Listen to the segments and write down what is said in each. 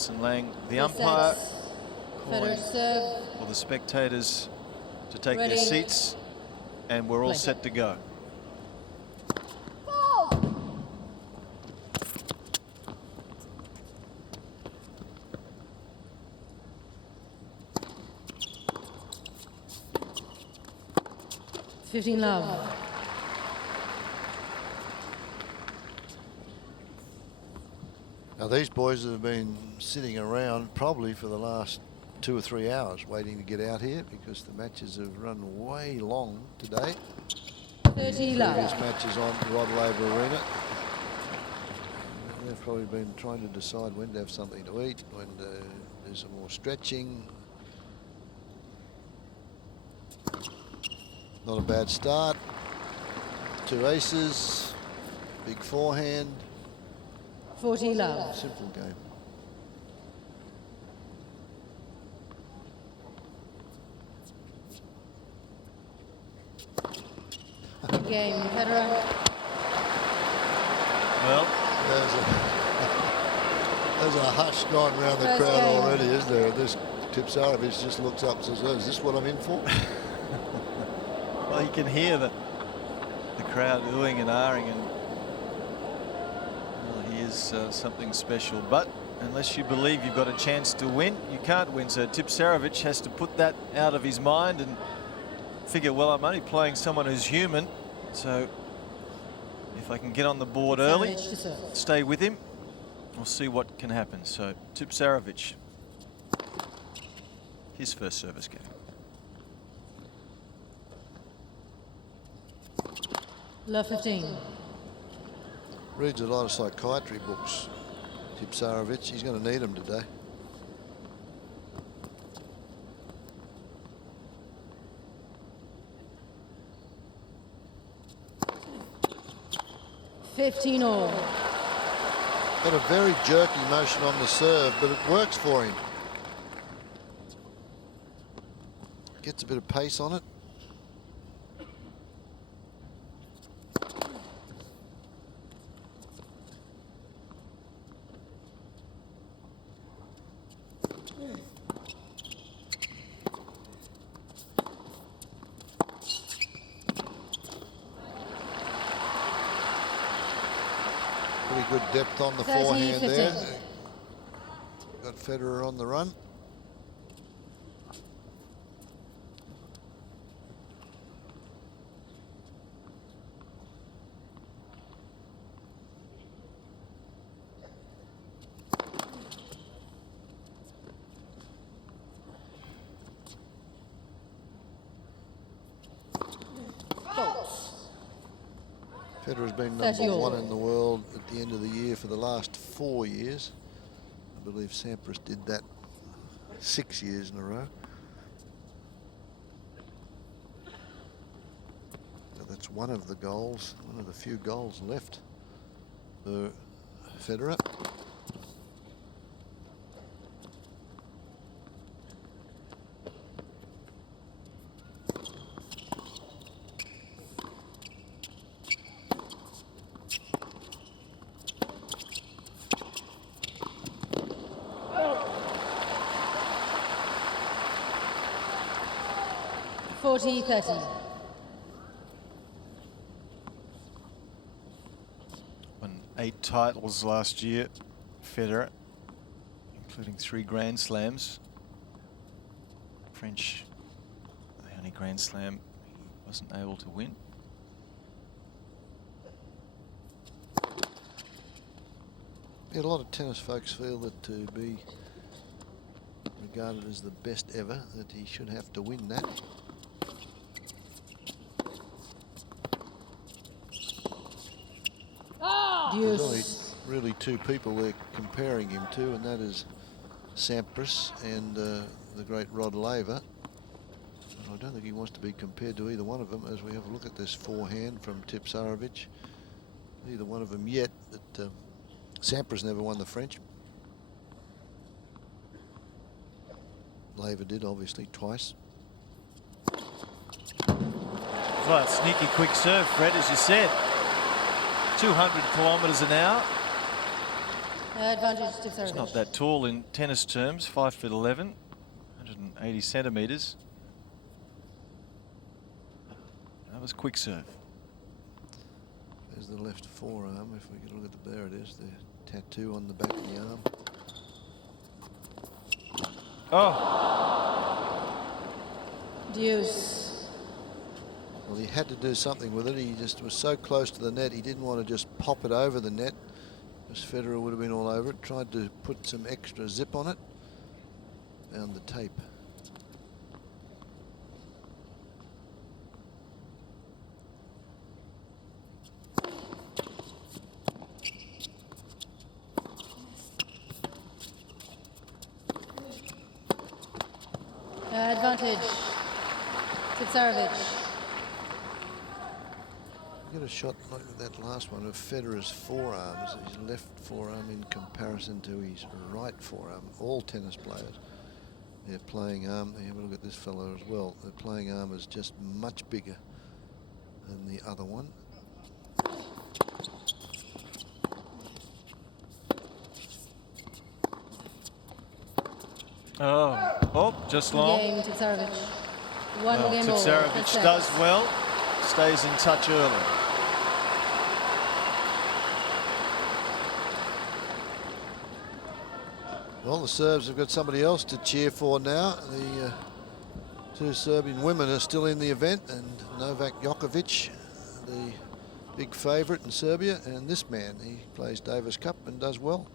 Alison Lang, the umpire, calling for the spectators to take their seats, and we're all set to go. Love. Now these boys have been sitting around probably for the last 2 or 3 hours waiting to get out here because the matches have run way long today. 30 love. Previous matches on Rod Laver Arena. They've probably been trying to decide when to have something to eat, when to do some more stretching. Not a bad start. 2 aces, big forehand. 40 love. Simple game. Game, Federer. Well, there's a hush gone around the crowd already, isn't there? This Tipsarevic just looks up and says, "Oh, is this what I'm in for?" Well, you can hear the crowd oohing and ahhing, and well, he is something special. But unless you believe you've got a chance to win, you can't win. So Tipsarevic has to put that out of his mind and figure, well, I'm only playing someone who's human, so if I can get on the board early, stay with him, we'll see what can happen. So Tipsarevic, his first service game. Love 15. Reads a lot of psychiatry books, Tipsarevic. He's going to need them today. All. Got a very jerky motion on the serve, but it works for him. Gets a bit of pace on it. Pretty good depth on the forehand there. Got Federer on the run. Federer's been number 1 in the world at the end of the year for the last 4 years. I believe Sampras did that 6 years in a row. So that's one of the goals, one of the few goals left for Federer. Won 8 titles last year, Federer, including 3 Grand Slams. French, the only Grand Slam he wasn't able to win. Yeah, a lot of tennis folks feel that to be regarded as the best ever, that he should have to win that. There's only really 2 people they're comparing him to, and that is Sampras and the great Rod Laver. I don't think he wants to be compared to either one of them as we have a look at this forehand from Tipsarevic. Neither one of them yet, but Sampras never won the French. Laver did, obviously, twice. Well, sneaky quick serve, Fred, as you said. 200 kilometres an hour. Advantage Tipsarevic. He's not that tall in tennis terms, 5'11", 180 centimetres. That was quick serve. There's the left forearm. If we can look at there it is, the tattoo on the back of the arm. Oh, Deuce. Well, he had to do something with it. He just was so close to the net, he didn't want to just pop it over the net, because Federer would have been all over it. Tried to put some extra zip on it. Found the tape. Advantage Tipsarevic. Get a shot like that last one of Federer's forearms, his left forearm in comparison to his right forearm. All tennis players, their playing arm, have a look at this fellow as well, their playing arm is just much bigger than the other one. oh, just long. Game Tipsarevic. One Well, game all. Tipsarevic does well, stays in touch early. Well, the Serbs have got somebody else to cheer for now. The two Serbian women are still in the event, and Novak Djokovic, the big favourite in Serbia, and this man, he plays Davis Cup and does well.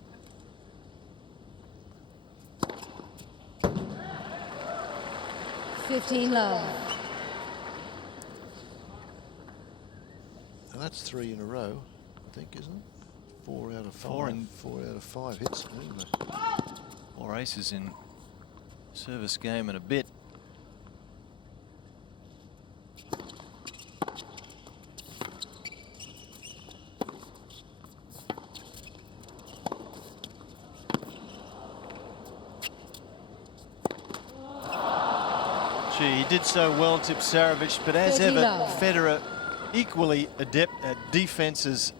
Love. And that's 3 in a row, I think, isn't it? 4 out of 5. 4 out of 5 hits. Anyway. 4 aces in service game and a bit. Gee, he did so well, Tipsarevic, but as ever, Federer equally adept at defence's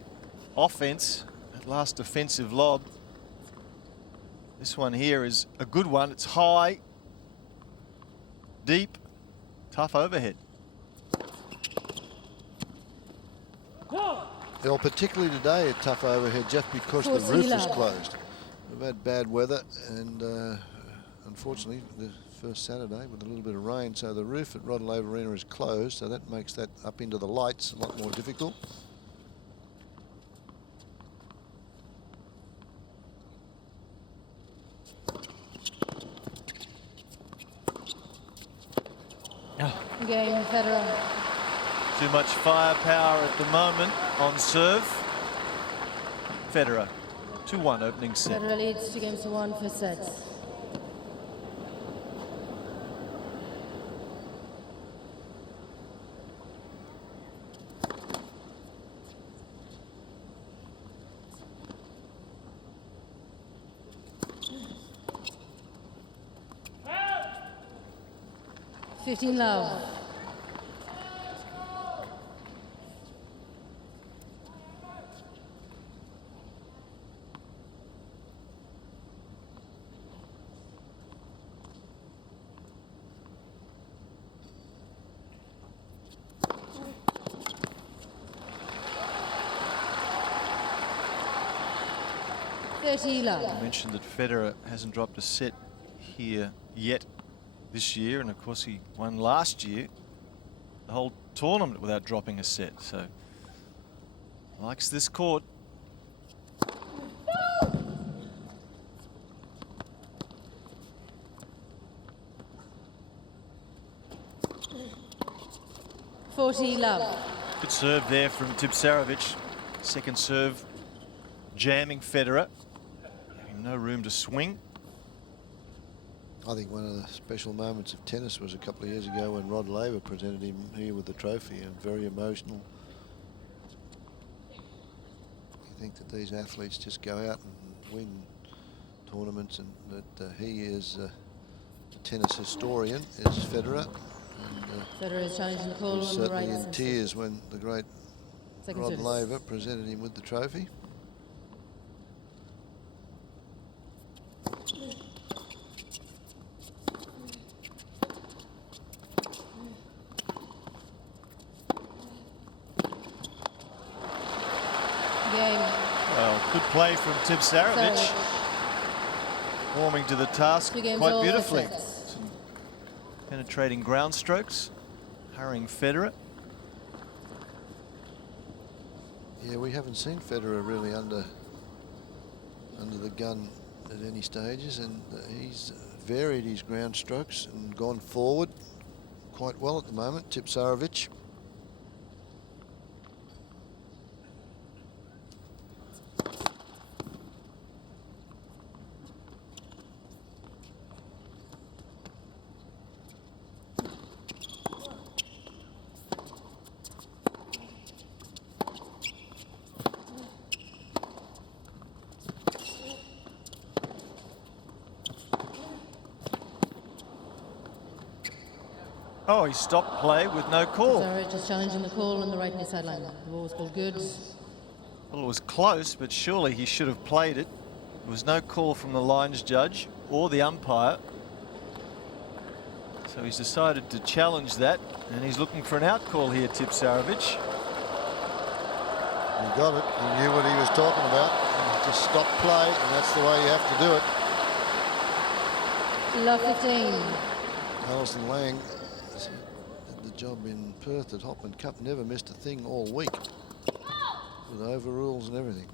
offense. At last offensive lob. This one here is a good one. It's high, deep, tough overhead. Well, particularly today, a tough overhead just because the roof is closed. We've had bad weather, and unfortunately, the first Saturday with a little bit of rain, so the roof at Rod Laver Arena is closed, so that makes that up into the lights a lot more difficult. Game Federer. Too much firepower at the moment on serve. Federer, 2-1 opening set. Federer leads 2-1 for sets. Love. Love. I mentioned that Federer hasn't dropped a set here yet this year, and of course he won last year the whole tournament without dropping a set, so likes this court. Love. Good serve there from Tipsarevic. Second serve jamming Federer, having no room to swing. I think one of the special moments of tennis was a couple of years ago when Rod Laver presented him here with the trophy, and very emotional. You think that these athletes just go out and win tournaments, and that he is a tennis historian, is Federer. And, Federer is challenging the call he was on the certainly right. in tears when the great Second Rod service. Laver presented him with the trophy. play from Tipsarevic. So, Warming to the task 2 games quite all, 6 beautifully. sets. Some penetrating ground strokes, hurrying Federer. Yeah, we haven't seen Federer really under the gun at any stages, and he's varied his ground strokes and gone forward quite well at the moment. Tipsarevic. Oh, he stopped play with no call. Tipsarevic just challenging the call on the right-hand sideline. The ball was called good. Well, it was close, but surely he should have played it. There was no call from the lines judge or the umpire. So he's decided to challenge that, and he's looking for an out call here, Tipsarevic. He got it. He knew what he was talking about. He just stopped play, and that's the way you have to do it. Love 15. Alison Lang did the job in Perth at Hopman Cup. Never missed a thing all week, with overrules and everything.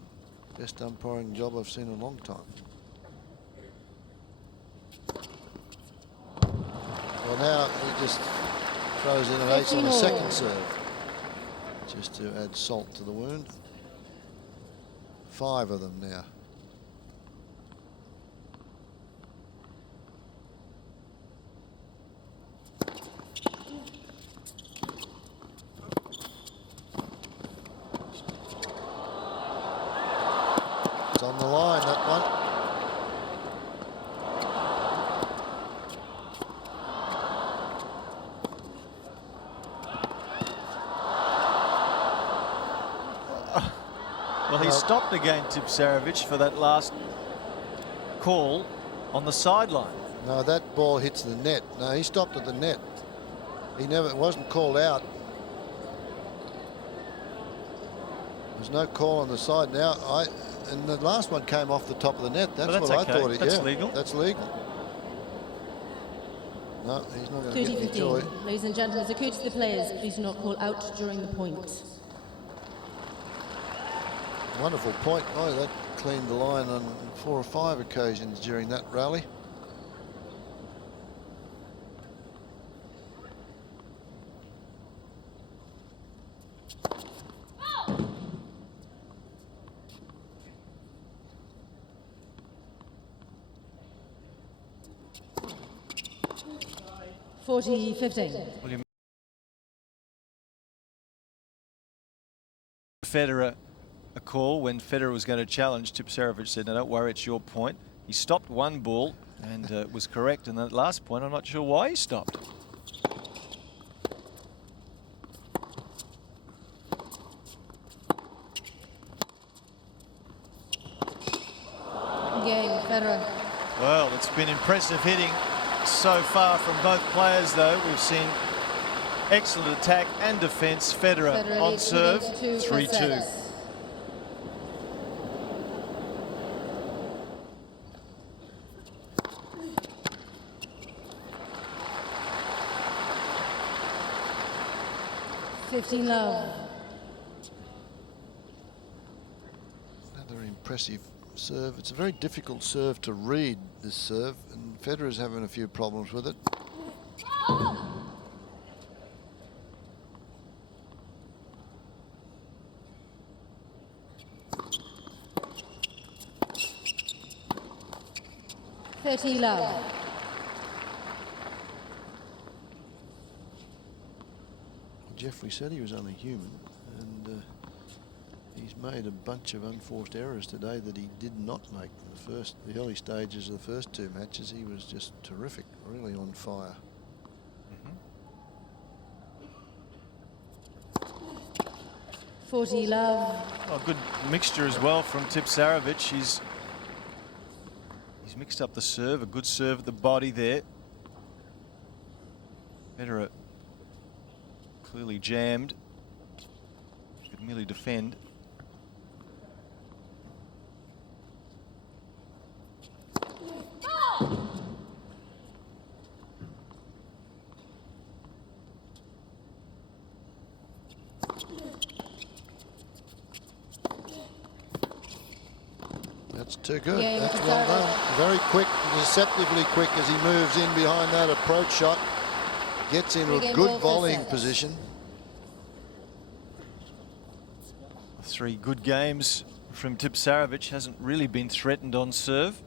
Best umpiring job I've seen in a long time. Well, now he just throws in an ace on a second serve, just to add salt to the wound. 5 of them now. It's on the line, that one. Well, he stopped again, Tipsarevic, for that last call on the sideline. No, that ball hits the net. No, he stopped at the net. He never, it wasn't called out. There's no call on the side now. And the last one came off the top of the net. That's, that's what okay. I thought. That's yeah, legal. That's legal. No, he's not going to get any joy. 30-15. Ladies and gentlemen, as a courtesy to the players, please do not call out during the point. Wonderful point. Oh, that cleaned the line on 4 or 5 occasions during that rally. Federer a call when Federer was going to challenge. Tipsarevic said, no, don't worry, it's your point. He stopped one ball and was correct. And that last point, I'm not sure why he stopped. Game, Federer. Well, it's been impressive hitting so far from both players, though. We've seen excellent attack and defence. Federer on serve, 3-2. Love. Another impressive serve. It's a very difficult serve to read, this serve, and Federer's having a few problems with it. Love. Jeffrey said he was only human, and he's made a bunch of unforced errors today that he did not make in the early stages of the first 2 matches. He was just terrific, really on fire. Love. Oh, good mixture as well from Tipsarevic. He's mixed up the serve, a good serve at the body there. Federer clearly jammed. Could merely defend. too good. Game That's to well start. done. Very quick, deceptively quick as he moves in behind that approach shot. Gets into a Three-game good ball for volleying set. position. 3 good games from Tipsarevic. Hasn't really been threatened on serve.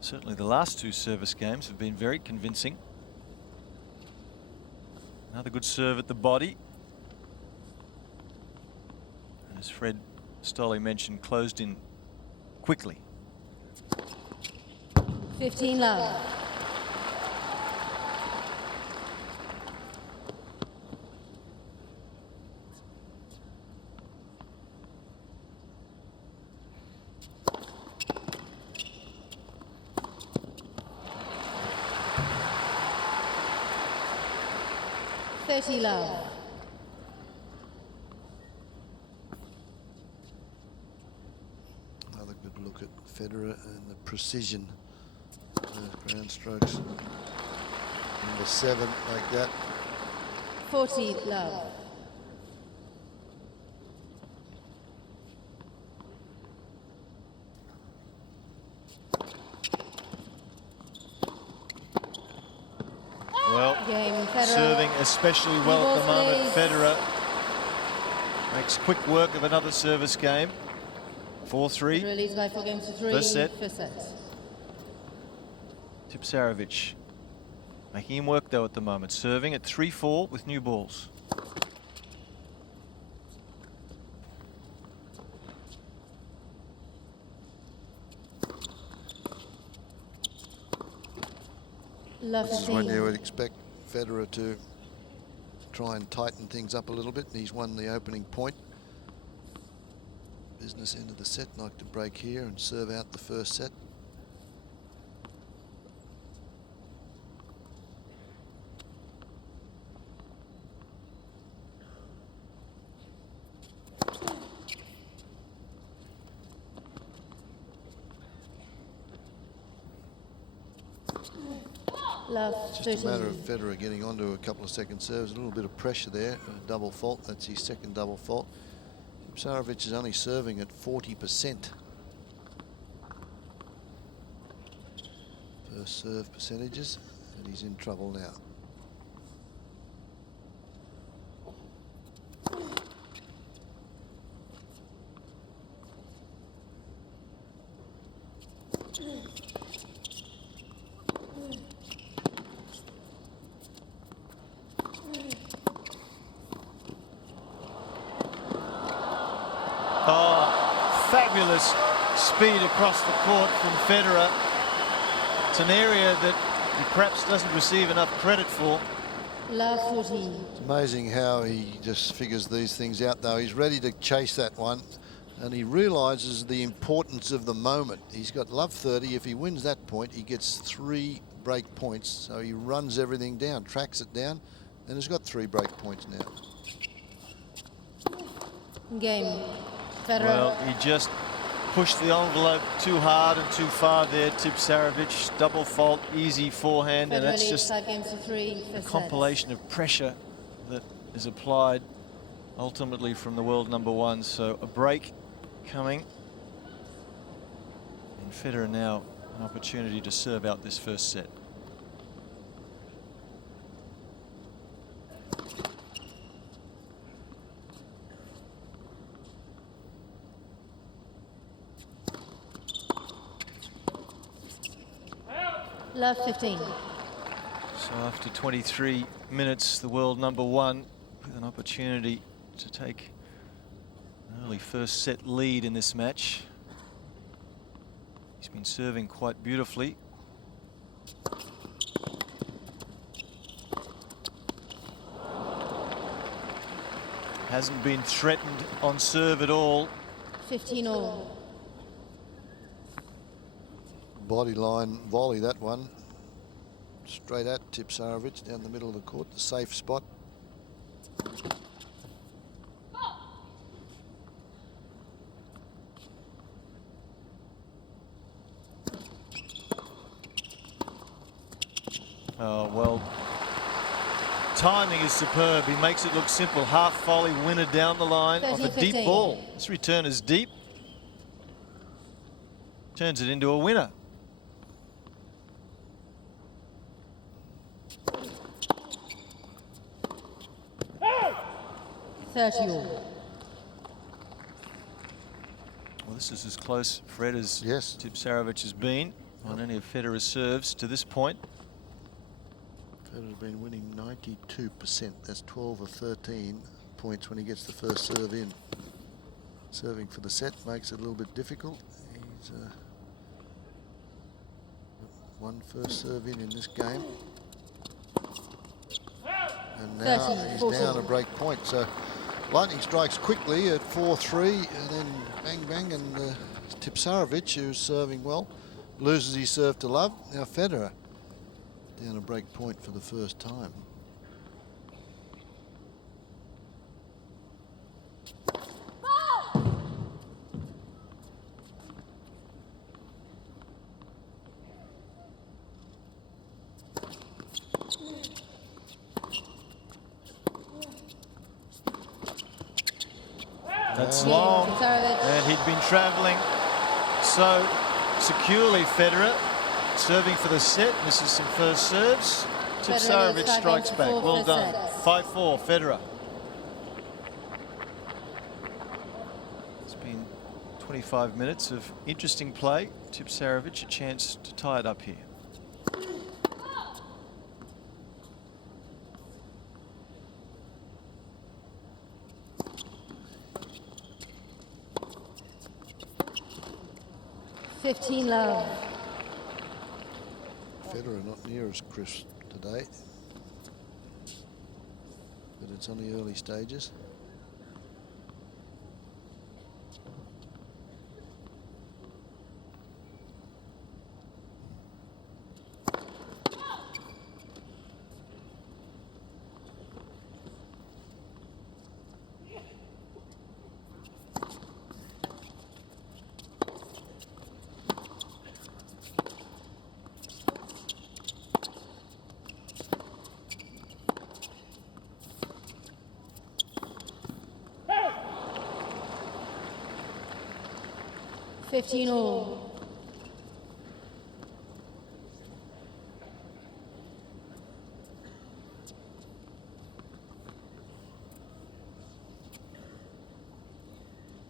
Certainly the last 2 service games have been very convincing. Another good serve at the body. And as Fred Stolle mentioned, closed in quickly. 15 love. Love. Another good look at Federer and the precision of the ground strokes. Number 7 like that. 40 love. Well, Game, Federer. serving especially well at the moment. Plays. Federer makes quick work of another service game. 4-3. Released by 4 games to 3. First set. First set. Tipsarevic making him work though at the moment. Serving at 3-4 with new balls. This is when you would expect Federer to try and tighten things up a little bit, and he's won the opening point. Business end of the set, like to break here and serve out the first set. Love. Just a matter of Federer getting onto a couple of second serves, a little bit of pressure there, a double fault. That's his second double fault. Tipsarevic is only serving at 40%. First serve percentages, and he's in trouble now. Fabulous speed across the court from Federer. It's an area that he perhaps doesn't receive enough credit for. Love 14. It's amazing how he just figures these things out, though. He's ready to chase that one, and he realizes the importance of the moment. He's got love 30. If he wins that point, he gets 3 break points. So he runs everything down, tracks it down, and has got 3 break points now. Game. Federer. Well, he just pushed the envelope too hard and too far there. Tipsarevic, double fault, easy forehand, and that's just 5 games to 3. a compilation of pressure that is applied ultimately from the world #1. So a break coming. And Federer now an opportunity to serve out this first set. Love 15. So after 23 minutes, the world #1 with an opportunity to take an early first set lead in this match. He's been serving quite beautifully. Hasn't been threatened on serve at all. 15 all. Body line volley, that one. Straight at Tipsarevic down the middle of the court, the safe spot. Oh, well, timing is superb. He makes it look simple. Half volley winner down the line off a deep ball. This return is deep. turns it into a winner. All. Well, this is as close, Fred, as Yes. Tipsarevic has been on any of Federer's serves to this point. Federer's been winning 92%. That's 12 of 13 points when he gets the first serve in. Serving for the set makes it a little bit difficult. He's one first serve in this game. And now he's down a break point. So Lightning strikes quickly at 4-3 and then bang, bang. And Tipsarevic, who's serving well, loses his serve to love. Now Federer down a break point for the first time. That's long, and he'd been travelling so securely, Federer. Serving for the set, misses some first serves. Tipsarevic strikes back. Well done. 5-4, Federer. It's been 25 minutes of interesting play. Tipsarevic a chance to tie it up here. Love. Federer not near as crisp today, but it's on the early stages. All.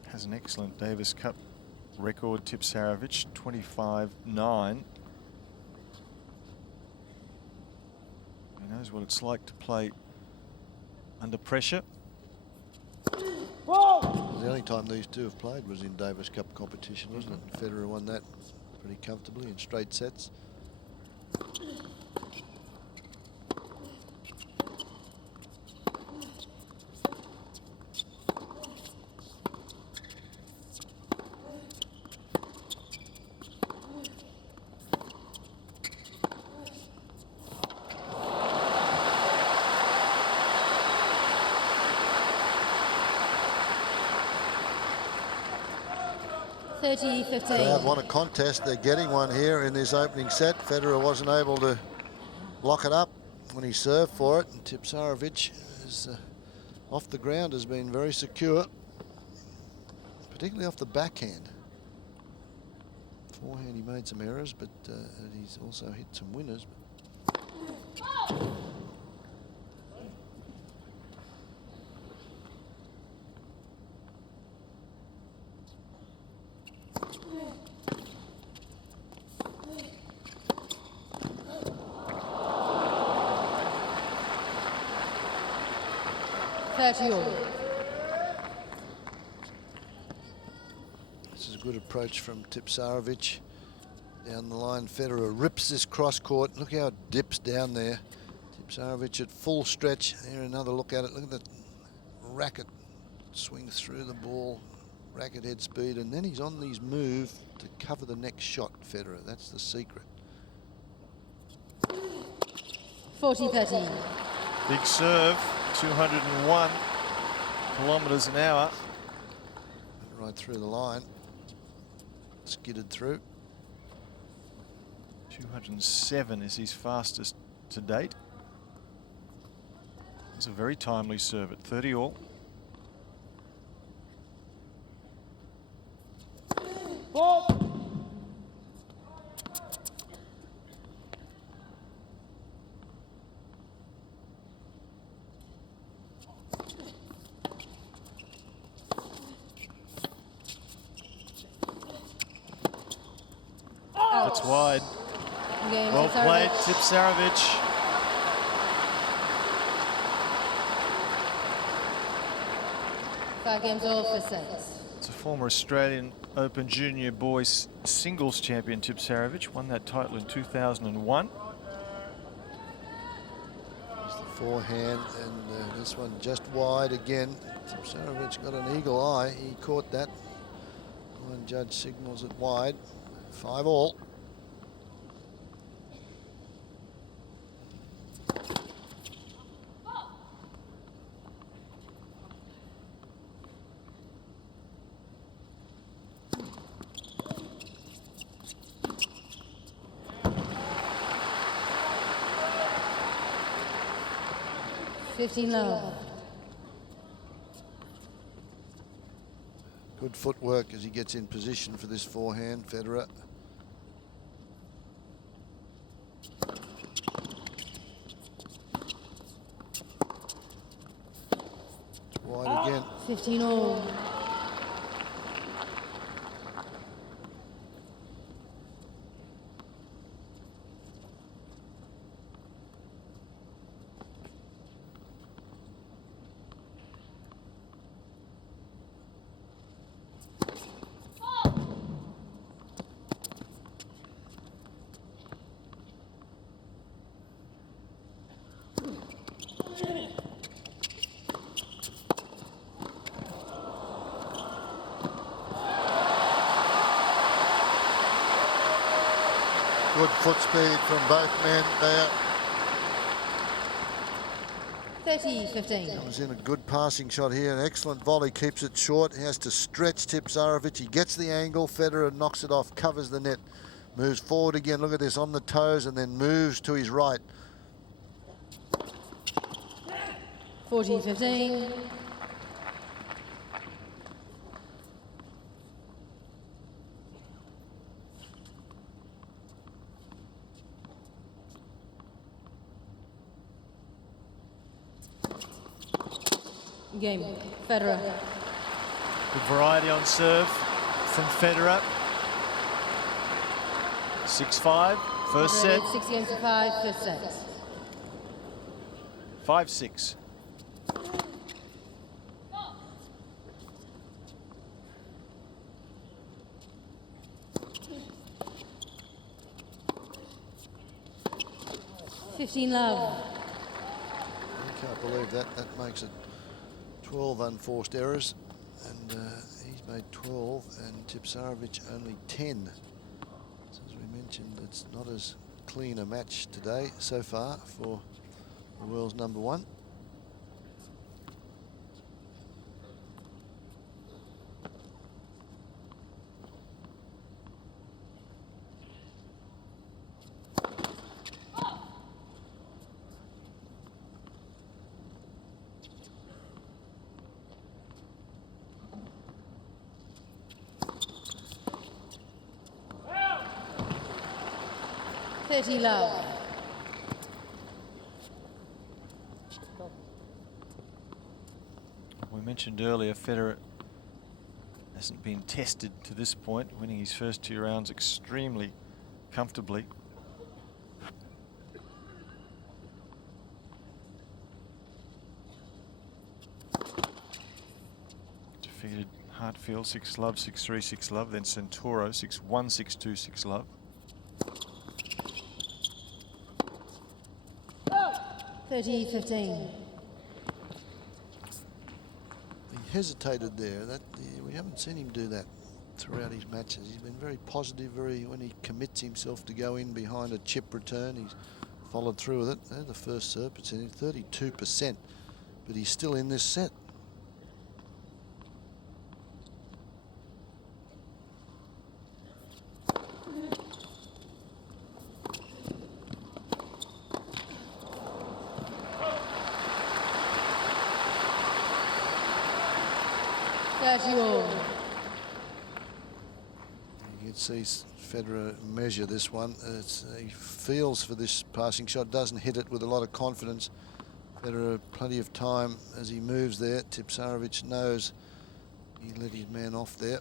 Has an excellent Davis Cup record, Tipsarevic, 25-9. He knows what it's like to play under pressure. The only time these two have played was in Davis Cup competition, wasn't it? Federer won that pretty comfortably in straight sets. Crowd want a contest. They're getting one here in this opening set. Federer wasn't able to lock it up when he served for it. And Tipsarevic is off the ground, has been very secure, particularly off the backhand. Forehand he made some errors, but he's also hit some winners. This is a good approach from Tipsarevic. Down the line, Federer rips this cross court. Look how it dips down there. Tipsarevic at full stretch. Here, another look at it. Look at the racket swing through the ball, racket head speed, and then he's on his move to cover the next shot, Federer. That's the secret. 40-30. Big serve, 201 kilometres an hour. Right through the line. Skidded through. 207 is his fastest to date. It's a very timely serve at 30 all. That's wide. Game Well played, Tipsarevic. Tipsarevic. 5 games all for 6. It's a former Australian Open Junior Boys Singles Champion, Tipsarevic. Won that title in 2001. There's the forehand, and this one just wide again. Tipsarevic got an eagle eye. He caught that. One judge signals it wide. 5 all. Love. Good footwork as he gets in position for this forehand, Federer. Wide again. 15 all. Good foot speed from both men there. 30-15. That was in a good passing shot here. An excellent volley, keeps it short. He has to stretch Tipsarevic. He gets the angle. Federer knocks it off, covers the net, moves forward again. Look at this, on the toes, and then moves to his right. 40-15. Game, Federer. Good variety on serve from Federer. 6-5, first set. 6 games to 5, first set. 5-6. Love. I can't believe that. That makes it 12 unforced errors, and he's made 12 and Tipsarevic only 10. So as we mentioned, it's not as clean a match today so far for the world's number 1. Love. We mentioned earlier, Federer hasn't been tested to this point, winning his first 2 rounds extremely comfortably. Defeated Hartfield 6-love, 6-3, 6-love, then Santoro 6-1, 6-2, 6-love. 30-15. He hesitated there. We haven't seen him do that throughout his matches. He's been very positive. When he commits himself to go in behind a chip return, he's followed through with it. There's the first serve. It's in 32%, but he's still in this set. You can see Federer measure this one. He feels for this passing shot, doesn't hit it with a lot of confidence. Federer plenty of time as he moves there. Tipsarevic knows he let his man off there.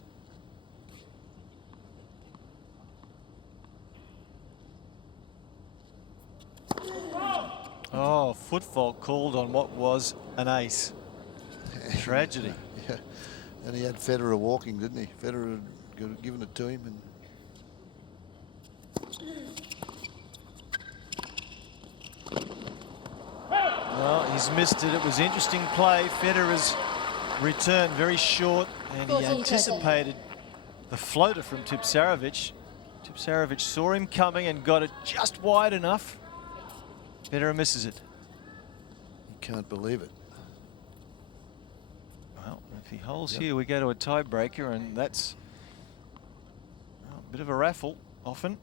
Oh, foot fault called on what was an ace. Tragedy. Yeah, and he had Federer walking, didn't he? Federer had given it to him, and well, he's missed it. It was interesting play. Federer's return very short, and he 14 anticipated the floater from Tipsarevic. Tipsarevic saw him coming and got it just wide enough. Federer misses it. you can't believe it. Well, if he holds here, we go to a tiebreaker, and that's a bit of a raffle, often.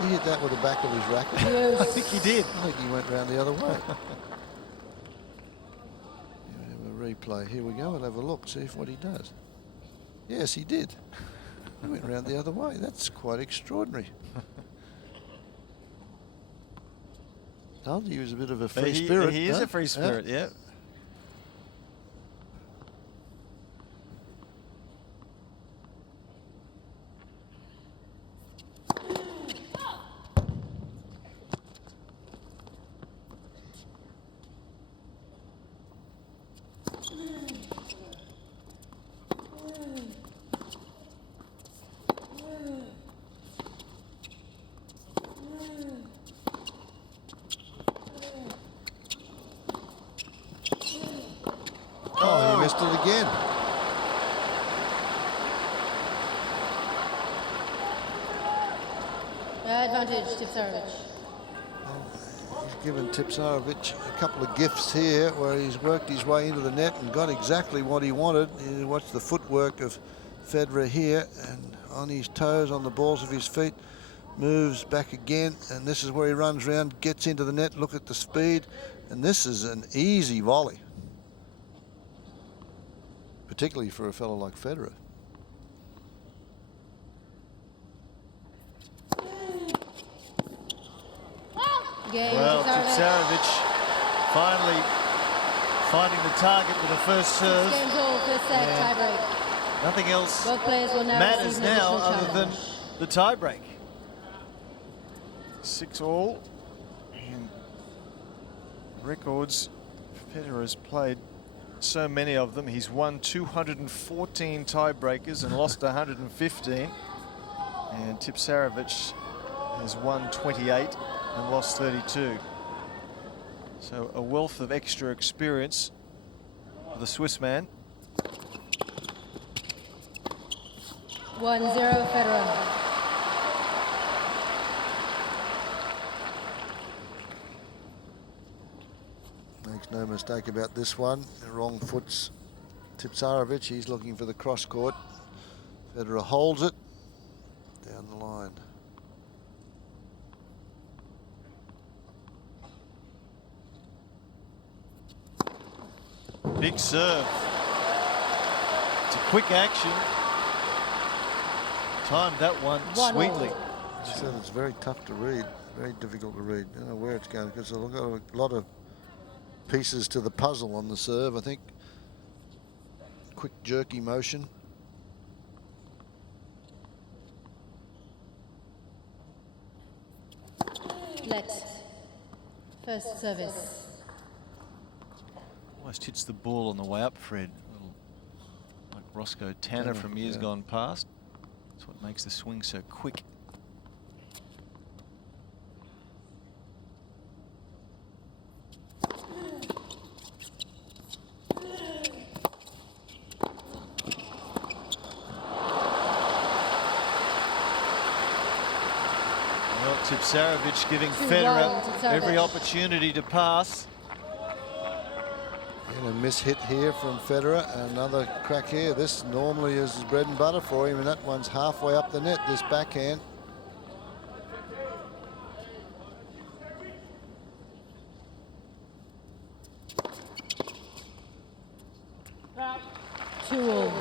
He hit that with the back of his racket. Yes. I think he did. I think he went round the other way. We have a replay. Here we go. We'll have a look, see if what he does. Yes, he did. He went round the other way. That's quite extraordinary. Told you he was a bit of a free spirit. He is huh? a free spirit, yeah. Oh, he missed it again. Advantage, Tipsarevic. He's given Tipsarevic a couple of gifts here where he's worked his way into the net and got exactly what he wanted. You watch the footwork of Federer here, and on his toes, on the balls of his feet, moves back again, and this is where he runs around, gets into the net. Look at the speed, and this is an easy volley, particularly for a fellow like Federer. Game, Well, Tipsarevic. Tipsarevic finally finding the target with a first serve. Game's all, first set, tiebreak. Nothing else Both players will now matters receive an now additional other than challenge. the tiebreak. 6-all. And records, Federer's played so many of them. He's won 214 tiebreakers and lost 115. And Tipsarevic has won 28 and lost 32. So a wealth of extra experience for the Swiss man. 1-0 Federer. Makes no mistake about this one. The wrong foot's Tipsarevic. He's looking for the cross court. Federer holds it down the line. Big serve. It's a quick action. Timed that one 1-all. sweetly. She said it's very tough to read, very difficult to read. I don't know where it's going because they've got a lot of pieces to the puzzle on the serve, I think. Quick jerky motion. Let. First service. Almost hits the ball on the way up, Fred. A little like Roscoe Tanner from years gone past. That's what makes the swing so quick. Well, Tipsarevic giving 2-1, Federer Tipsarevic. every opportunity to pass. And a miss hit here from Federer. Another crack here. This normally is his bread and butter for him, and that one's halfway up the net, this backhand. Two all.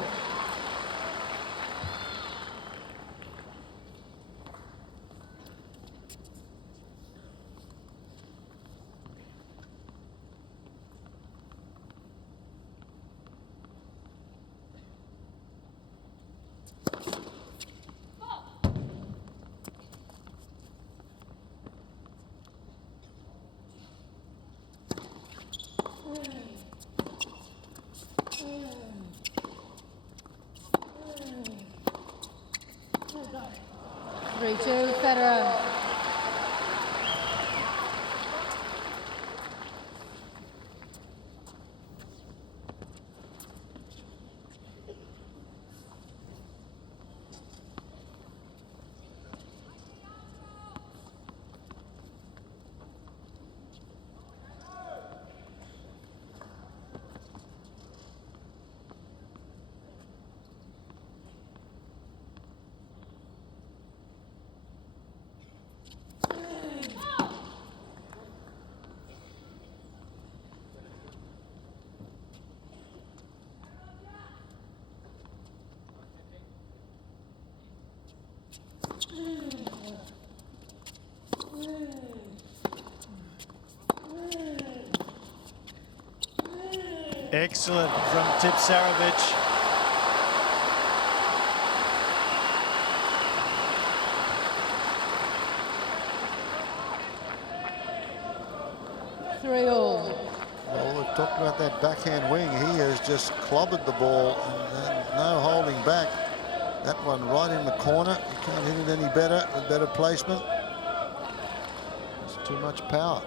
Excellent from Tipsarevic. Well, we've talked about that backhand wing. He has just clobbered the ball and no holding back. That one right in the corner. You can't hit it any better with better placement. It's too much power.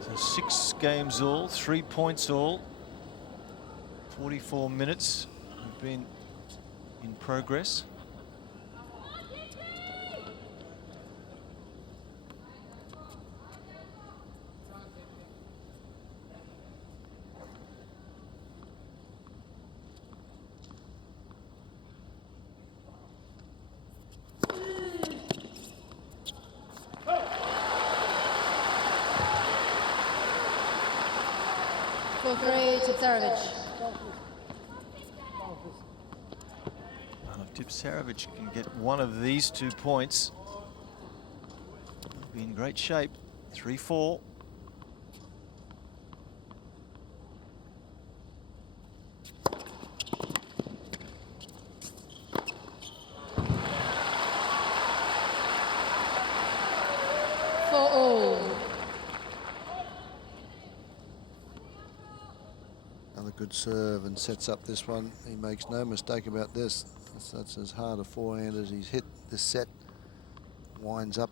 So 6 games all, 3 points all. 44 minutes have been in progress. Tipsarevic. Well, if Tipsarevic can get one of these 2 points, he'll be in great shape. 3-4. Good serve and sets up this one. He makes no mistake about this. That's as hard a forehand as he's hit this set. Winds up.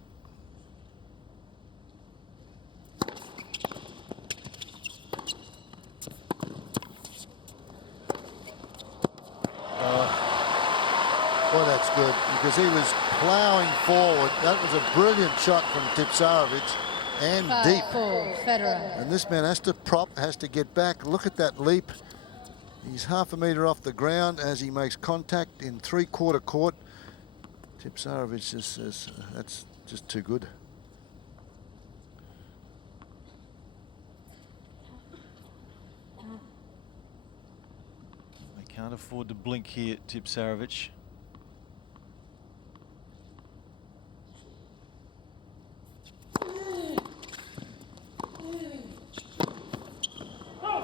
Well, that's good because he was ploughing forward. That was a brilliant shot from Tipsarevic. And deep. Federer. And this man has to has to get back. Look at that leap. He's half a metre off the ground as he makes contact in 3/4 court. Tipsarevic just says that's just too good. They can't afford to blink here, Tipsarevic.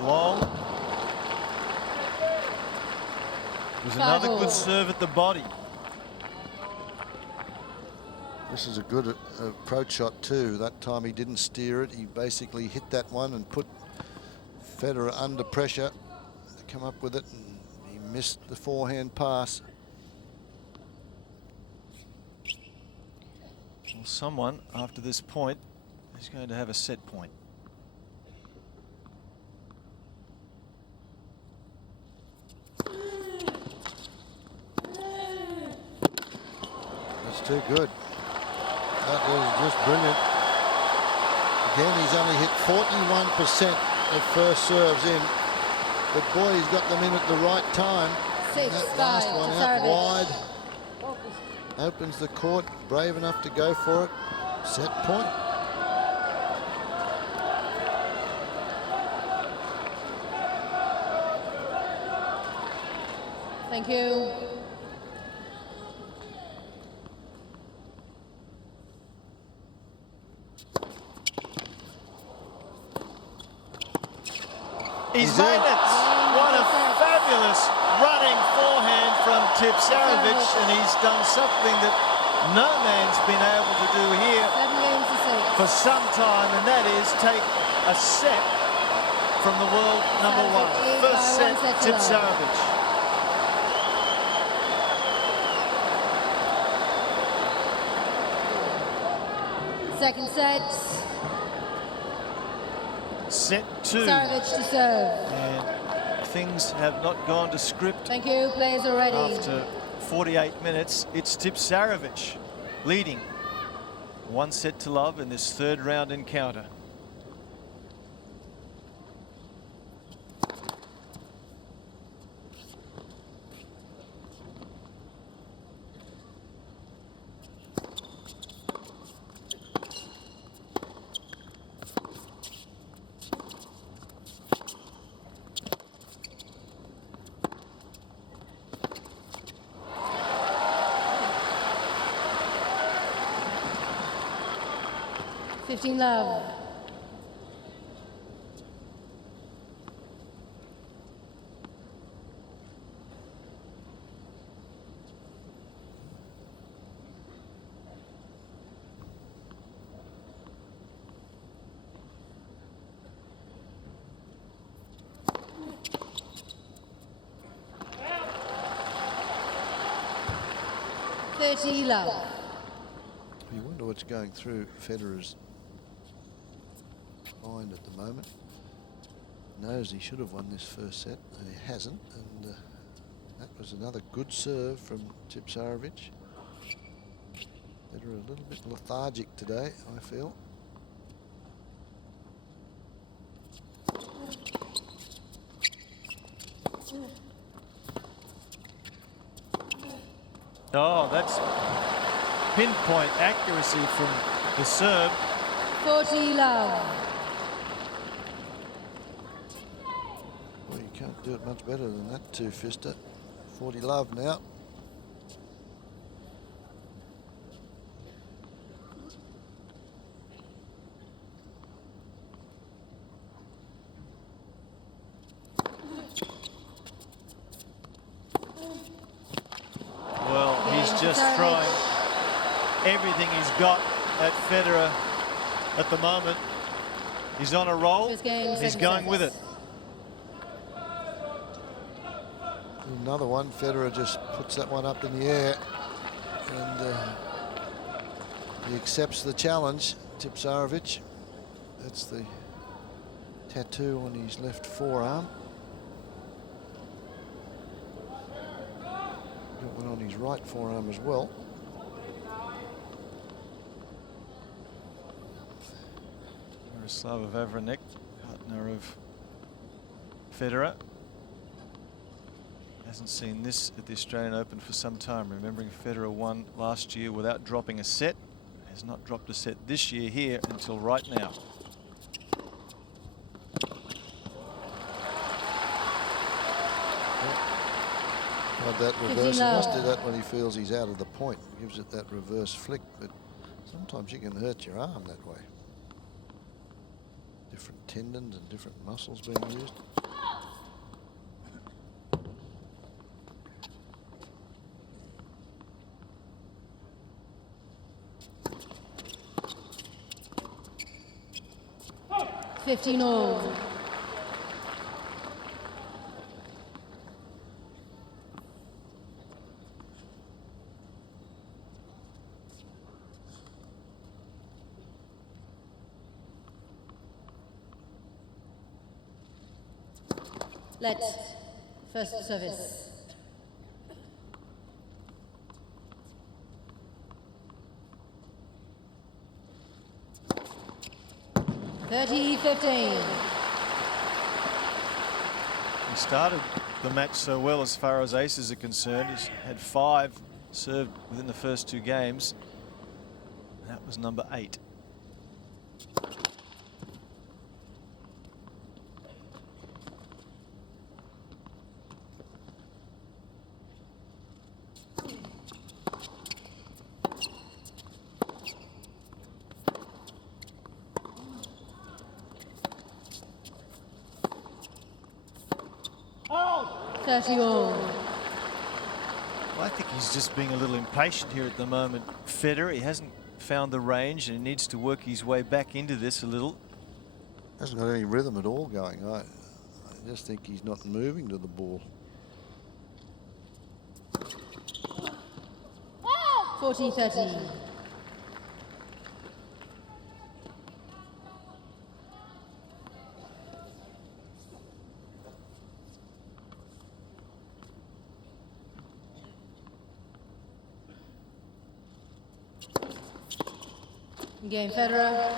Long. There's another good serve at the body. This is a good approach shot too. That time he didn't steer it. He basically hit that one and put Federer under pressure to come up with it. And he missed the forehand pass. Well, someone after this point is going to have a set point. Too good. That was just brilliant. Again, he's only hit 41% of first serves in. But boy, he's got them in at the right time. That last one out wide. Opens the court, brave enough to go for it. Set point. Thank you. He's made it. What a fabulous running forehand from Tipsarevic, and he's done something that no man's been able to do here for some time, and that is take a set from the world number 1. First set, Tipsarevic. Second set. Set 2. Tipsarevic to serve. And things have not gone to script. Thank you. Players are ready. After 48 minutes, it's Tipsarevic leading 1 set to love in this 3rd round encounter. 15 love. Love. You wonder what's going through Federer's mind at the moment. Knows he should have won this first set, and he hasn't. And that was another good serve from Tipsarevic. Federer a little bit lethargic today, I feel. Oh, that's pinpoint accuracy from the serve. 40 love. Well, you can't do it much better than that two-fister. 40 love now. Just throwing everything he's got at Federer at the moment. He's on a roll. He's going with it. Another one. Federer just puts that one up in the air, and he accepts the challenge. Tipsarevic. That's the tattoo on his left forearm. Got one on his right forearm as well. Laver Arena, partner of Federer. Hasn't seen this at the Australian Open for some time. Remembering Federer won last year without dropping a set. Has not dropped a set this year here until right now. That reverse, he must do that when he feels he's out of the point. Gives it that reverse flick, but sometimes you can hurt your arm that way. Different tendons and different muscles being used. $15 Let first service. $30-15. He started the match so well as far as aces are concerned. He's had 5 served within the first 2 games. That was number 8. Well, I think he's just being a little impatient here at the moment. Federer, he hasn't found the range and he needs to work his way back into this a little. Hasn't got any rhythm at all going. I just think he's not moving to the ball. 40-30. Game Federer.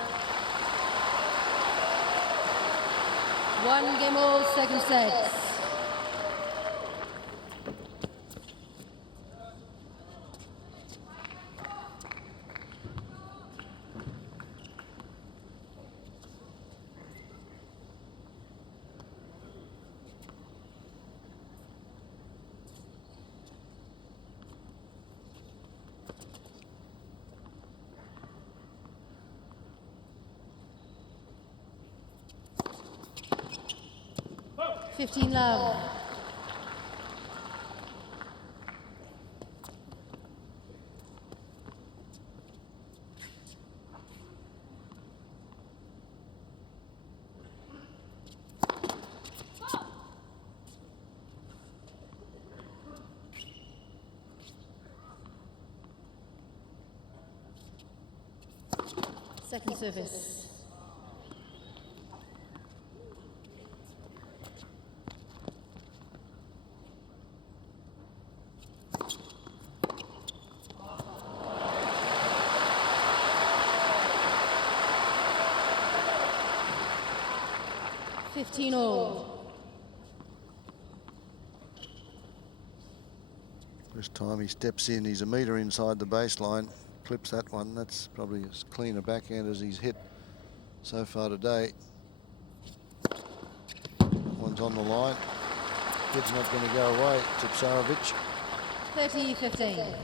1 game all, second set. 15 love. Second service. Fifteen all. This time he steps in, he's a metre inside the baseline, clips that one. That's probably as clean a backhand as he's hit so far today. One's on the line. Kid's not going to go away. Tipsarevic. 30-15.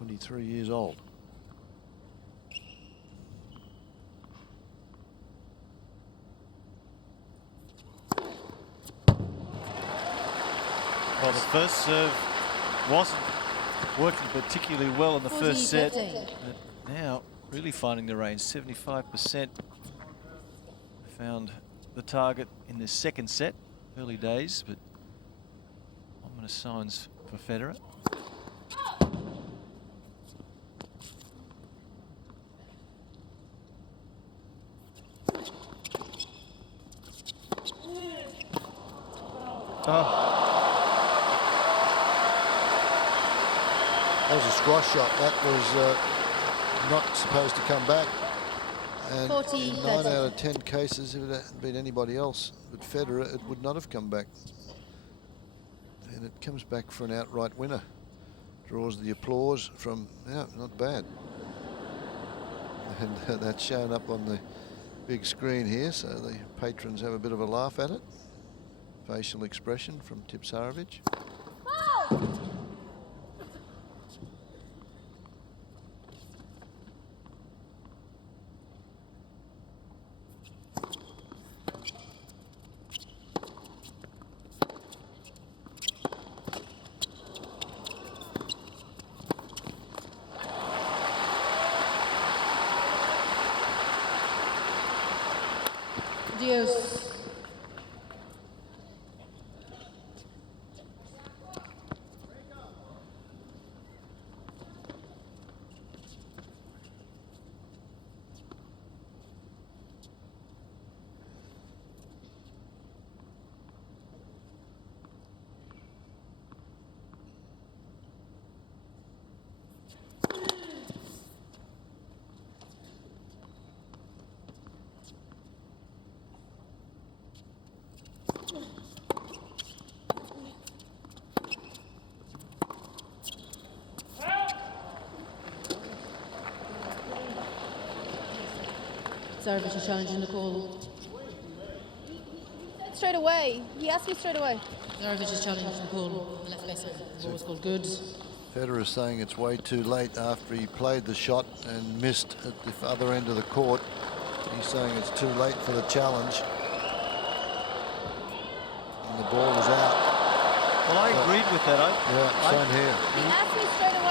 .23 years old. Well, the first serve wasn't working particularly well in the first set. But now, really finding the range, 75%. Found the target in the second set, early days, but ominous signs for Federer. Oh. That was a squash shot. That was not supposed to come back. And 40, in 9 out of 10 cases, if it hadn't been anybody else but Federer, it would not have come back. And it comes back for an outright winner. Draws the applause from, yeah, not bad. And that's shown up on the big screen here, so the patrons have a bit of a laugh at it. Facial expression from Tipsarevic. Dios. Tipsarevic is challenging the call. Straight away. He asked me straight away. Tipsarevic is challenging the call. The left baseline. The ball was called good. Federer is saying it's way too late after he played the shot and missed at the other end of the court. He's saying it's too late for the challenge. And the ball was out. Well, I agreed with that. Yeah, same here. He asked me straight away.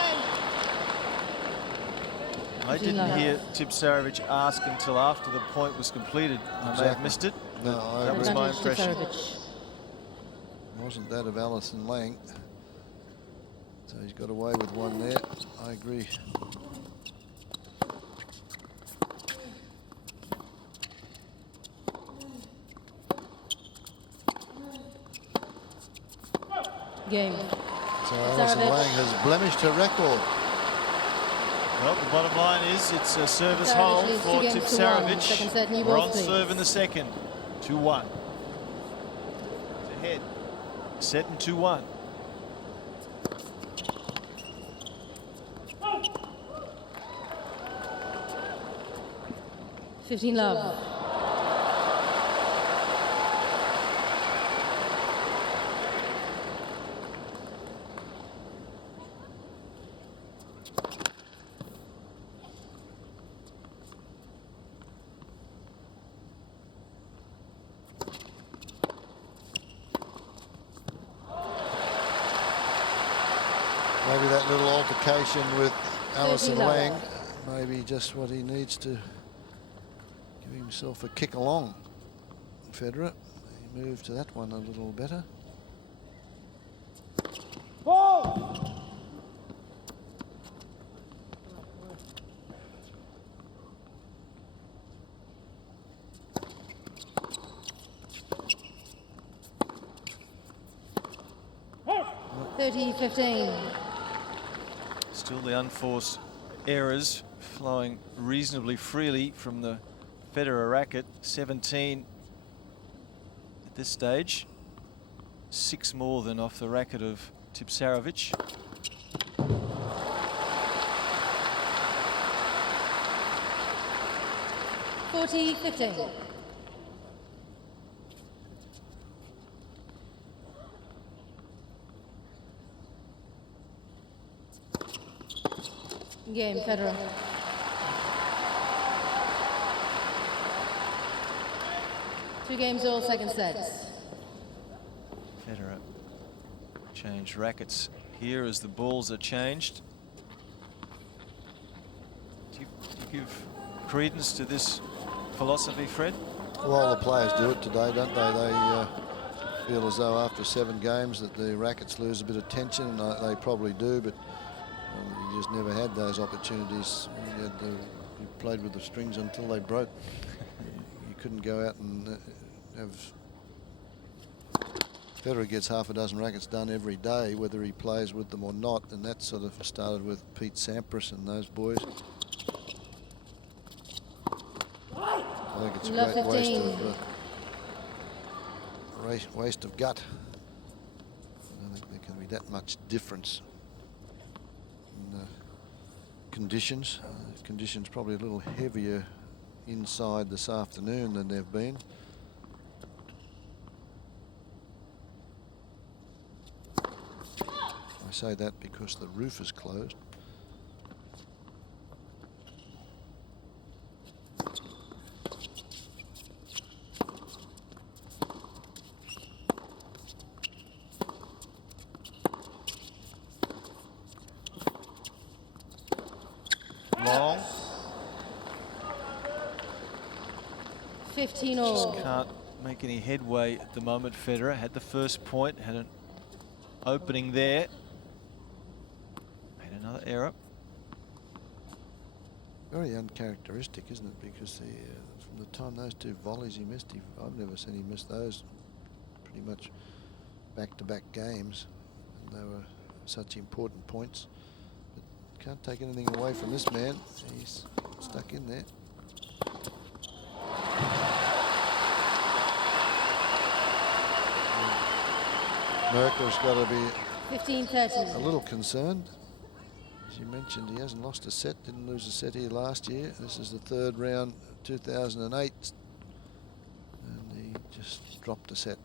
I didn't hear Tipsarevic ask until after the point was completed. I may have missed it. No, I that was my Advantage impression. Tipsarevic. Wasn't that of Alison Lang. So he's got away with one there. I agree. Game. So Alison Tipsarevic. Lang has blemished her record. Well, the bottom line is it's a service Tipsarevic hole leads for 2 games to 1. Second set, new Tipsarevic. We're balls, on please. serve in the second. 2-1. It's ahead. Set and 2-1. $15 love. Maybe that little altercation with Alison 30 Lang, love. maybe just what he needs to give himself a kick along. Federer, he moved to that one a little better. Ball. 30-15. Still the unforced errors flowing reasonably freely from the Federer racket. 17 at this stage. 6 more than off the racket of Tipsarevic. (40-15). Game, Federer. Two games, all second sets. Federer changed rackets here as the balls are changed. Do you give credence to this philosophy, Fred? Well, the players do it today, don't they? They feel as though after 7 games that the rackets lose a bit of tension, and they probably do, but you just never had those opportunities. You played with the strings until they broke. You couldn't go out and have... Federer gets half a dozen rackets done every day, whether he plays with them or not, and that sort of started with Pete Sampras and those boys. I think it's a Love great 15. waste of gut. I don't think there can be that much difference in conditions. Conditions probably a little heavier inside this afternoon than they've been. I say that because the roof is closed. Long. 15 all. Just can't make any headway at the moment. Federer had the first point, had an opening there. Made another error. Very uncharacteristic, isn't it? Because from the time those 2 volleys he missed, I've never seen him miss those pretty much back-to-back games. And they were such important points. But can't take anything away from this man. He's stuck in there. Merkel's got to be 15-13. a little concerned. As you mentioned, he hasn't lost a set, didn't lose a set here last year. This is the 3rd round, 2008, and he just dropped a set.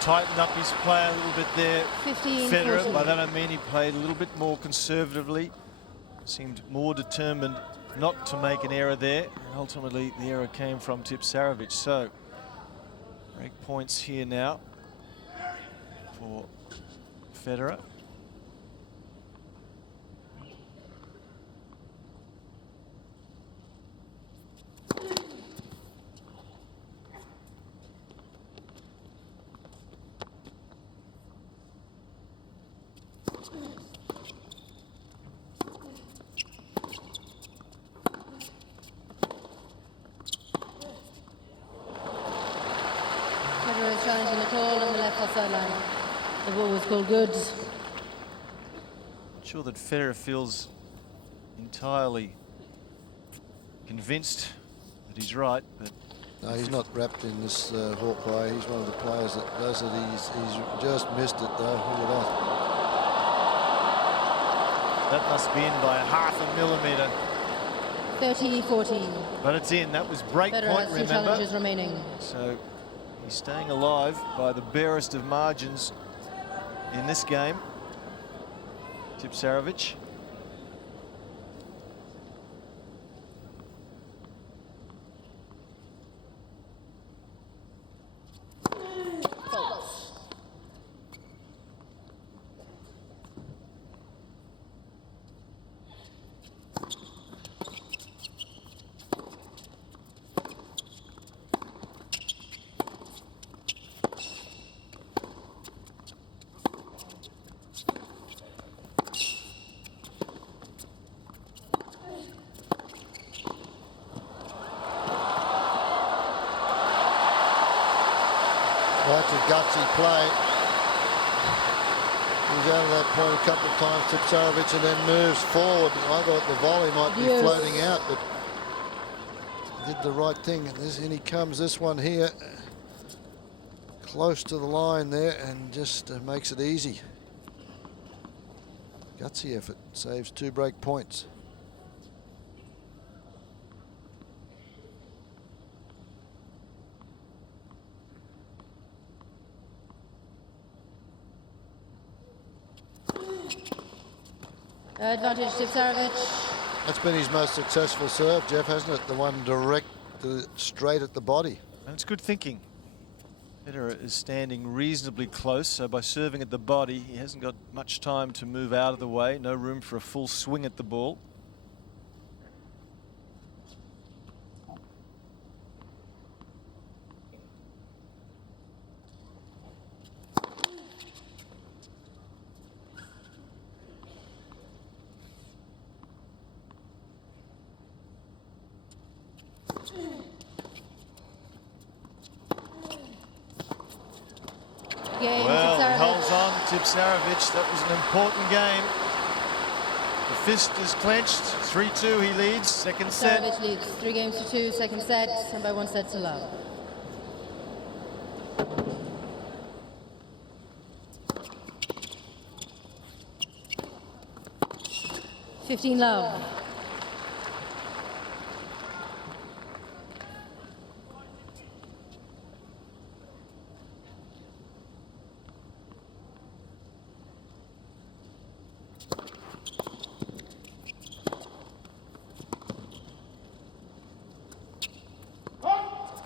Tightened up his play a little bit there, 15, Federer. 14. By that I mean he played a little bit more conservatively, seemed more determined not to make an error there, and ultimately the error came from Tipsarevic. So break points here now for Federer. Federer is challenging the call on the left sideline. The ball was called good. Not sure that Federer feels entirely convinced that he's right, but No, he's not wrapped in this hawk play. He's one of the players that does it. He's just missed it though. Look at that. that must be in by 0.5 millimetre. 30-14. But it's in. That was break Federer point, has 2 remember? challenges remaining. So he's staying alive by the barest of margins in this game. Tipsarevic. That's a gutsy play. He's out of that point a couple of times, Tipsarevic, and then moves forward. I thought the volley might be floating out, but he did the right thing. And in he comes, this one here, close to the line there, and just makes it easy. Gutsy effort, saves 2 break points. Advantage Tipsarevic. That's been his most successful serve, Jeff, hasn't it? The one direct, straight at the body. And it's good thinking. Federer is standing reasonably close, so by serving at the body, he hasn't got much time to move out of the way. No room for a full swing at the ball. Game, Well, he Tipsarevic. holds on, Tipsarevic. That was an important game. The fist is clenched. 3-2, he leads. Second set. Tipsarevic leads 3-2, second set, and by 1 set to love. $15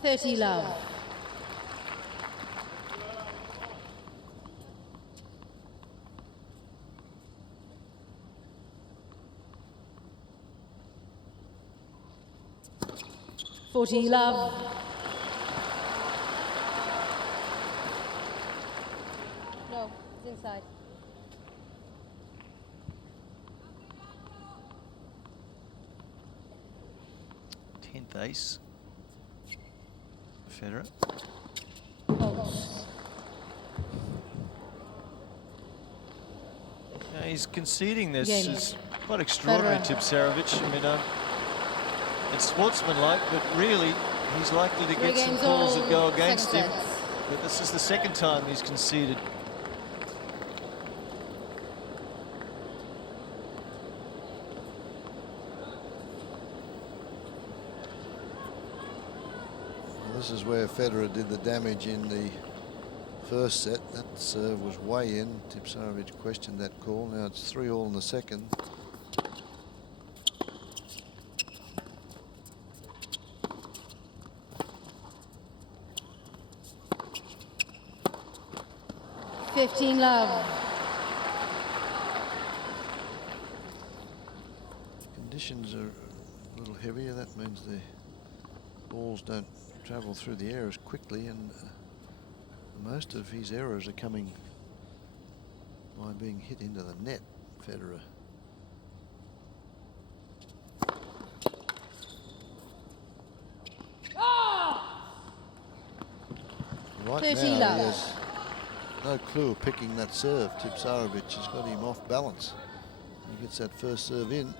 $30 love. $40 love. No, it's inside. Tenth ace. Federer. Yeah, he's conceding this. Game. It's quite extraordinary, Federer. Tipsarevic. I mean, it's sportsmanlike, but really, he's likely to get some games calls that all, go against second him. sets. But this is the second time he's conceded. This is where Federer did the damage in the first set. That serve was way in. Tipsarevic questioned that call. Now it's 3-all in the second. $15 love. Conditions are a little heavier. That means the balls don't travel through the air as quickly, and most of his errors are coming by being hit into the net. Federer. Right 30 now, he love. has no clue of picking that serve. Tipsarevic has got him off balance. He gets that first serve in.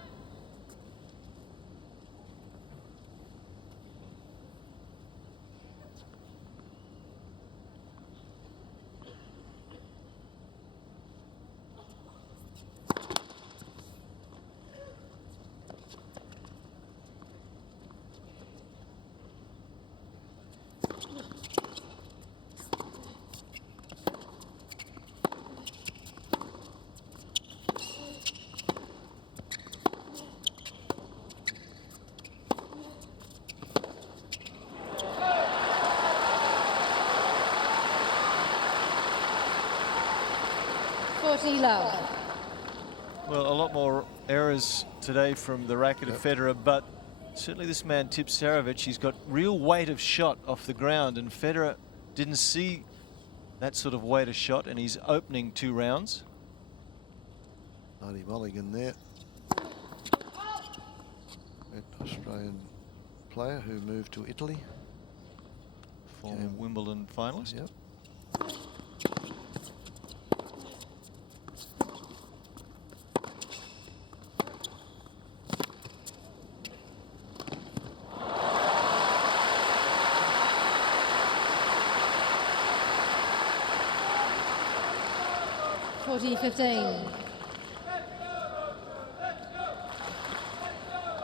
40 love. Well, a lot more errors today from the racket of Federer, but certainly this man Tipsarevic, he's got real weight of shot off the ground, and Federer didn't see that sort of weight of shot in his opening 2 rounds. Mighty mulligan there. That Australian player who moved to Italy. Former Wimbledon finalist. Yep.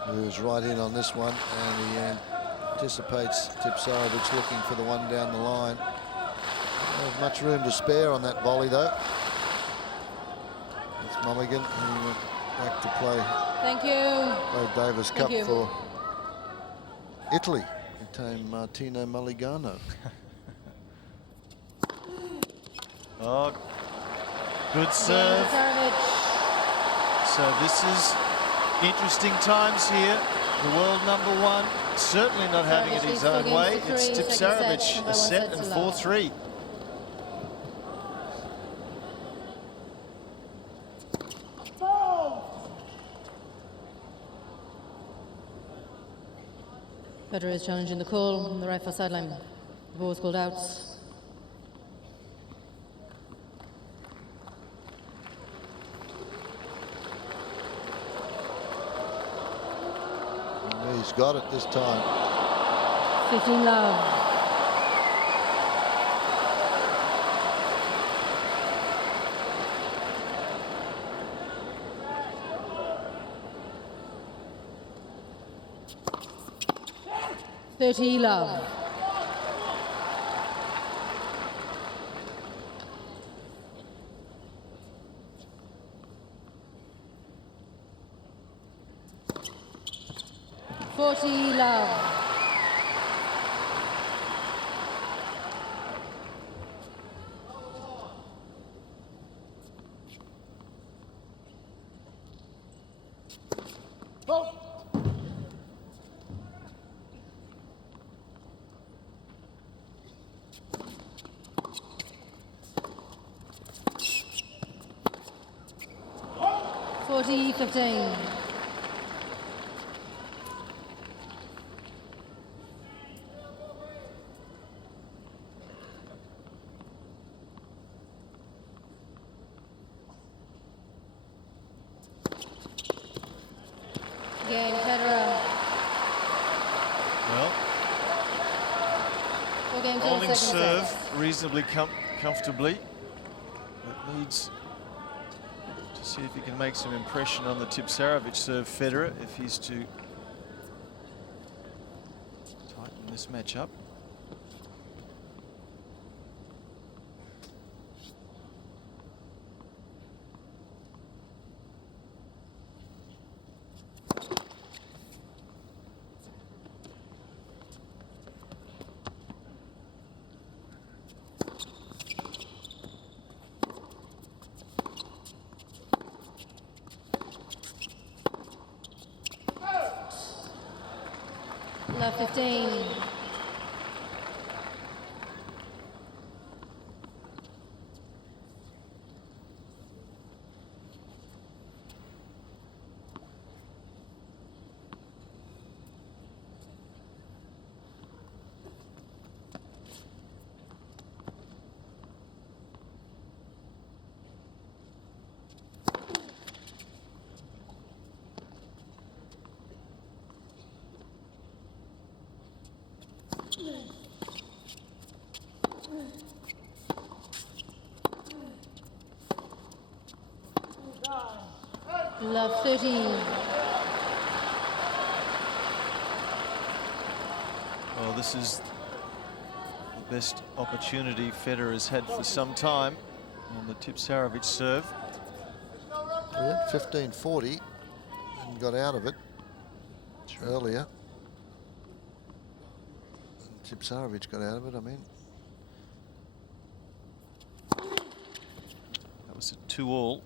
Moves right in on this one, and he anticipates Tipsarevic looking for the one down the line. Don't have much room to spare on that volley, though. It's mulligan, and he went back to play. Thank you. Play Davis Cup you. for Italy. Became Martino Mulligano. Oh, good serve. So this is interesting times here. The world #1 certainly not having it his own way. It's Tipsarevic, a set and 4-3. Federer is challenging the call on the right far sideline. The ball was called out. He's got it this time. 15 love. Love. Vote. Forty 15. Game, Federer. Well, 4 games, all holding second serve set. reasonably comfortably. It needs to see if he can make some impression on the Tipsarevic serve Federer if he's to tighten this match up. Love 15. Love 13. Well, this is the best opportunity Federer has had for some time on the Tipsarevic serve. Yeah, 15-40 and got out of it earlier. And Tipsarevic got out of it, I mean. That Was it 2-all?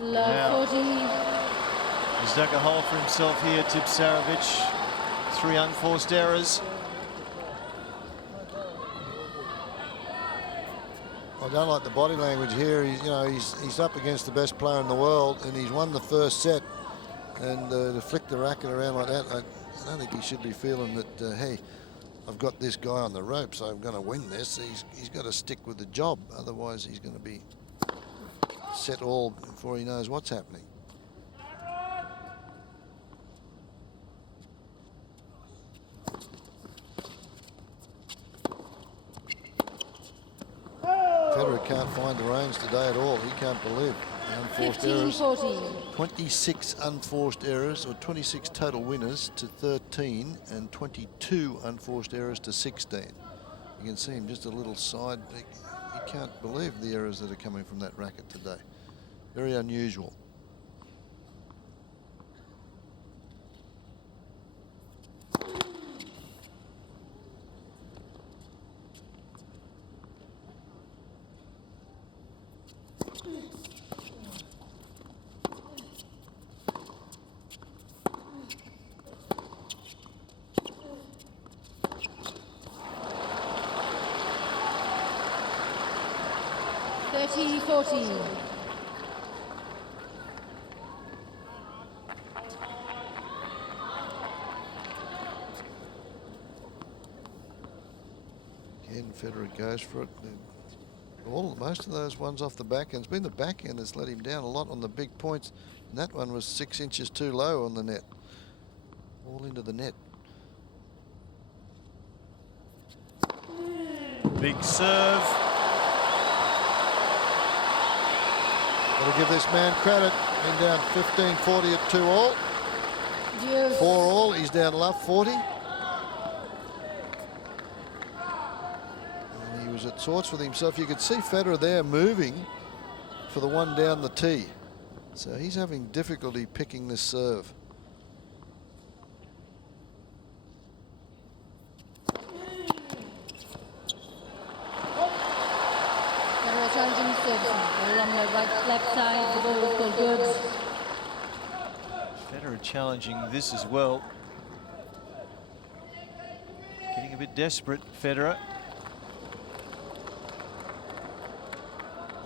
Love 40. He's dug a hole for himself here, Tipsarevic. 3 unforced errors. I don't like the body language here. He's up against the best player in the world, and he's won the first set. And to flick the racket around like that, I don't think he should be feeling that, hey, I've got this guy on the rope, so I'm going to win this. He's got to stick with the job. Otherwise, he's going to be set all before he knows what's happening. Federer can't find the range today at all. He can't believe the unforced errors. 15-14. 26 unforced errors, or 26 total winners to 13, and 22 unforced errors to 16. You can see him just a little side. You can't believe the errors that are coming from that racket today. Very unusual. Again, Federer goes for it. Most of those ones off the back end. It's been the back end that's let him down a lot on the big points. And that one was 6 inches too low on the net. All into the net. Big serve. Got to give this man credit. Been down 15-40 at 2-all. 4-all. He's down love 40. And he was at sorts with himself. You could see Federer there moving for the one down the tee. So he's having difficulty picking this serve. Challenging service along the left side, the ball is called good. Federer challenging this as well. Getting a bit desperate, Federer.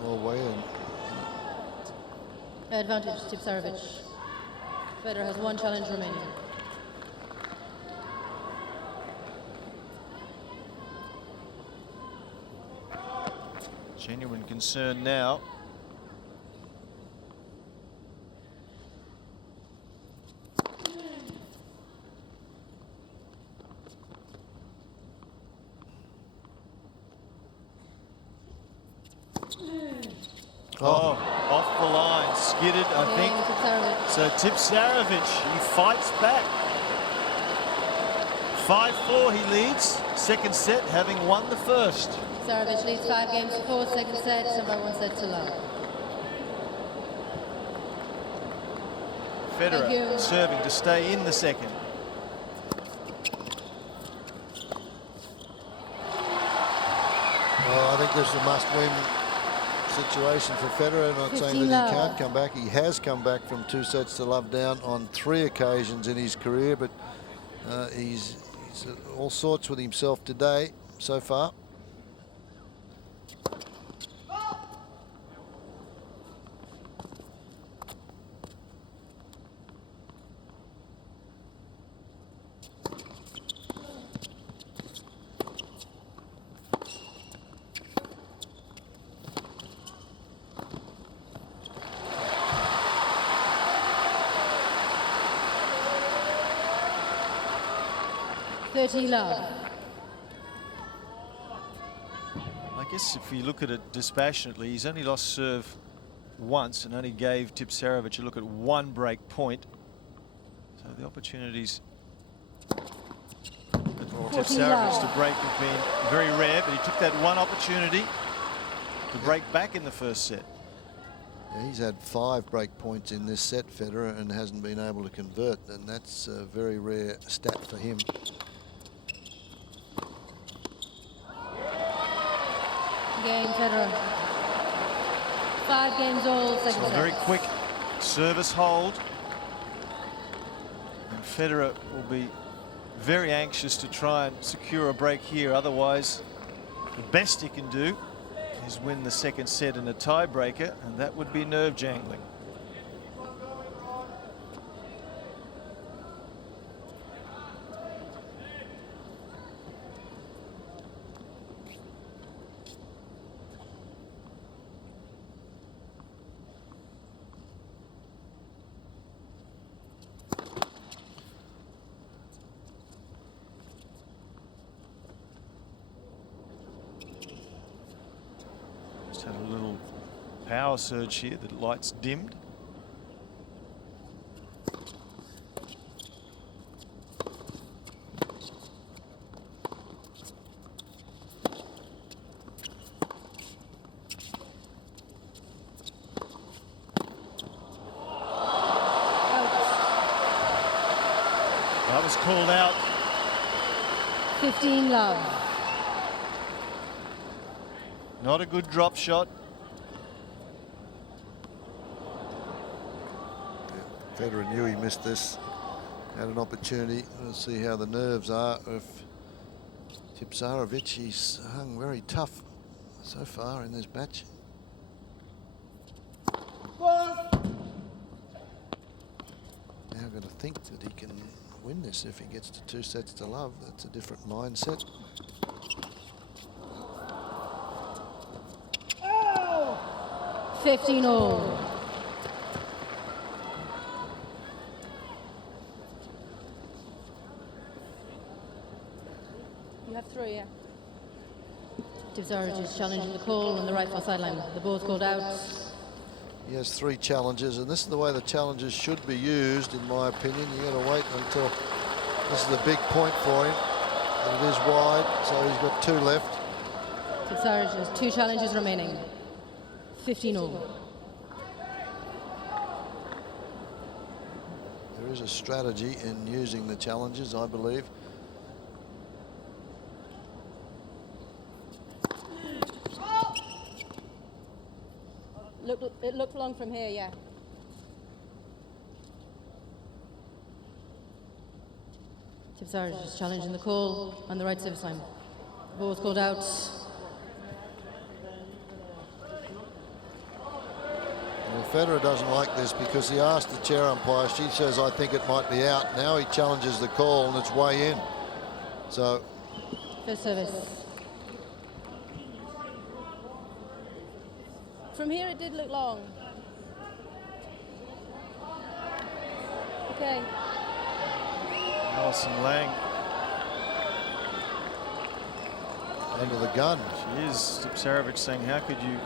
All way in. Advantage, Tipsarevic. Federer has 1 challenge remaining. Genuine concern now. Oh, off the line, skidded, I think. So Tipsarevic, he fights back. 5-4 he leads. Second set, having won the first. Tipsarevic leads 5 games to 4, second set, and by 1 set to love. Federer serving to stay in the second. Well, I think this is a must-win situation for Federer. Not saying that he can't come back. He has come back from 2 sets to love down on 3 occasions in his career, but he's all sorts with himself today so far. Love. I guess if you look at it dispassionately, he's only lost serve once and only gave Tipsarevic a look at 1 break point. So the opportunities for Tipsarevic to break have been very rare, but he took that one opportunity to break back in the first set. Yeah, he's had 5 break points in this set, Federer, and hasn't been able to convert, and that's a very rare stat for him. Game, Federer. 5 games all, second So a set. very quick service hold. And Federer will be very anxious to try and secure a break here. Otherwise, the best he can do is win the second set in a tiebreaker, and that would be nerve-jangling. Just had a little power surge here. The lights dimmed. That was called out. 15 love. Not a good drop shot. Federer knew he missed this. Had an opportunity. We'll see how the nerves are of Tipsarevic. He's hung very tough so far in this match. Now I've got to think that he can win this if he gets to 2 sets to love. That's a different mindset. Oh! 15 all. You have 3, yeah. Tipsarevic is challenging the call on the right far sideline. The ball's called out. He has 3 challenges, and this is the way the challenges should be used, in my opinion. You got to wait until this is a big point for him. And it is wide, so he's got 2 left. Tipsarevic has 2 challenges remaining. 15 all. There is a strategy in using the challenges, I believe. It looked long from here, yeah. Tipsarevic is challenging the call on the right service line. The ball's called out. Well, Federer doesn't like this because he asked the chair umpire. She says, I think it might be out. Now he challenges the call and it's way in. So First service. From here it did look long. Okay. Alison Lang. under the gun. She is. Tipsarevic saying, how could you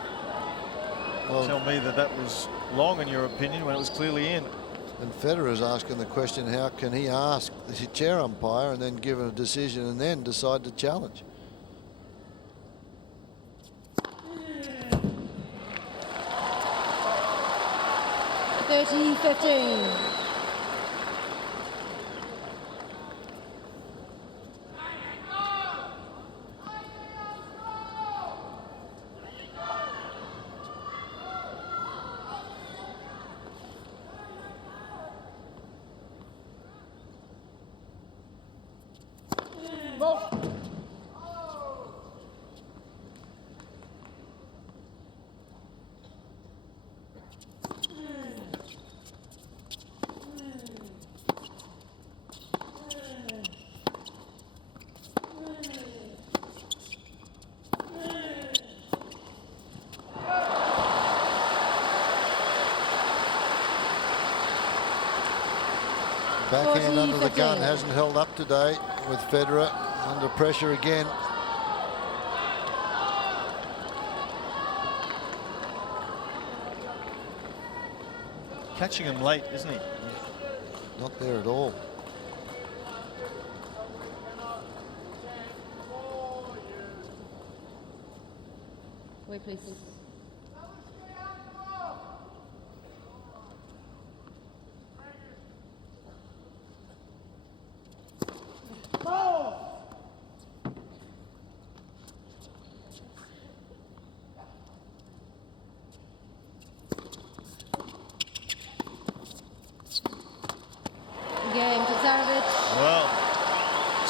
Well, tell me that that was long in your opinion when it was clearly in? and Federer's asking the question, how can he ask the chair umpire and then give a decision and then decide to challenge? $13-15. Backhand under the gun 14-15. hasn't held up today with Federer under pressure again. Catching him late, isn't he? Not there at all. Wait, please.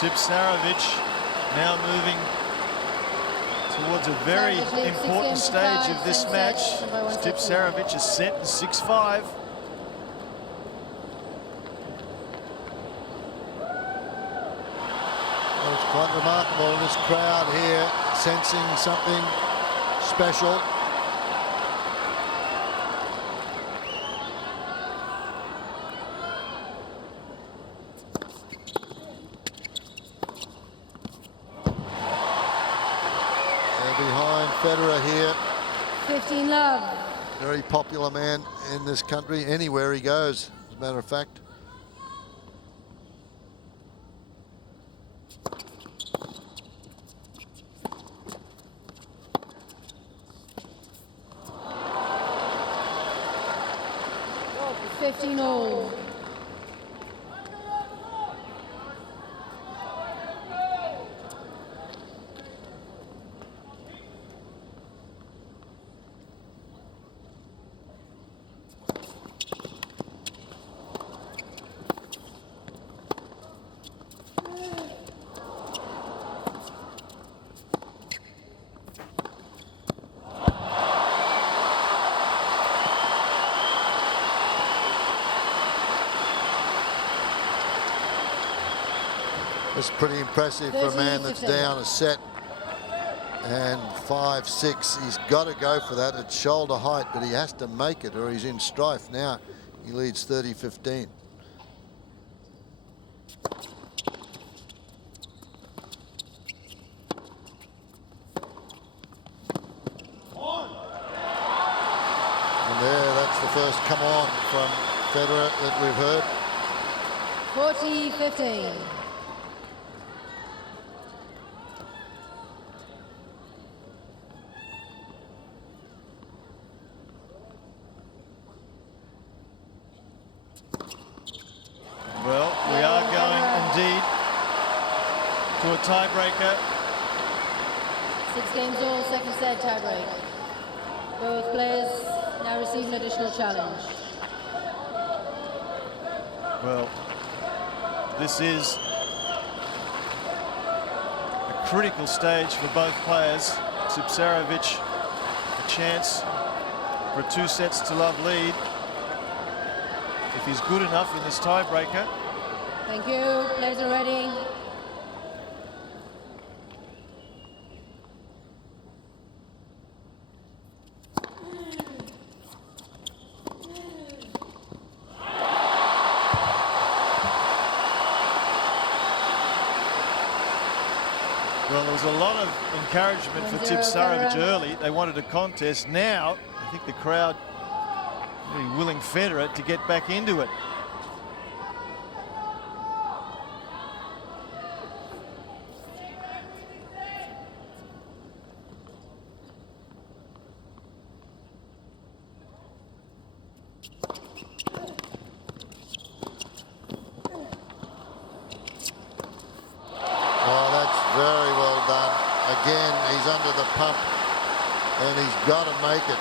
Tipsarevic now moving towards a very important stage of this match. Tipsarevic is set in 6-5. Well, it's quite remarkable, this crowd here sensing something special. Federer here. 15 love. Very popular man in this country, anywhere he goes, as a matter of fact. Oh, 15 all. It's pretty impressive for a man that's down a set and 5-6. He's got to go for that at shoulder height, but he has to make it or he's in strife. Now he leads 30-15. And there, that's the first come on from Federer that we've heard. 40-15. Well, we are going indeed to a tiebreaker. 6 games all, second set tiebreak. Both players now receive an additional challenge. Well, this is a critical stage for both players. Tipsarevic, a chance for a 2-sets-to-love lead. If he's good enough in this tiebreaker. Thank you. Players are ready. Well, there was a lot of encouragement for Tipsarevic early. They wanted a contest. Now, I think the crowd really willing Federer to get back into it. And he's got to make it.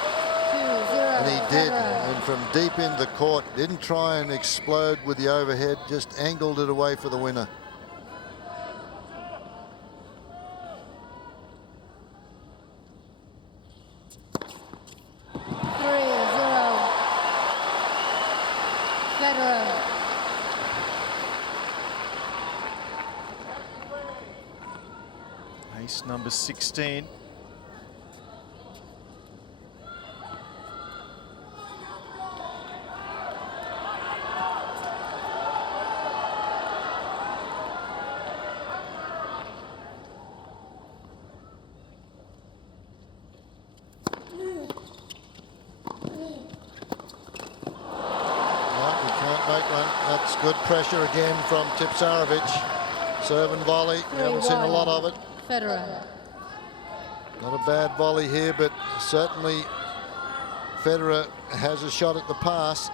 2-0. And he did. And from deep in the court, didn't try and explode with the overhead, just angled it away for the winner. Federer. Ace number 16. Good pressure again from Tipsarevic. Serve and volley. We haven't seen a lot of it. Federer. Not a bad volley here, but certainly Federer has a shot at the pass.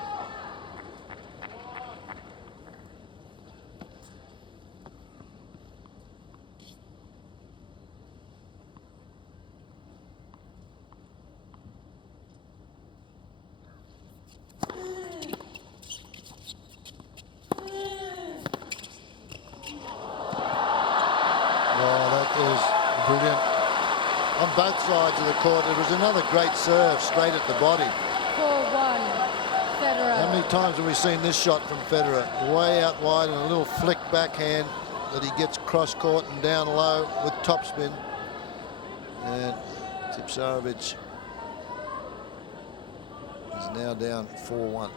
brilliant. On both sides of the court, it was another great serve straight at the body. 4-1, Federer. How many times have we seen this shot from Federer? Way out wide and a little flick backhand that he gets cross court and down low with topspin. And Tipsarevic is now down 4-1.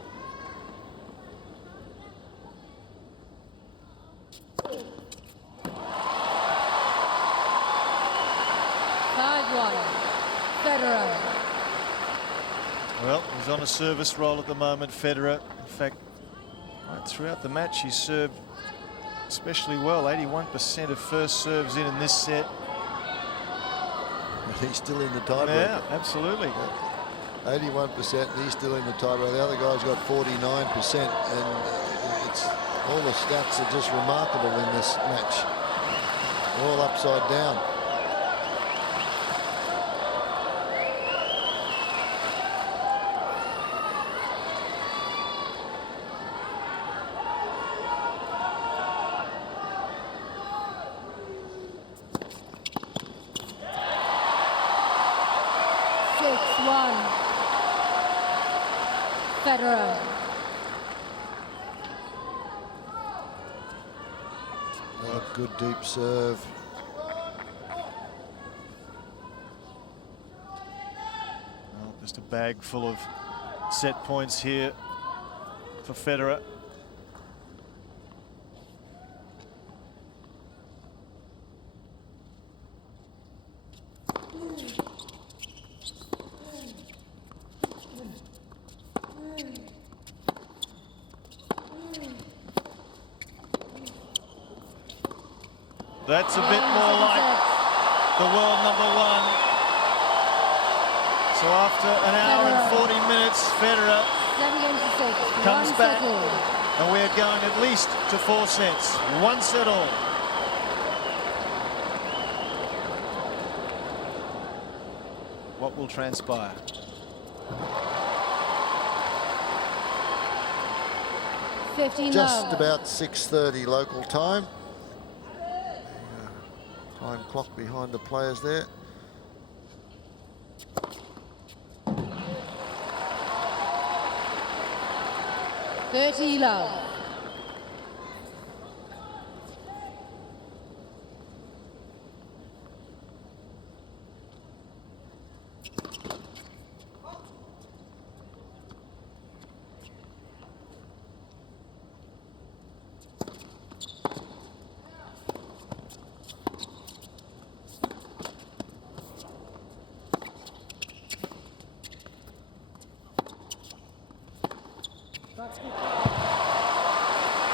Federer. Well, he's on a service roll at the moment, Federer. In fact, right throughout the match, he served especially well. 81% of first serves in this set. He's still in the tiebreak. Yeah, absolutely. 81%, and he's still in the tiebreak. The other guy's got 49%, and it's all the stats are just remarkable in this match. All upside down. Federer. A good deep serve. Well, just a bag full of set points here for Federer. That's a bit more like the world #1. So after an hour and 40 minutes, Federer 7 games to 6. comes One back, set all. and we're going at least to 4 sets. 1 set all. What will transpire? Just about 6:30 local time. Time clock behind the players there. Love.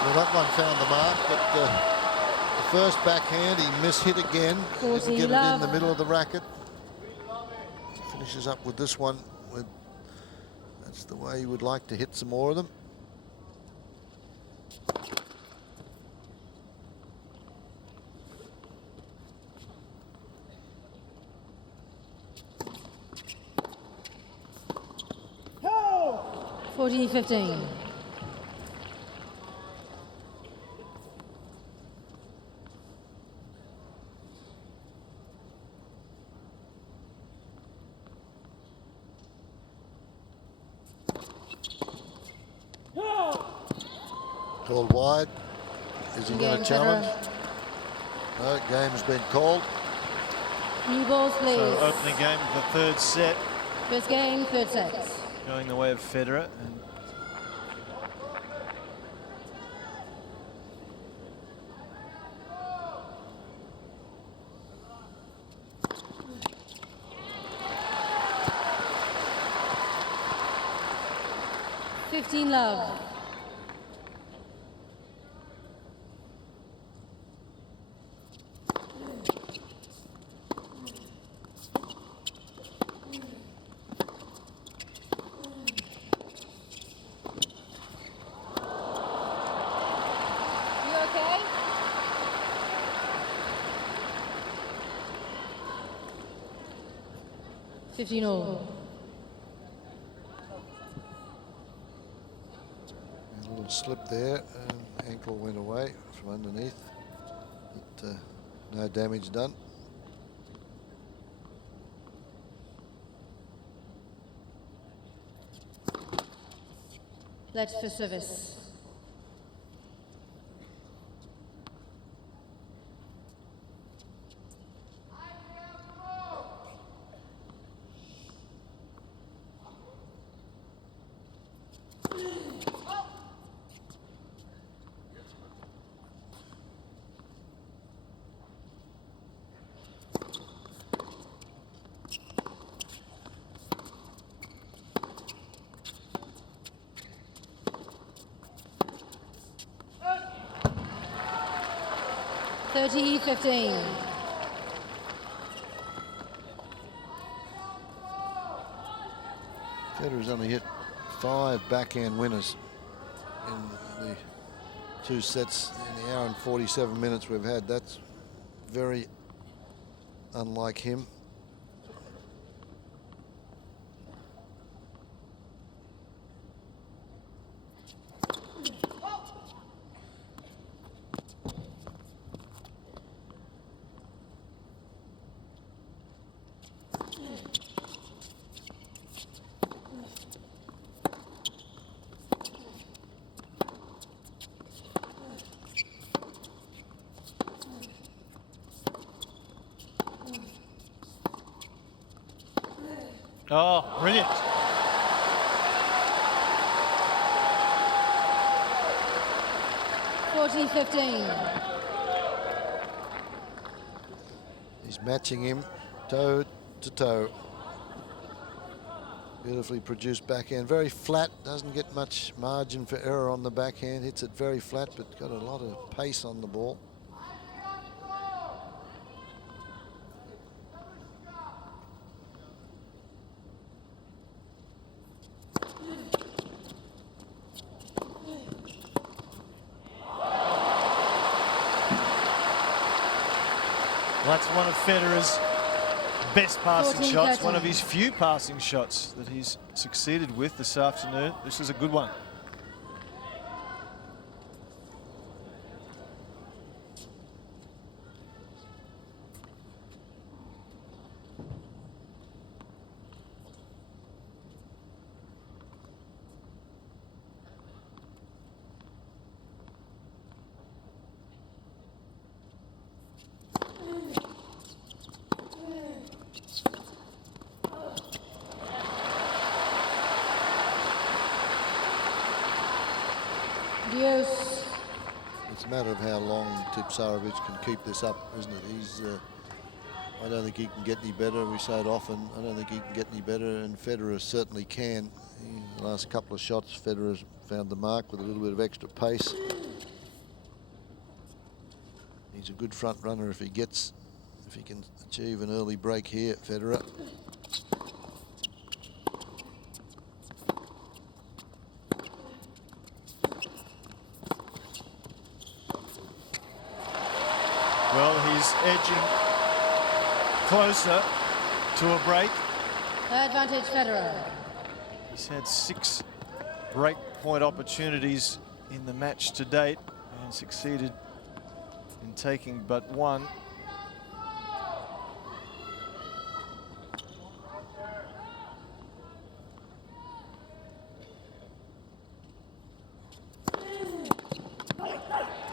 Well, that one found the mark, but the first backhand he mishit again. Didn't get it in the middle of the racket. Finishes up with this one. That's the way he would like to hit some more of them. No! 14-15. Called wide. Is he going to challenge? No, game has been called. New balls, please. So opening game of the 3rd set. First game, 3rd set. Going the way of Federer. And 15 love. You okay? all. A little slip there, and ankle went away from underneath, but no damage done. Let for service. (30-15). Federer's only hit 5 backhand winners in the 2 sets in the hour and 47 minutes we've had. That's very unlike him. Oh, brilliant. (40-15). He's matching him toe to toe. Beautifully produced backhand, very flat, doesn't get much margin for error on the backhand, hits it very flat but got a lot of pace on the ball. That's one of Federer's best passing 14-13. shots, one of his few passing shots that he's succeeded with this afternoon. This is a good one. Deuce. It's a matter of how long Tipsarevic can keep this up, isn't it? He's, I don't think he can get any better. We say it often. I don't think he can get any better, and Federer certainly can. The last couple of shots, Federer's found the mark with a little bit of extra pace. He's a good front runner if he can achieve an early break here, Federer. Well, he's edging closer to a break. Advantage Federer. He's had 6 break point opportunities in the match to date and succeeded in taking but one.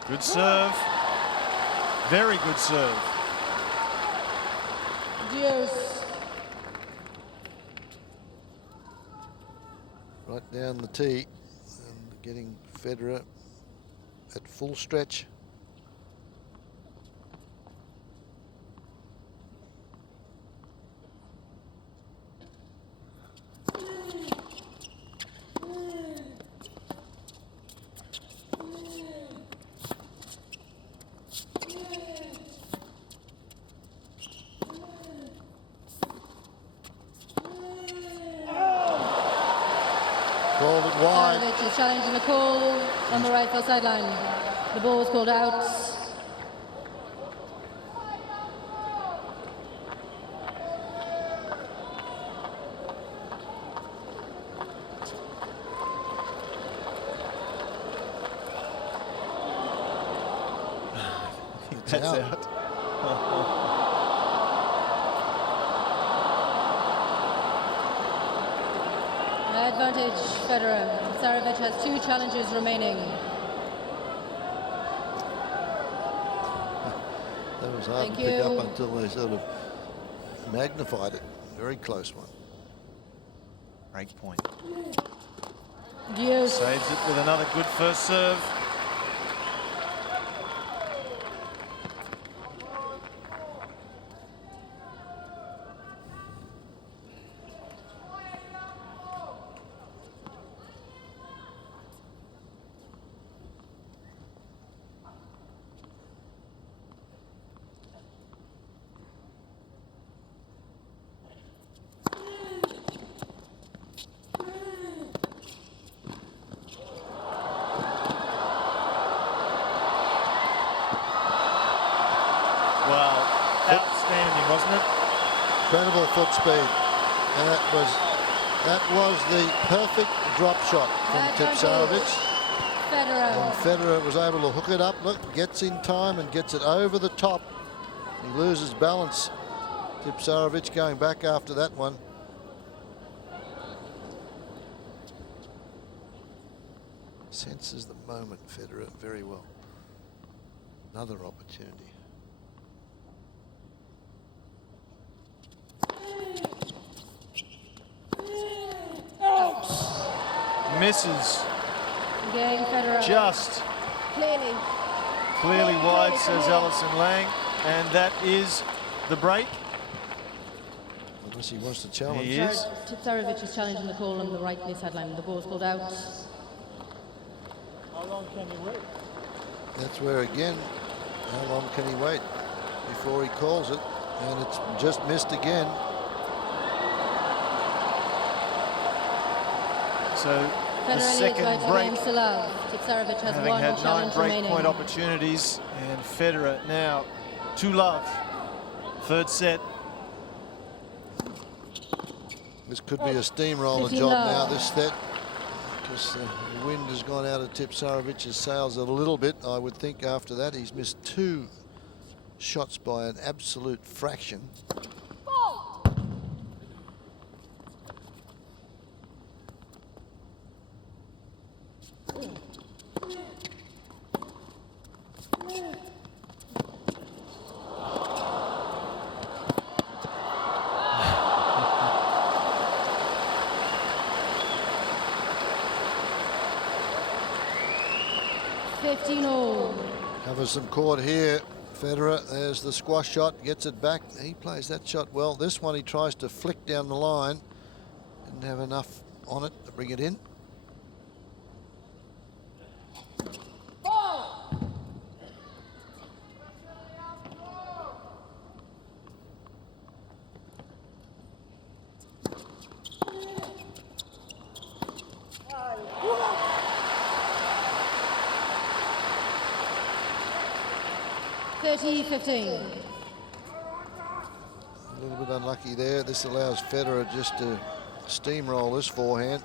Good serve. Very good serve. Deuce. Right down the tee and getting Federer at full stretch. Called it wide. Tipsarevic is challenging the call on the right field sideline. The ball was called out. That's out. Advantage, Federer. Tipsarevic has 2 challenges remaining. That was hard to pick up until they sort of magnified it. Very close one. Break point. Deuce. Saves it with another good first serve. Outstanding, wasn't it? Incredible foot speed. And that was the perfect drop shot from Tipsarevic. And Federer was able to hook it up. Look, gets in time and gets it over the top. He loses balance. Tipsarevic going back after that one. Senses the moment, Federer, very well. Another opportunity. Misses. Game, Federer. Just clearly wide, says Alison Lang, and that is the break. Unless he wants to challenge. He is. Tipsarevic is challenging the call on the right knee sideline. The ball's pulled out. How long can you wait? That's where, again, how long can he wait before he calls it? And it's just missed again. So the second break, Tipsarevic has having one had 9 challenge break remaining. point opportunities, and Federer now 2-love. Third set. This could be a steamroller job now, this set, because the wind has gone out of Tipsarevic's sails a little bit. I would think after that he's missed 2 shots by an absolute fraction. Covers some court here. Federer, there's the squash shot, gets it back. He plays that shot well. This one he tries to flick down the line. Didn't have enough on it to bring it in. A little bit unlucky there. This allows Federer just to steamroll this forehand.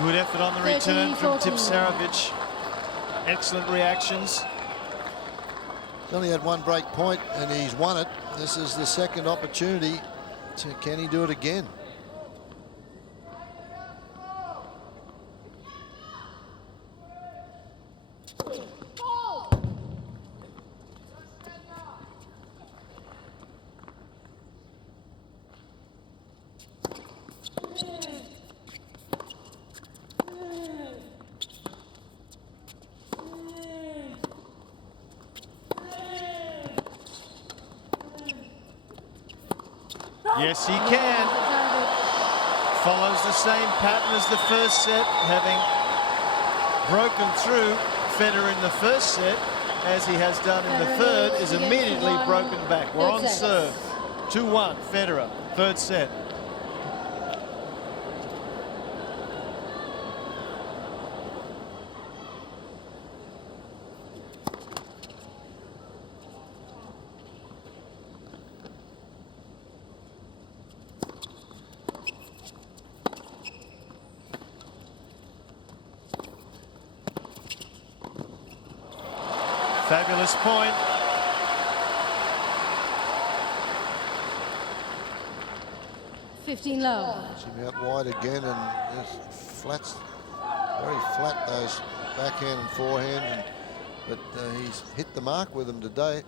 Good effort on the return from Tipsarevic. Excellent reactions. He's only had 1 break point and he's won it. This is the second opportunity. Can he do it again? Yes, he can. Follows the same pattern as the first set, having broken through Federer in the first set. as he has done in the third, is immediately broken back. We're on serve. 2-1, Federer, third set. Fabulous point. Love. Him out wide again, and just flats, very flat, those backhand and forehand, but he's hit the mark with them today.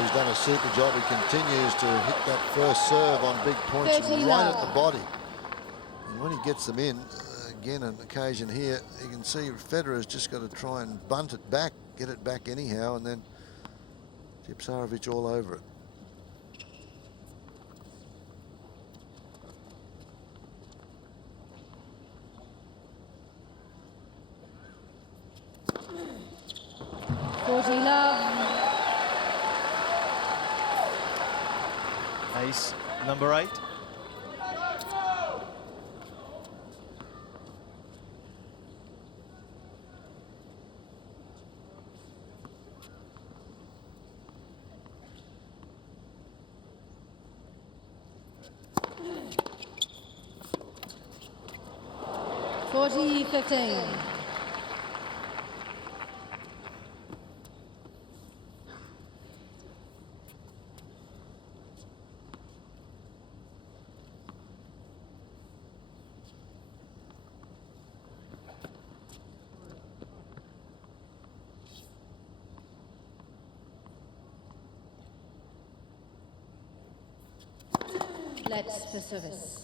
He's done a super job. He continues to hit that first serve on big points right at the body. And when he gets them in, again, an occasion here, you can see Federer's just got to try and bunt it back, get it back anyhow, and then Tipsarevic all over it. Ace number 8. $40-15. Let's for service.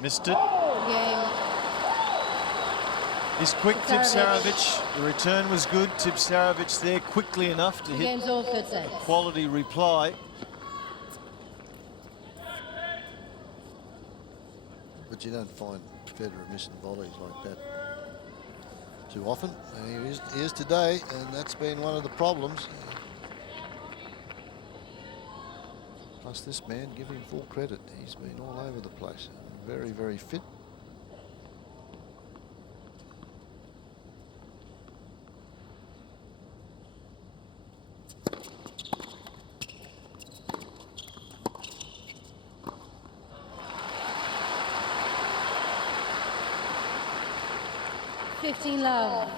Missed it. Game. He's quick, Tipsarevic. The return was good. Tipsarevic there quickly enough to hit Game's all, third set. quality reply. But you don't find Federer missing volleys like that too often. And he is today, and that's been one of the problems. Plus this man, give him full credit. He's been all over the place. Very, very fit. Love.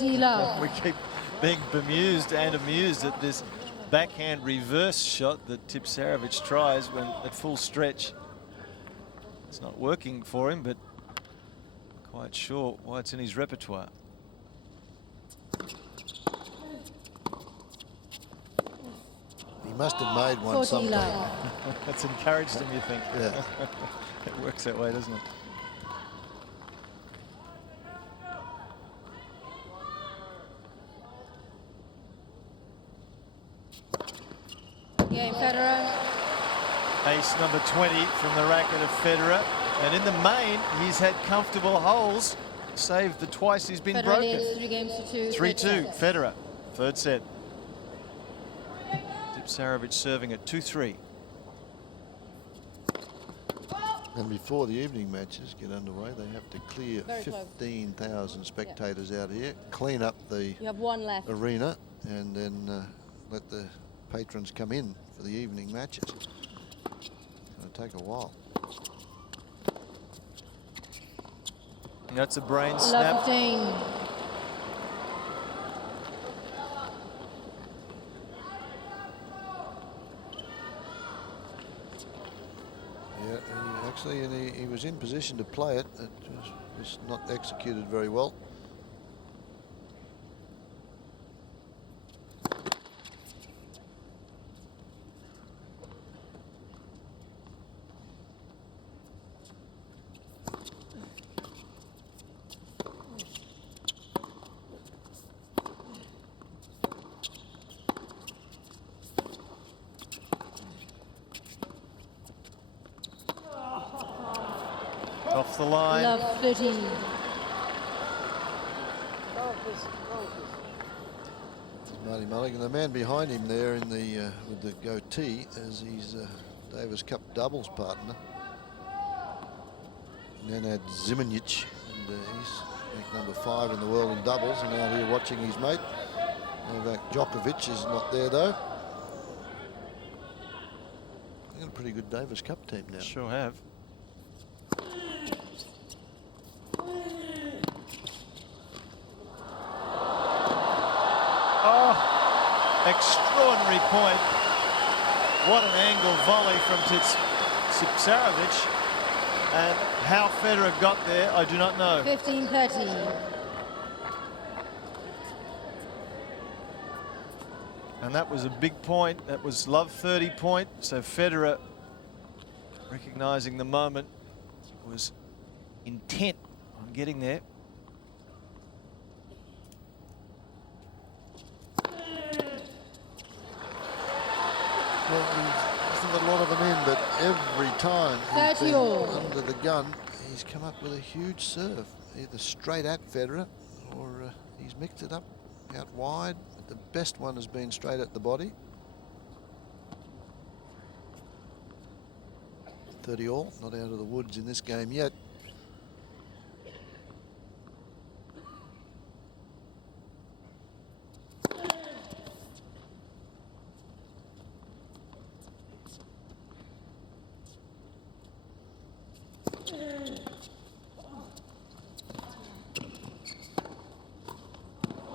Love. We keep being bemused and amused at this backhand reverse shot that Tipsarevic tries when at full stretch. It's not working for him, but quite sure why it's in his repertoire. He must have made one sometime. That's encouraged him, you think? Yeah. It works that way, doesn't it? Game, Federer. Ace number 20 from the racket of Federer. And in the main, he's had comfortable holes, save the twice he's been Federer broken. leads 3 games to 2. 3-2, Federer, third set. Tipsarevic serving at 2-3. And before the evening matches get underway, they have to clear Very close. 15,000 spectators out here, clean up the You have one left. arena, and then let the patrons come in for the evening matches. It's going to take a while. That's a brain Love snap. 15. Yeah, actually, and he was in position to play it. It was just not executed very well. Off the line. Love 13. Marty Mulligan, the man behind him there in the with the goatee, as he's Davis Cup doubles partner. Nenad Zimonjic, and he's ranked number 5 in the world in doubles, and out here watching his mate. Novak Djokovic is not there though. They've got a pretty good Davis Cup team now. Sure have. Oh, extraordinary point. What an angle volley from Tipsarevic. And how Federer got there, I do not know. 15-13. And that was a big point. That was love 30 point. So Federer, recognizing the moment, was intent on getting there. Well, he hasn't got a lot of them in, but every time he's 30 been all. under the gun, he's come up with a huge serve, either straight at Federer or he's mixed it up out wide. The best one has been straight at the body. 30 all, not out of the woods in this game yet.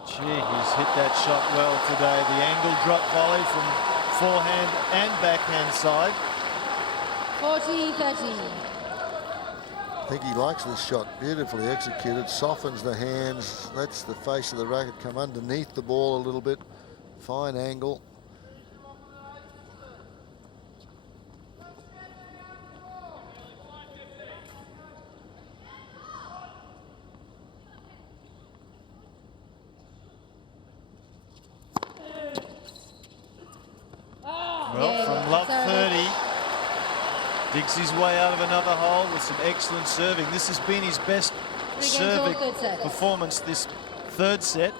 Gee, he's hit that shot well today. The angle drop volley from forehand and backhand side. 40-13. I think he likes this shot, beautifully executed, softens the hands, lets the face of the racket come underneath the ball a little bit, fine angle. Well, from love 30, digs his way out of another hole with some excellent serving. This has been his best 3 games serving all, third set. performance this third set.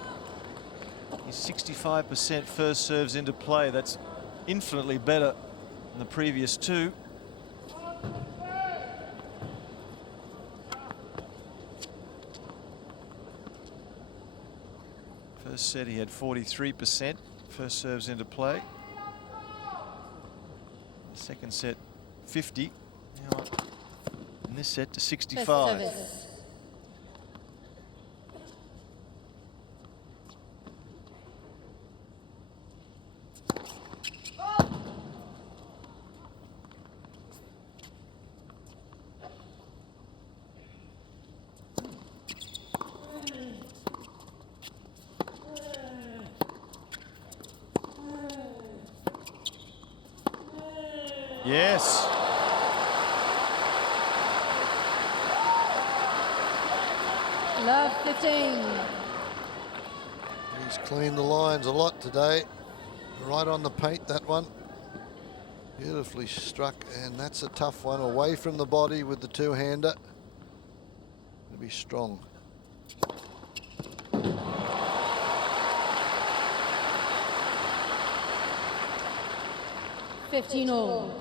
He's 65% first serves into play. That's infinitely better than the previous two. First set he had 43% first serves into play. Second set 50. Now up in this set to Best 65. service. Yes. Love 15. He's cleaned the lines a lot today. Right on the paint, that one. Beautifully struck, and that's a tough one. Away from the body with the two-hander. It'll be strong. $15 all.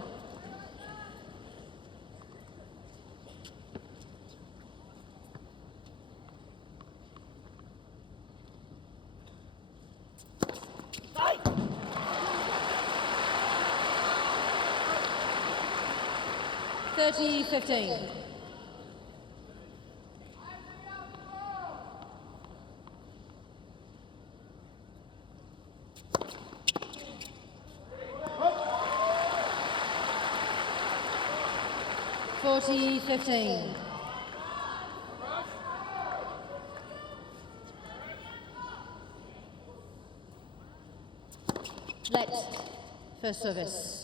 30-15. (40-15). Let first service.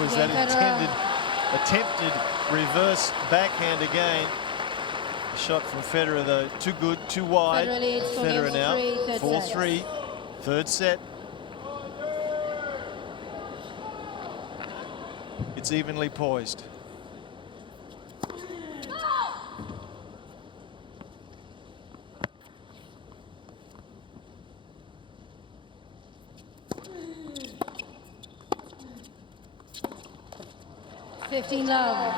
Was that attempted reverse backhand again? The shot from Federer though, too good, too wide. Federer now, 4-3, third set. It's evenly poised. Love.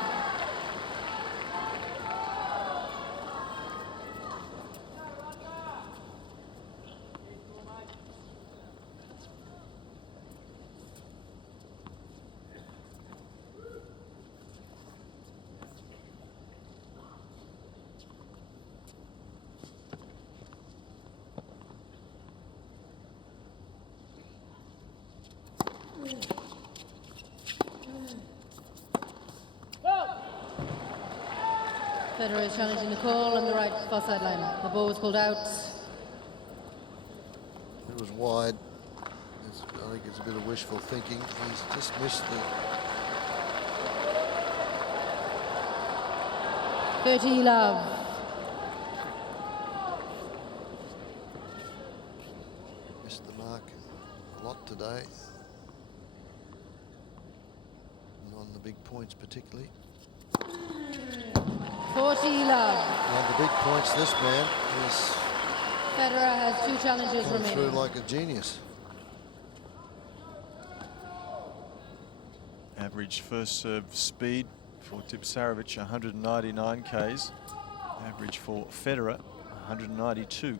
Federer is challenging the call on the right far sideline. The ball was pulled out. It was wide. I think it's a bit of wishful thinking. He's just missed the... 30 love. Missed the mark a lot today. And on the big points particularly. 40 love. On the big points, this man is Federer has 2 challenges going remaining. through like a genius. Average first serve speed for Tipsarevic, 199 Ks. Average for Federer, 192.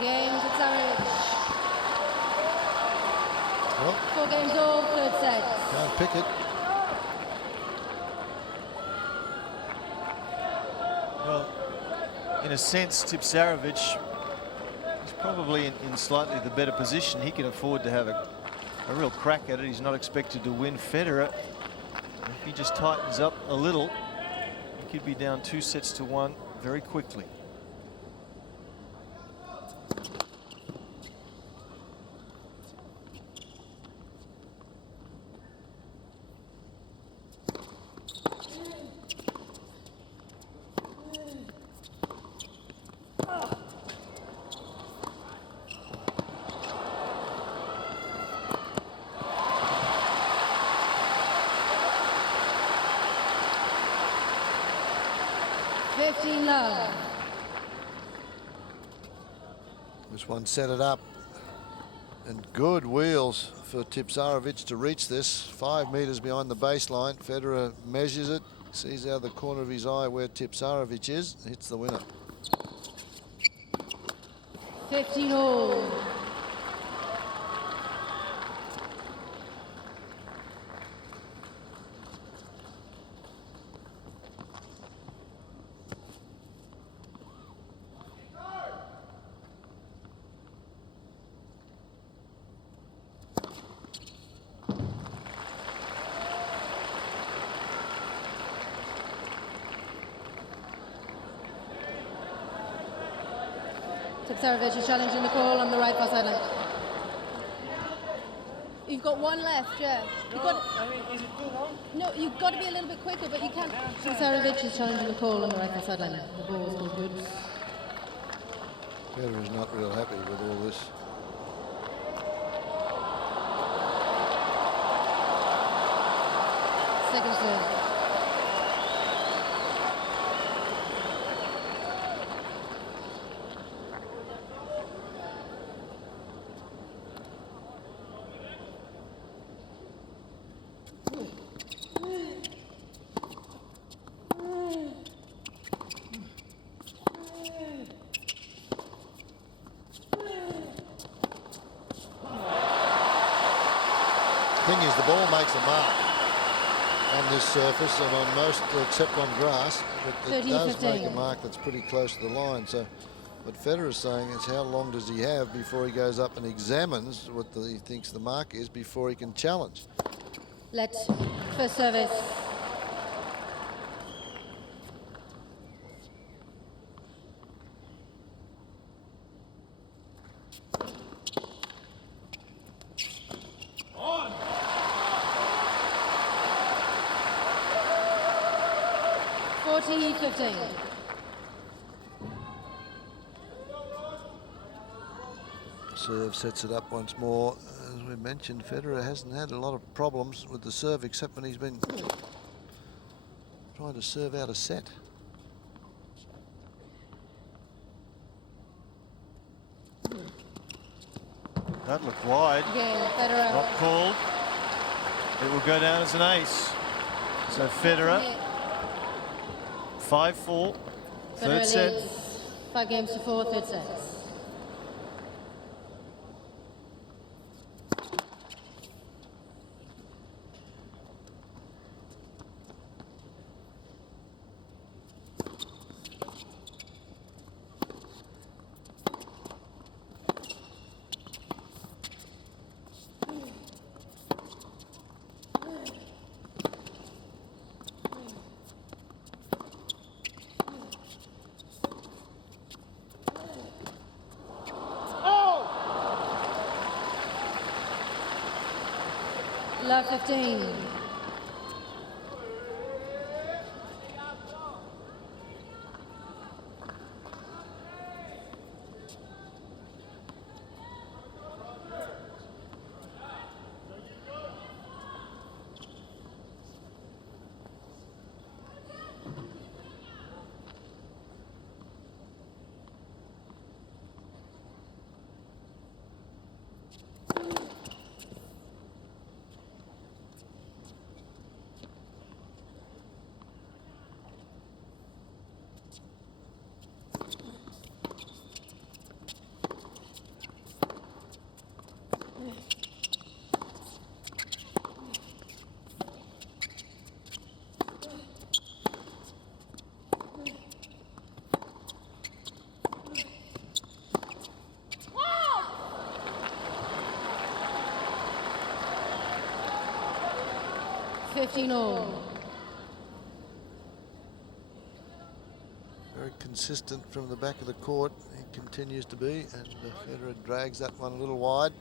Game, Tipsarevic. Well, 4 games all, third set. can't pick it. Well, in a sense, Tipsarevic is probably in slightly the better position. He can afford to have a real crack at it. He's not expected to win. Federer, if he just tightens up a little, he could be down 2-1 very quickly. This one set it up. And good wheels for Tipsarevic to reach this. 5 meters behind the baseline. Federer measures it, sees out of the corner of his eye where Tipsarevic is, hits the winner. 15 all. Tipsarevic is challenging the call on the right far sideline. You've got 1 left, Jeff. You've got, I mean, is it too long? no, you've got to be a little bit quicker, but you can't. Tipsarevic is challenging the call on the right far sideline. The ball was called good. Federer is not real happy with all this. Second serve. thing is, the ball makes a mark on this surface and on most, except on grass, but it does make a mark that's pretty close to the line. So what Federer's saying is, how long does he have before he goes up and examines what he thinks the mark is before he can challenge? Let first service. On. 40-15. Serve sets it up once more. As we mentioned, Federer hasn't had a lot of problems with the serve, except when he's been trying to serve out a set. That looked wide. Again, Federer. Not called. It will go down as an ace. So Federer, 5-4, third Federer set. leads 5 games to 4, third set. Love 15. All. Very consistent from the back of the court. He continues to be, and Federer drags that one a little wide.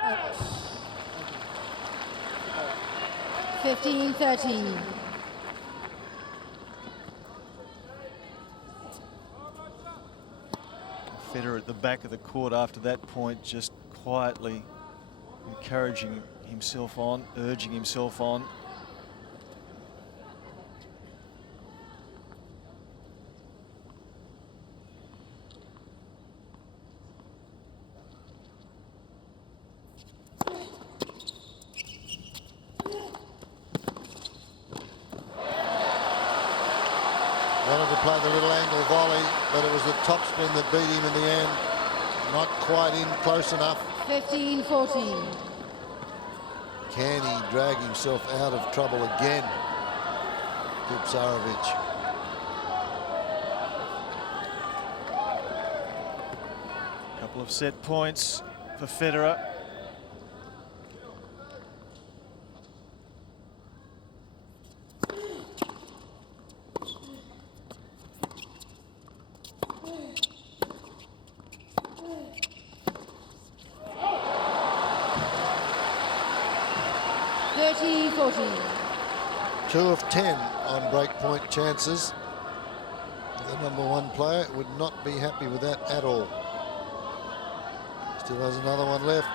Out. 15-13. Federer at the back of the court after that point, just quietly encouraging himself on, urging himself on. Wanted to play the little angle volley, but it was the topspin that beat him in the end. Not quite in close enough. 15-14. Can he drag himself out of trouble again? Tipsarevic. Couple of set points for Federer. Two 2 of 10 on breakpoint chances. The #1 player would not be happy with that at all. Still has another one left.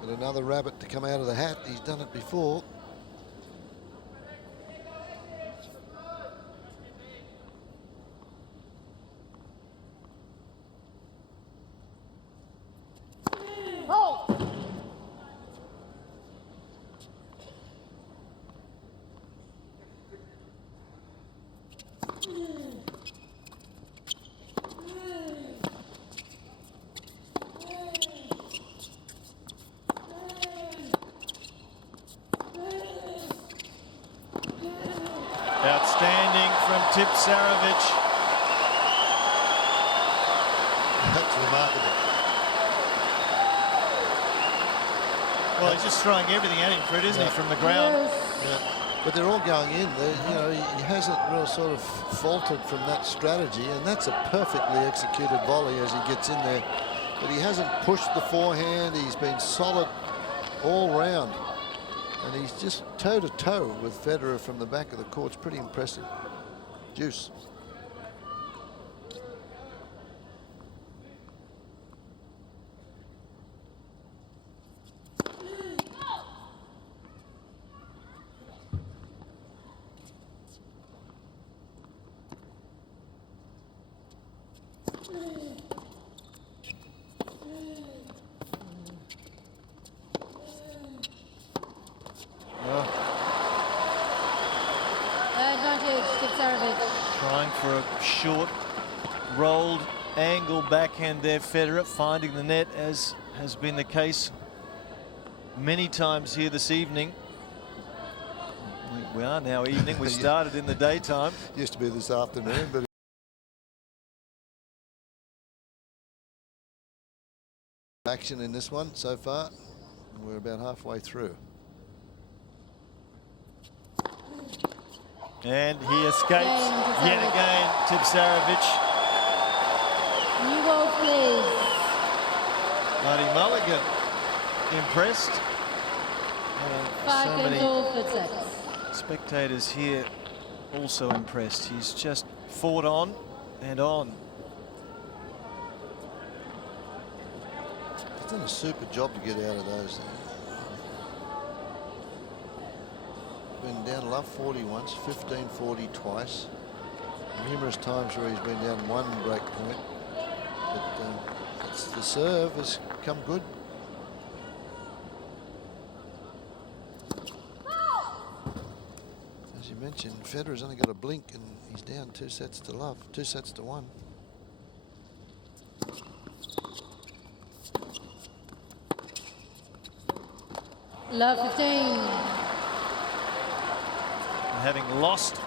But another rabbit to come out of the hat. He's done it before. Outstanding from Tipsarevic. That's remarkable. Well, he's just throwing everything at him, Fred, isn't he, from the ground? Yeah. But they're all going in. You know, he hasn't really sort of faltered from that strategy, and that's a perfectly executed volley as he gets in there. But he hasn't pushed the forehand. He's been solid all round. And he's just toe-to-toe with Federer from the back of the court. It's pretty impressive. Juice. Advantage, Tipsarevic. Trying for a short, rolled angle backhand there, Federer, finding the net, as has been the case many times here this evening. We are now evening. We started in the daytime. Used to be this afternoon, but action in this one so far. We're about halfway through. And he escapes yet again, Tipsarevic. New ball, please. Marty Mulligan impressed. Five So games many all, 30 seconds. spectators here also impressed. He's just fought on and on. He's done a super job to get out of those. Been down love 40 once, 15-40 twice. Numerous times where he's been down one break point. But the serve has come good. As you mentioned, Federer's only got a blink and he's down 2 sets to love, 2 sets to 1. Love 15. And having lost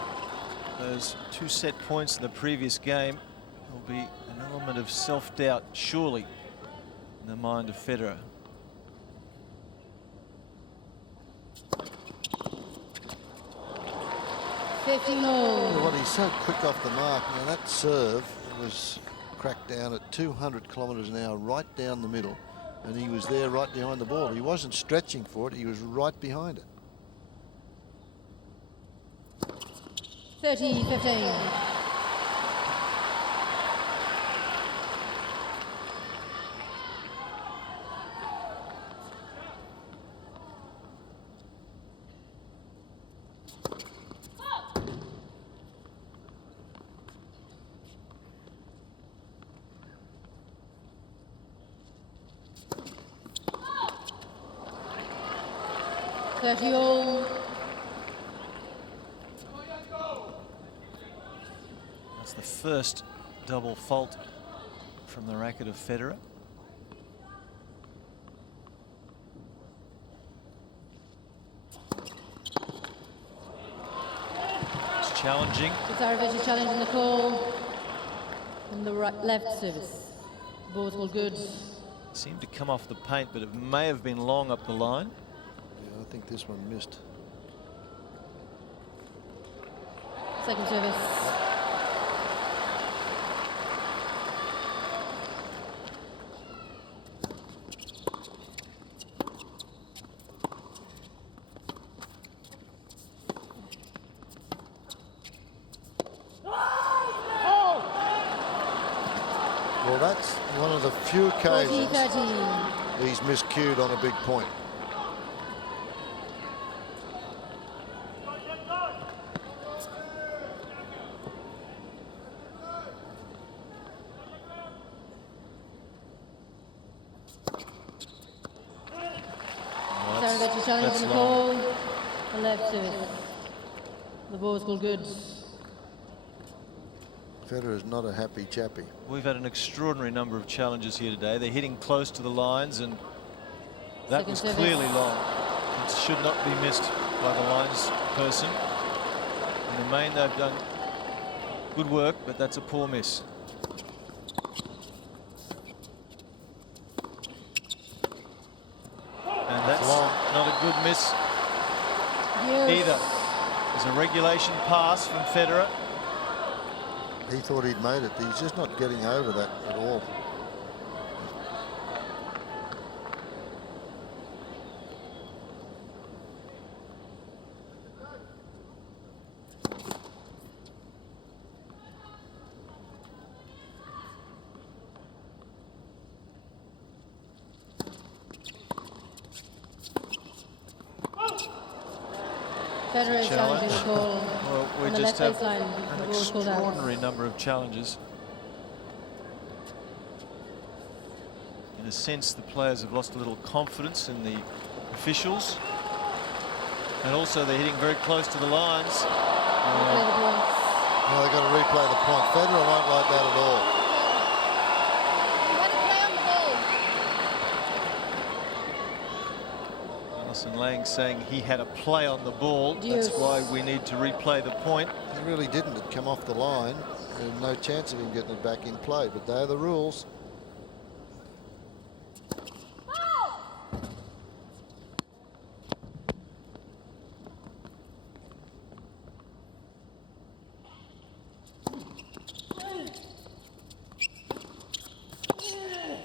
those 2 set points in the previous game, there'll be an element of self-doubt, surely, in the mind of Federer. Well, he's so quick off the mark. Now that serve was cracked down at 200 kilometres an hour, right down the middle, and he was there right behind the ball. He wasn't stretching for it, he was right behind it. 30-15. All. That's the first double fault from the racket of Federer. It's challenging. Tipsarevic is challenging the call from the left service. Both all good. Seemed to come off the paint, but it may have been long up the line. Yeah, I think this one missed. Second service. Well, that's one of the few occasions 40-30. he's miscued on a big point. Tipsarevic is challenging that's the long. ball. The left to the ball's called good. Federer's not a happy chappy. We've had an extraordinary number of challenges here today. They're hitting close to the lines, and that Second was service. clearly long. It should not be missed by the lines person. In the main, they've done good work, but that's a poor miss. And that's long. not a good miss Yes. either. There's a regulation pass from Federer. He thought he'd made it. He's just not getting over that at all. Federer is challenging the ball. Well, we on the just left have baseline. The an ball's called out. extraordinary number of challenges. In a sense, the players have lost a little confidence in the officials. And also they're hitting very close to the lines. Play the points. Now they've got to replay the point. Federer won't like that at all. You had to play on the ball. Alison Lang saying he had a play on the ball. Deuce. That's why we need to replay the point. He really didn't. It come off the line. There's no chance of him getting it back in play, but they're the rules.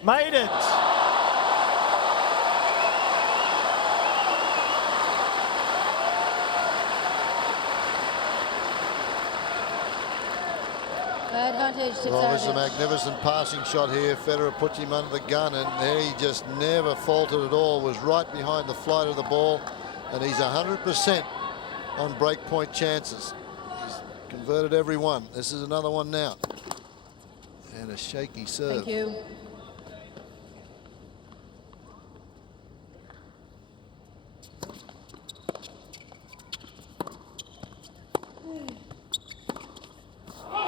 Made it! Advantage Well, this is a Tipsarevic. magnificent passing shot here. Federer puts him under the gun, and there he just never faltered at all. Was right behind the flight of the ball, and he's 100% on break point chances. He's converted every one. This is another one now. And a shaky serve. Thank you.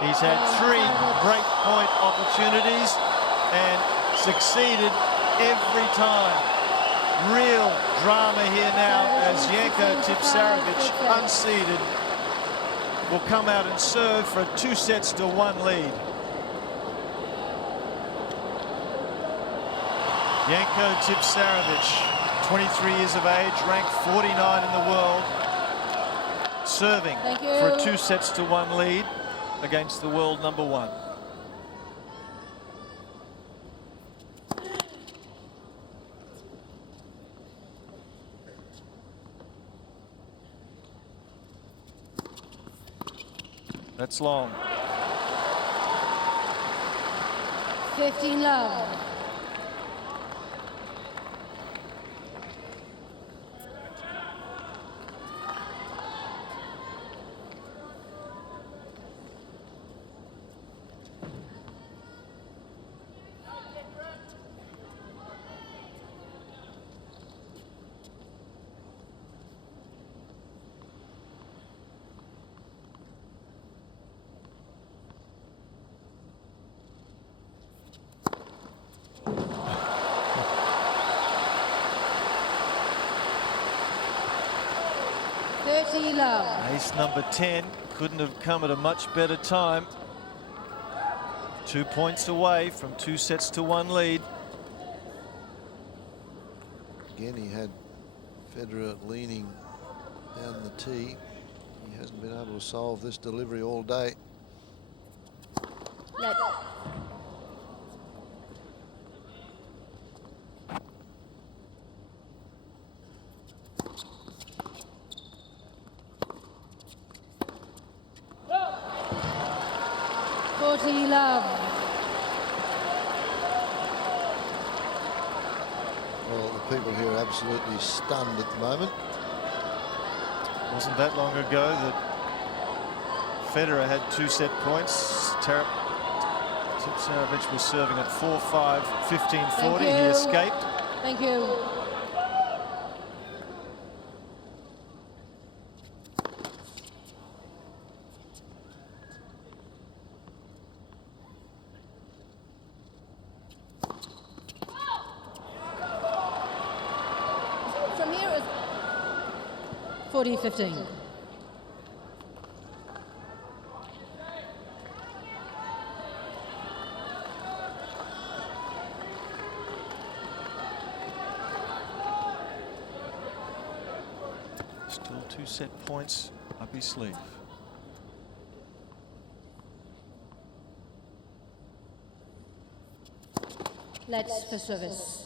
He's had 3 breakpoint opportunities and succeeded every time. Real drama here now as Janko Tipsarevic, unseeded, will come out and serve for a 2-1 lead. Janko Tipsarevic, 23 years of age, ranked 49 in the world, serving Thank you. for a 2-1 lead against the world number 1. That's long. 15 love. Love. Ace number 10 couldn't have come at a much better time. 2 points away from 2-1 lead. Again, he had Federer leaning down the tee. He hasn't been able to solve this delivery all day. Let. Love. Well, the people here are absolutely stunned at the moment. Wasn't that long ago that Federer had 2 set points. Tipsarevic was serving at 4-5, 15-40. He escaped. Thank you. From here is 40-15. Still 2 set points up his sleeve. Let's for service.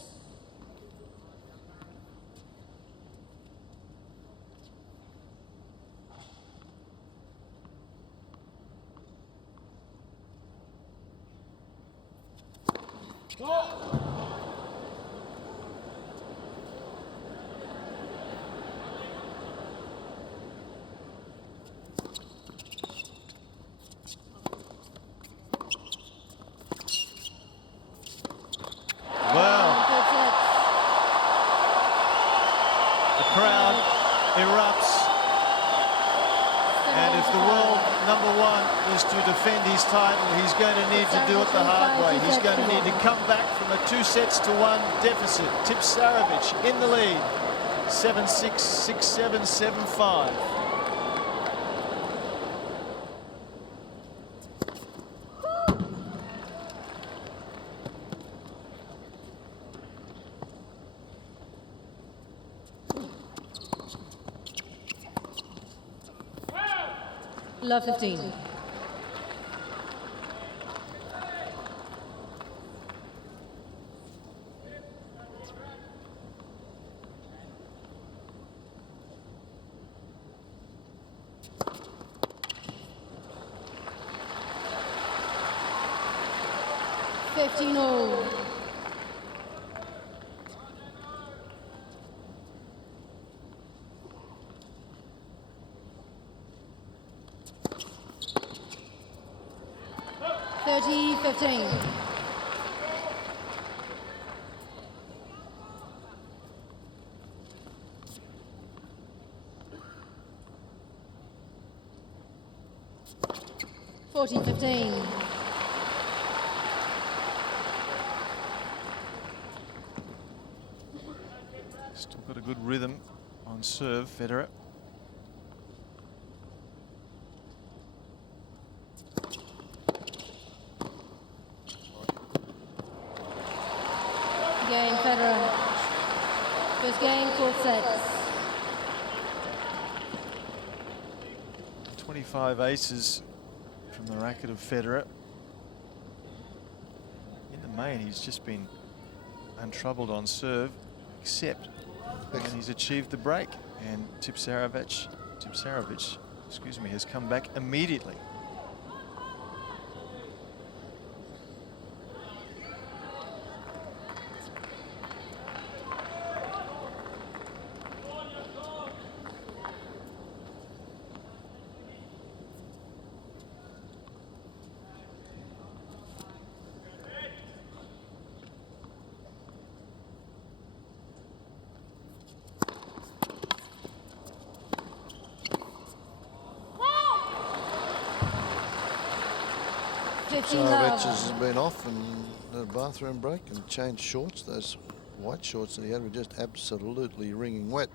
Defend his title, he's going to need to do it the hard way. He's going to need to come back from a 2-1 deficit. Tipsarevic in the lead. 7-6, 6-7, 7-5. Love 15. Still got a good rhythm on serve, Federer. Game, Federer. First game, 4 sets. 25 aces from the racket of Federer. In the main, he's just been untroubled on serve, except when he's achieved the break. And Tipsarevic, excuse me, has come back immediately. Tipsarevic has been off and had a bathroom break and changed shorts. Those white shorts that he had were just absolutely wringing wet.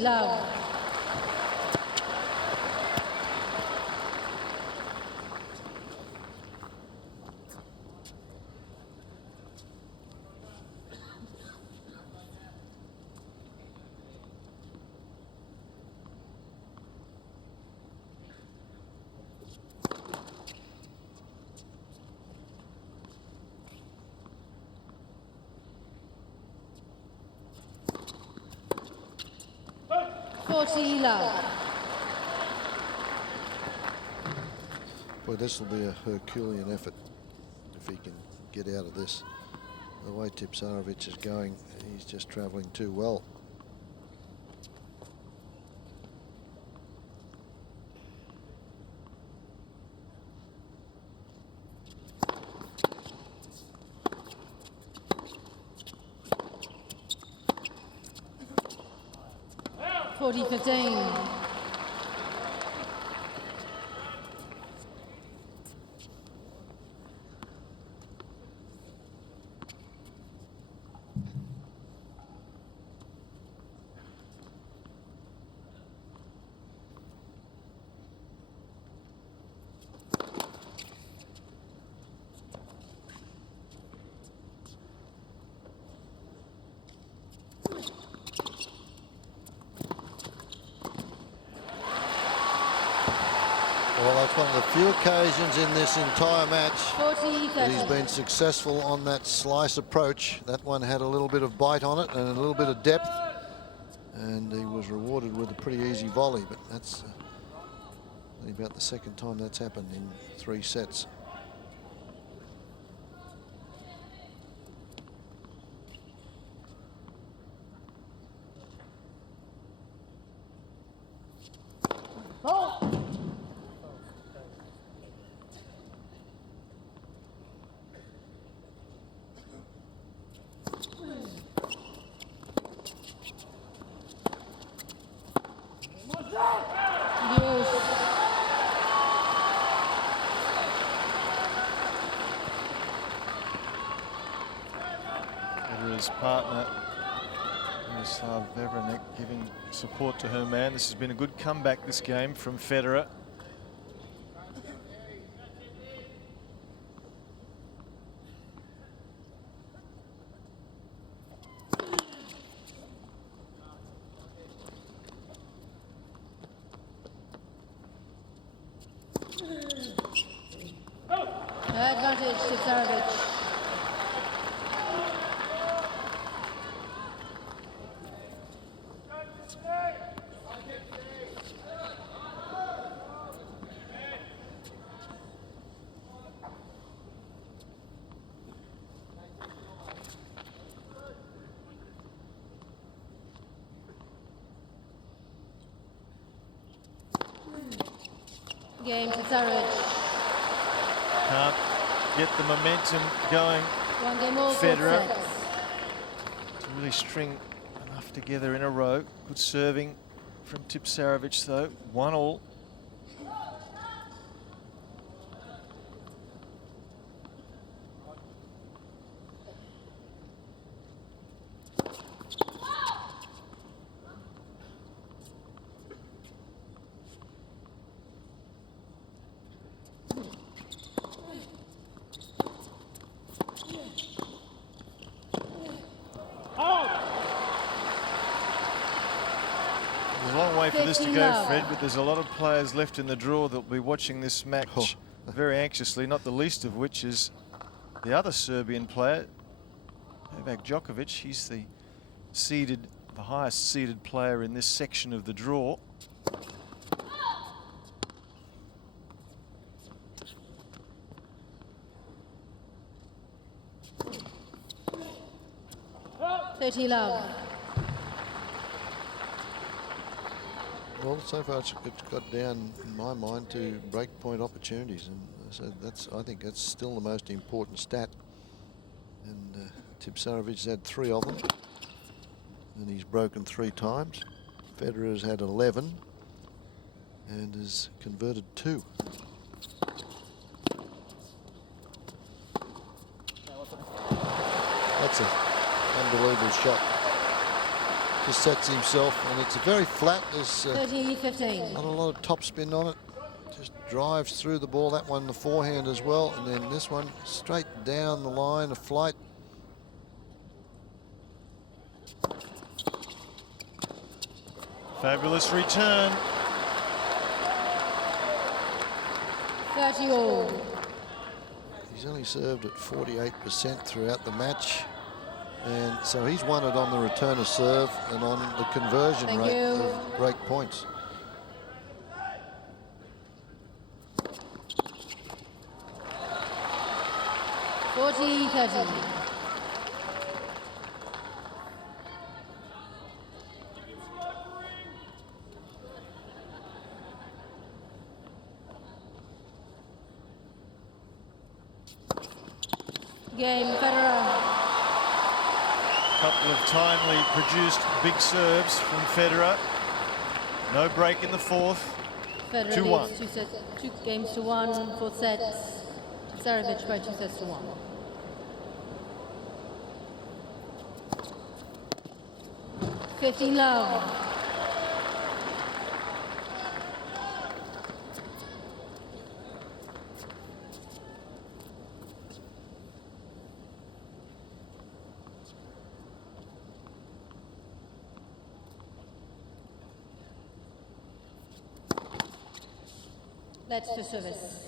Love. 40 love. Boy, this will be a Herculean effort if he can get out of this. The way Tipsarevic is going, he's just travelling too well. (40-15). Well, that's one of the few occasions in this entire match 40-30. that he's been successful on that slice approach. That one had a little bit of bite on it and a little bit of depth, and he was rewarded with a pretty easy volley, but that's only about the second time that's happened in 3 sets. Federer's partner, Rod Laver Arena, giving support to her man. This has been a good comeback, this game, from Federer. Advantage Tipsarevic. Game Tipsarevic. Can't get the momentum going. 1 game all. Federer to really string enough together in a row. Good serving from Tipsarevic though. 1-1. There's a long way for this to go, Fred, but there's a lot of players left in the draw that will be watching this match very anxiously, not the least of which is the other Serbian player, Novak Djokovic. He's the highest seeded player in this section of the draw. Love. Well, so far it's got down, in my mind, to breakpoint opportunities, and so I think that's still the most important stat. And Tipsarevic's had 3 of them, and he's broken 3 times. Federer's had 11 and has converted 2. That's an unbelievable shot. Just sets himself, and it's a very flat. There's 30-15. not a lot of top spin on it. Just drives through the ball. That one, the forehand as well, and then this one straight down the line, a flight. Fabulous return. 30-all. He's only served at 48% throughout the match. And so he's won it on the return of serve and on the conversion Thank rate you. of break points. (40-30). Game, Federer. Couple of timely produced big serves from Federer. No break in the fourth. Federer 2-1. leads 2 games to 1, fourth set. Tipsarevic by 2 sets to 1. (15 love). Let's to service.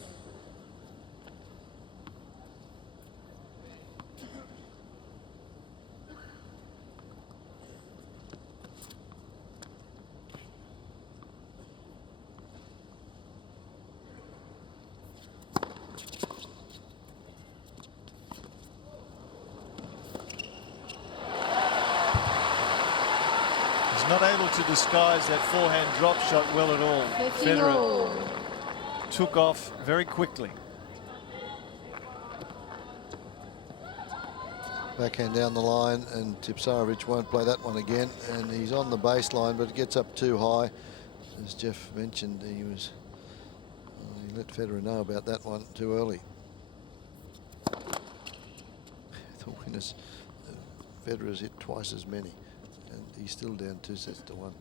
He's not able to disguise that forehand drop shot well at all. 15 Federer all. took off very quickly. Backhand down the line, and Tipsarevic won't play that one again. And he's on the baseline, but it gets up too high. As Jeff mentioned, he let Federer know about that one too early. The winners, Federer's hit twice as many, and he's still down 2 sets to 1.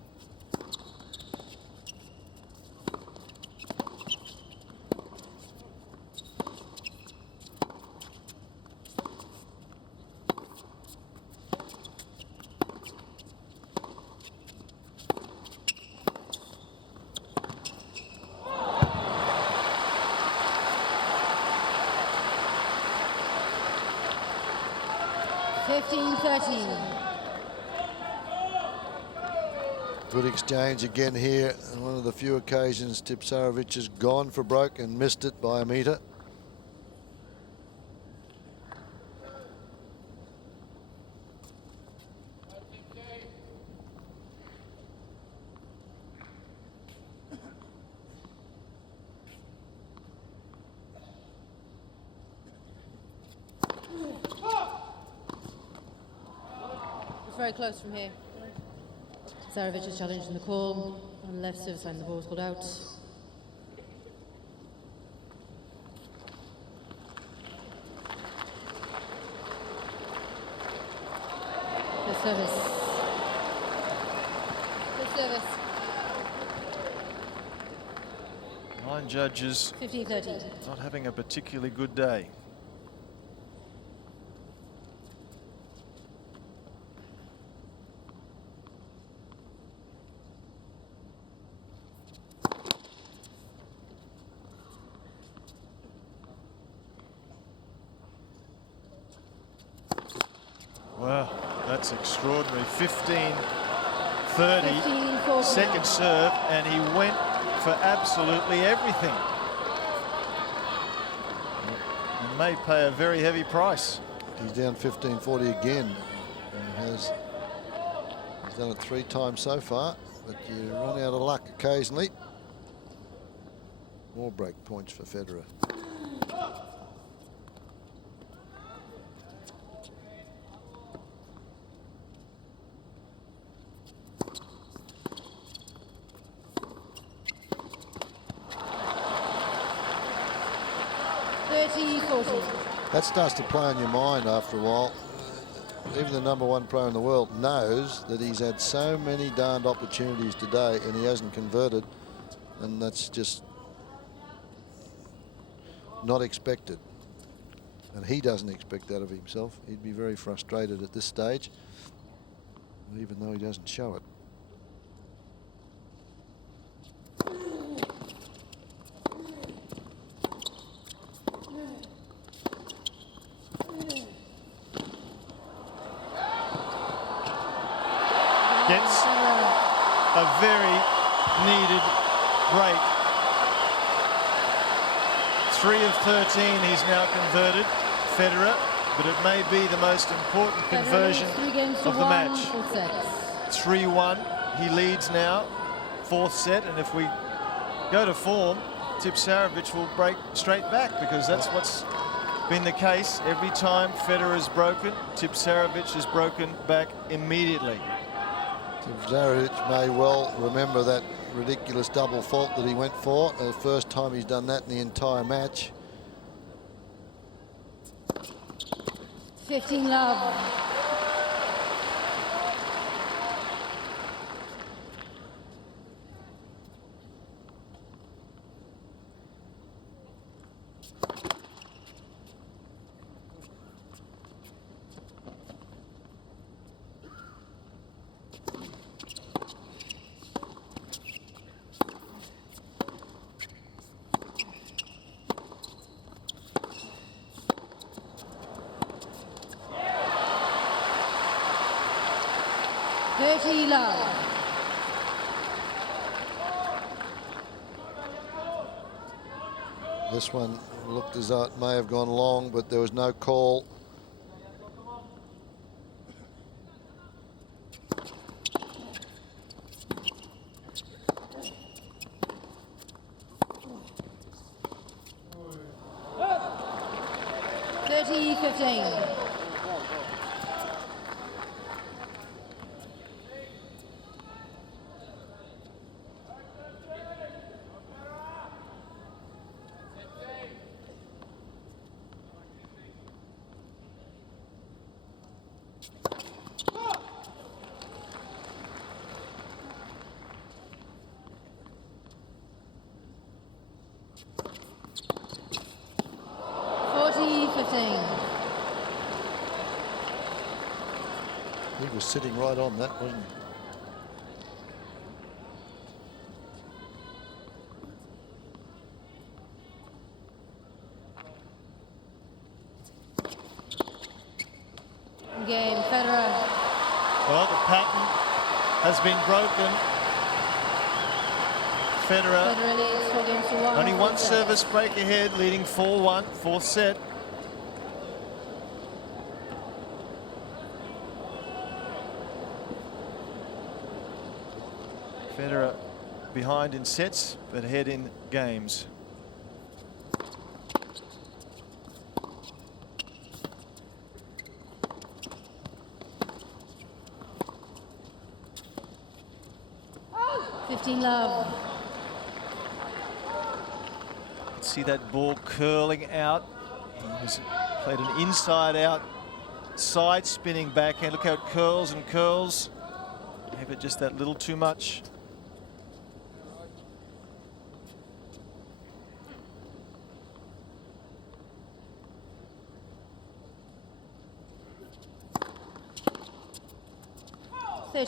Good exchange again here, and one of the few occasions Tipsarevic has gone for broke and missed it by a metre. It's very close from here. Tipsarevic is challenged in the call. On the left service line, the ball was called out. The service. Good service. 9 judges 15-30. not having a particularly good day. Wow, that's extraordinary. 15-30, 15-40. second serve, and he went for absolutely everything. And may pay a very heavy price. He's down 15-40 again. He's done it 3 times so far, but you run out of luck occasionally. More break points for Federer. That starts to play on your mind after a while. Even the #1 player in the world knows that he's had so many darned opportunities today and he hasn't converted, and that's just not expected. And he doesn't expect that of himself. He'd be very frustrated at this stage, even though he doesn't show it. break. 3 of 13 he's now converted, Federer, but it may be the most important conversion of the match. 3-1, he leads now, 4th set, and if we go to form, Tipsarevic will break straight back, because that's what's been the case every time Federer is broken. Tipsarevic has broken back immediately. Tipsarevic may well remember that ridiculous double fault that he went for. The first time he's done that in the entire match. 15 love. This one looked as though it may have gone long, but there was no call. He was sitting right on that, wasn't he? Game, Federer. Well, the pattern has been broken. Federer leads 4 games to 1. only one service break ahead, leading 4-1, 4th set. Federer behind in sets, but ahead in games. Love. See that ball curling out. He played an inside-out, side-spinning backhand. Look how it curls and curls. Maybe just that little too much.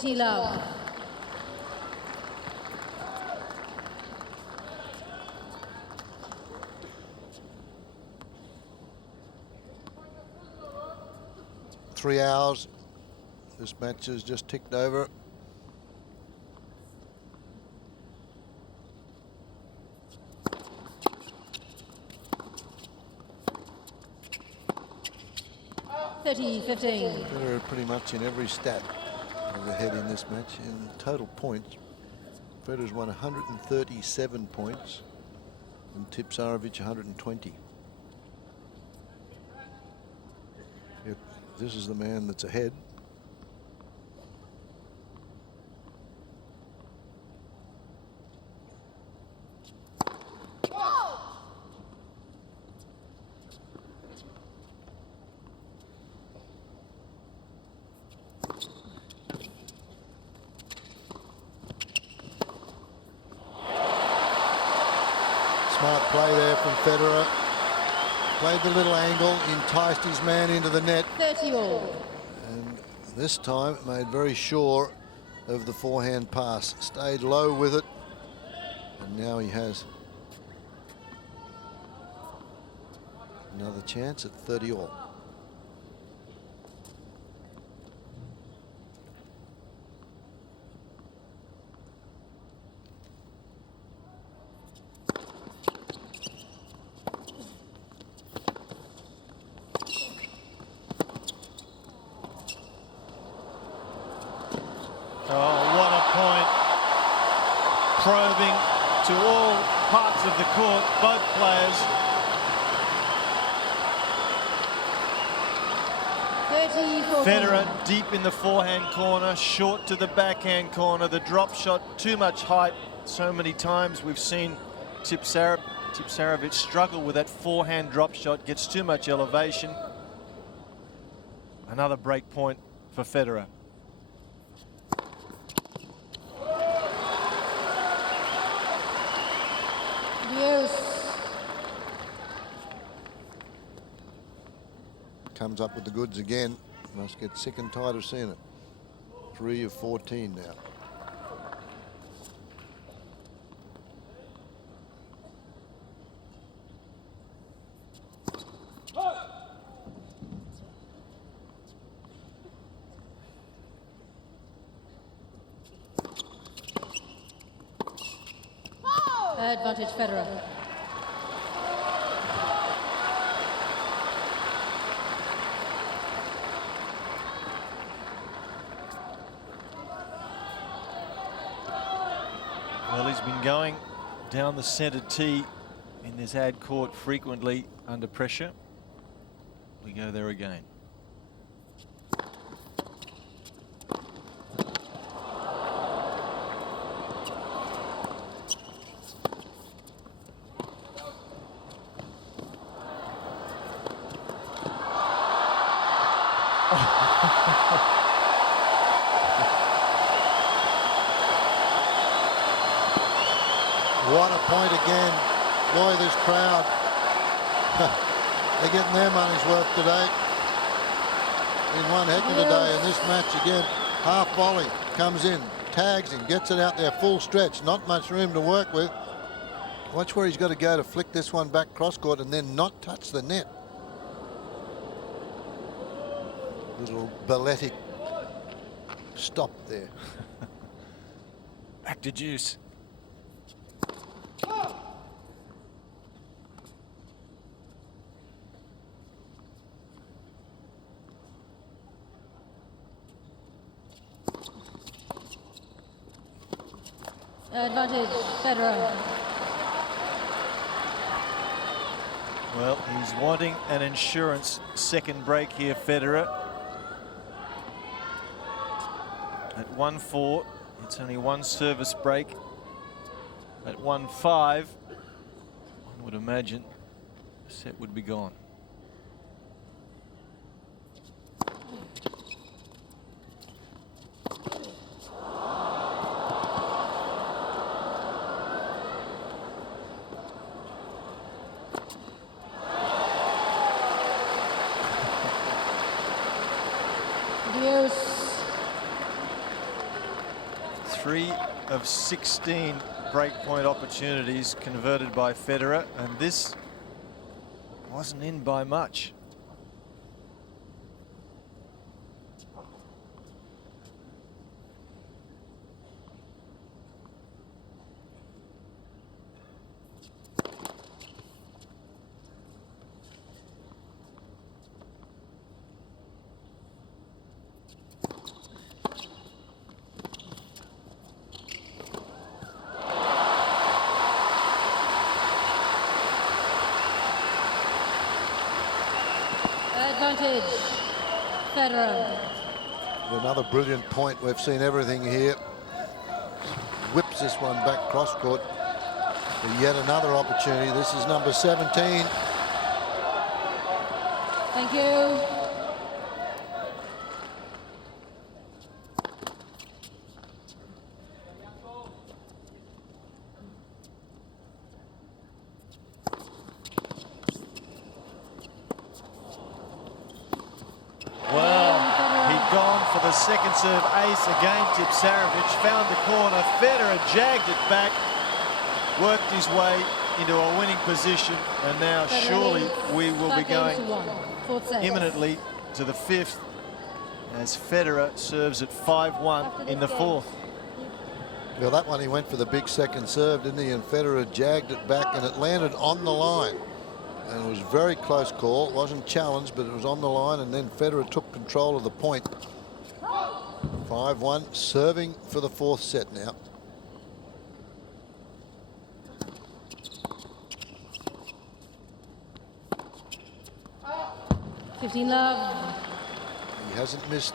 Love. Three hours. This match has just ticked over. Federer pretty much in every stat was ahead in this match. In total points, Federer's won 137 points and Tipsarevic 120. Yep, this is the man that's ahead. Smart play there from Federer. Played the little angle, enticed his man into the net. 30 all. And this time made very sure of the forehand pass. Stayed low with it. And now he has another chance at 30 all. all parts of the court, both players. 30-14. Federer deep in the forehand corner, short to the backhand corner. The drop shot, too much height. So many times we've seen Tipsarevic struggle with that forehand drop shot, gets too much elevation. Another break point for Federer. Comes up with the goods again. Must get sick and tired of seeing it. 3 of 14 now. Advantage Federer. Well, he's been going down the centre tee in this ad court frequently under pressure. We go there again. What a point again. Boy, this crowd, they're getting their money's worth today. In one heck of a day, and this match again, half volley, comes in, tags him, gets it out there full stretch, not much room to work with. Watch where he's got to go to flick this one back cross court and then not touch the net. Little balletic stop there. Back to juice. Advantage Federer. Well, he's wanting an insurance second break here, Federer. At 1-4, it's only one service break. At 1-5, one would imagine the set would be gone. Deuce. 3 of 16 breakpoint opportunities converted by Federer, and this wasn't in by much. Advantage Federer. Another brilliant point. We've seen everything here. Whips this one back cross court. For yet another opportunity. This is number 17. Thank you. Second serve ace again. Tipsarevic found the corner. Federer jagged it back, worked his way into a winning position, and now surely we will be going imminently to the 5th as Federer serves at 5-1 in the 4th. Well, that one he went for the big second serve, didn't he? And Federer jagged it back and it landed on the line. And it was a very close call. It wasn't challenged, but it was on the line, and then Federer took control of the point. 5-1, serving for the 4th set now. 15 love. He hasn't missed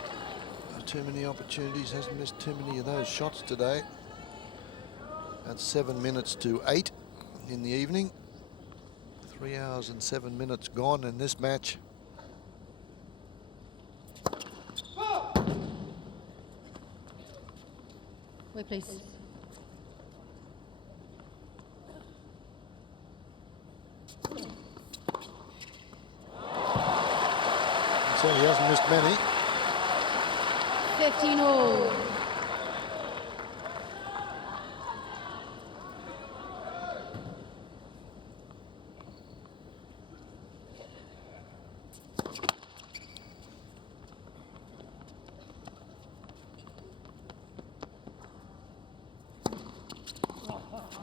too many opportunities, hasn't missed too many of those shots today. That's 7 minutes to 8 in the evening. 3 hours and 7 minutes gone in this match. Wait, please. So he hasn't missed many. 15 all.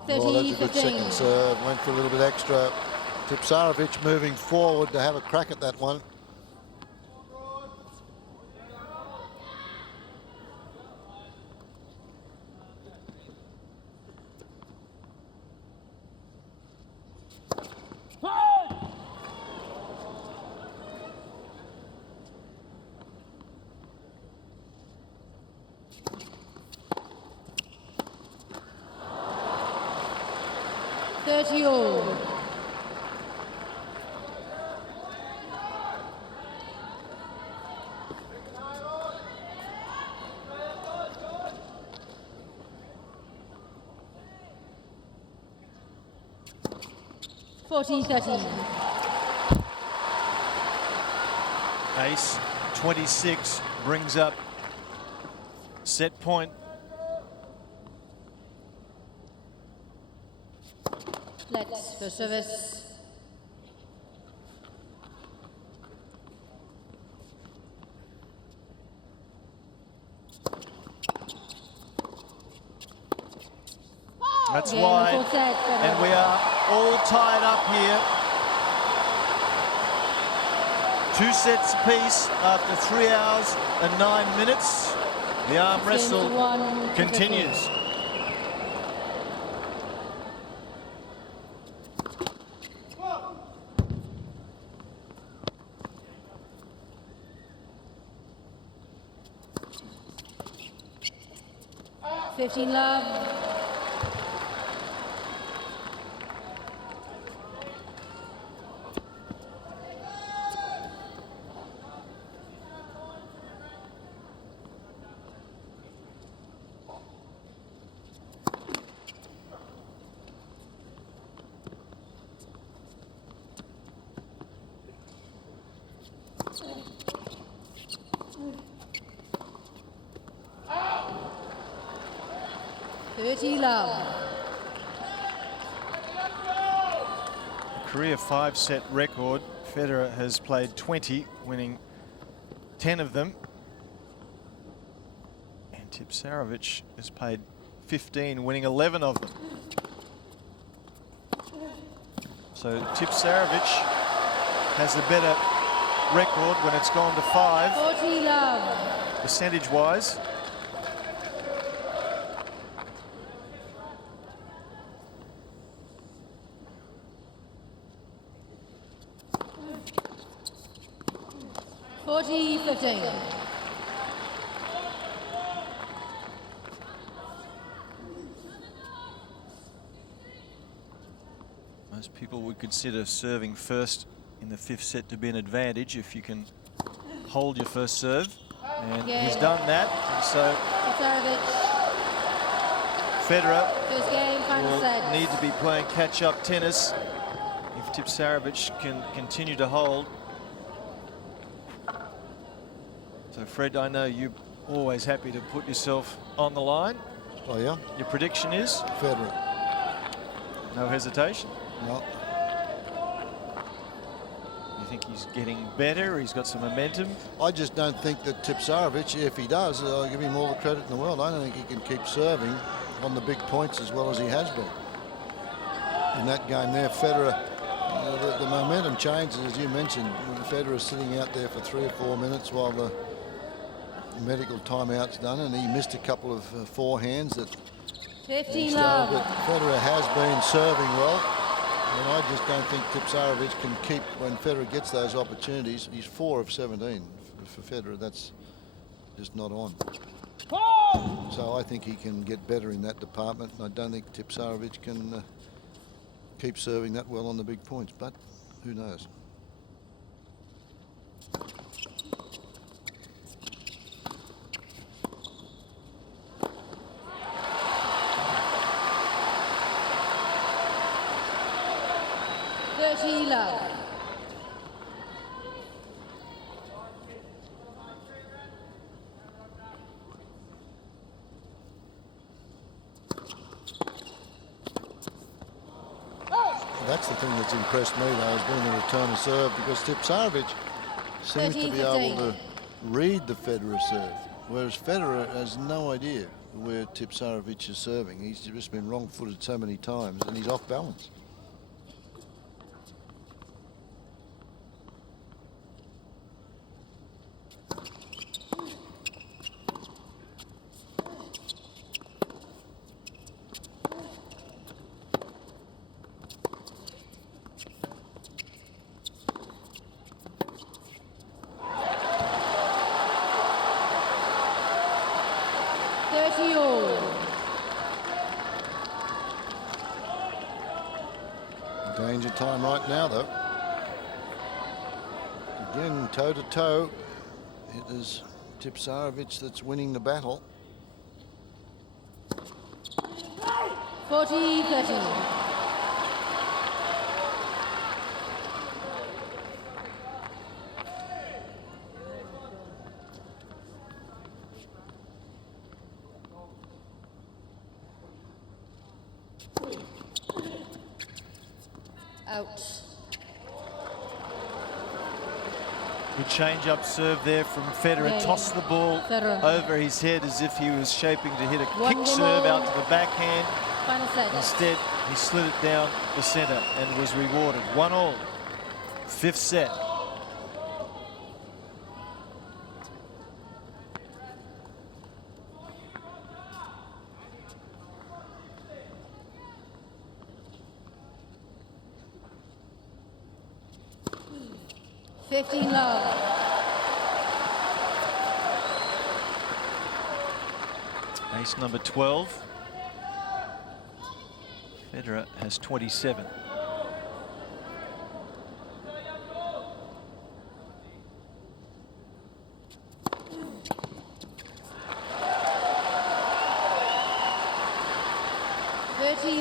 Oh, that's a good second serve. Went for a little bit extra. Tipsarevic moving forward to have a crack at that one. Ace 26 brings up set point. Let's for service. That's Game wide, full set, and we are all tied up here. 2 sets apiece after 3 hours and 9 minutes. The arm wrestle continues. Love. Career 5-set record. Federer has played 20, winning 10 of them. And Tipsarevic has played 15, winning 11 of them. So Tipsarevic has a better record when it's gone to 5. 40 love. Percentage-wise. Most people would consider serving first in the 5th set to be an advantage if you can hold your first serve, and he's done that. And so Federer will need to be playing catch-up tennis if Tipsarevic can continue to hold. So Fred, I know you're always happy to put yourself on the line. Oh yeah? Your prediction is? Federer. No hesitation? No. You think he's getting better? He's got some momentum? I just don't think that Tipsarevic, if he does, I'll give him all the credit in the world. I don't think he can keep serving on the big points as well as he has been. In that game there, Federer, the momentum changes, as you mentioned. Federer sitting out there for 3 or 4 minutes while the medical timeout's done, and he missed a couple of forehands that 15 love. But Federer has been serving well, And I just don't think Tipsarevic can keep, when Federer gets those opportunities, he's 4 of 17 for Federer. That's just not on. So I think he can get better in that department, and I don't think Tipsarevic can keep serving that well on the big points, but who knows? Love. That's the thing that's impressed me, though, has been the return of serve, because Tipsarevic seems to be able to read the Federer serve, whereas Federer has no idea where Tipsarevic is serving. He's just been wrong-footed so many times, and he's off balance. Danger time right now, though. Again, toe-to-toe. It is Tipsarevic that's winning the battle. 40-30. Out. Good change-up serve there from Federer. Yeah. Tossed the ball Federer. over his head as if he was shaping to hit a One kick game serve all. out to the backhand. Final set. Instead, he slid it down the center and was rewarded. 1-all. 5th set. Love. Ace number 12. Federer has 27.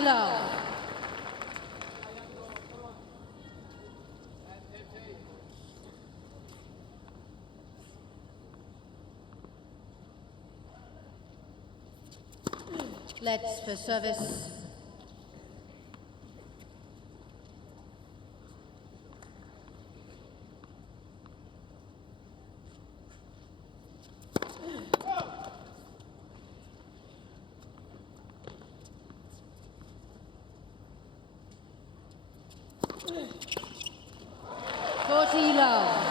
Love. Let's for service. Love.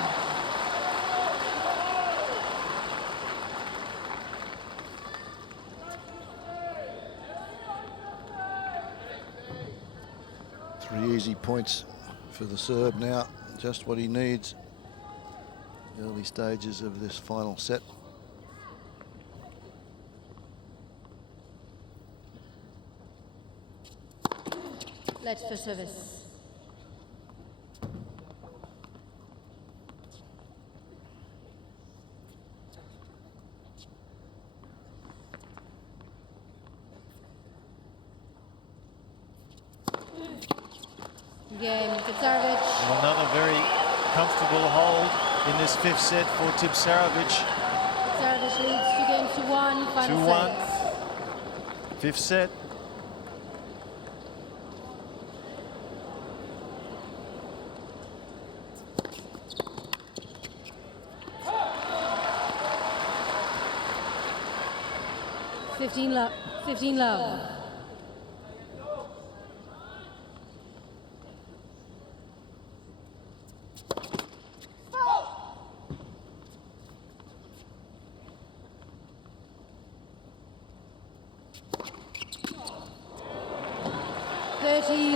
Three easy points for the Serb now, just what he needs. Early stages of this final set. Let's for service. Game, Tipsarevic. Another very comfortable hold in this 5th set for Tipsarevic. Tipsarevic leads 2 games to 1. Final 2-1. set. 5th set. Fifteen love.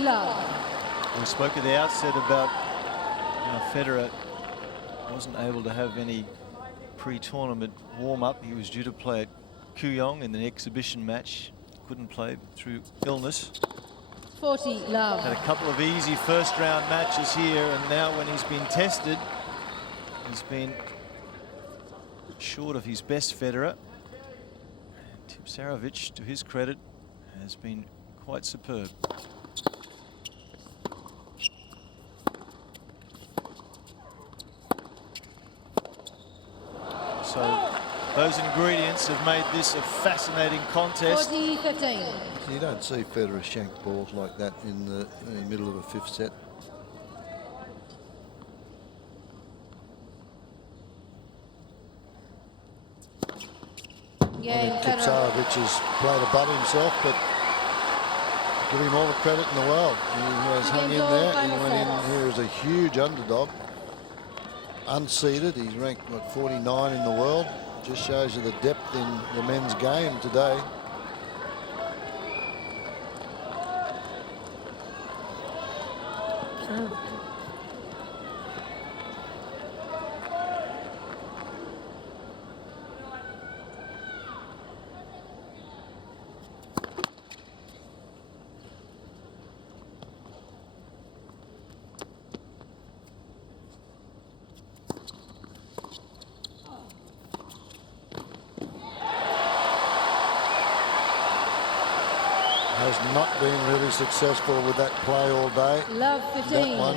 Love. We spoke at the outset about how Federer wasn't able to have any pre-tournament warm-up. He was due to play at Kooyong in the exhibition match. Couldn't play through illness. 40 love. Had a couple of easy first-round matches here, and now when he's been tested, he's been short of his best, Federer. And Tipsarevic, to his credit, has been quite superb. So those ingredients have made this a fascinating contest. 40-15. You don't see Federer shank balls like that in the middle of a fifth set. Game, Federer. Tipsarevic has played above himself, but give him all the credit in the world. He has hung in there. He went in here as a huge underdog. Unseeded. He's ranked, what, 49 in the world. Just shows you the depth in the men's game today. Has not been really successful with that play all day. Love 15. That one,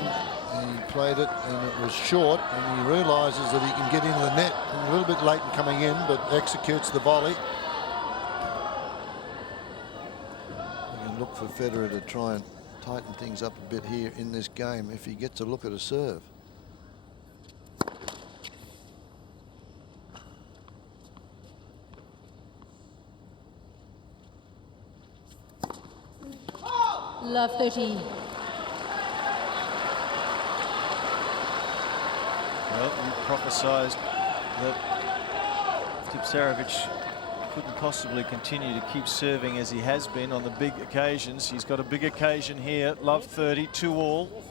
he played it and it was short, and he realises that he can get into the net. A little bit late in coming in, but executes the volley. We can look for Federer to try and tighten things up a bit here in this game if he gets a look at a serve. Love 30. Well, we prophesied that Tipsarevic couldn't possibly continue to keep serving as he has been on the big occasions. He's got a big occasion here. Love 30, 2-all.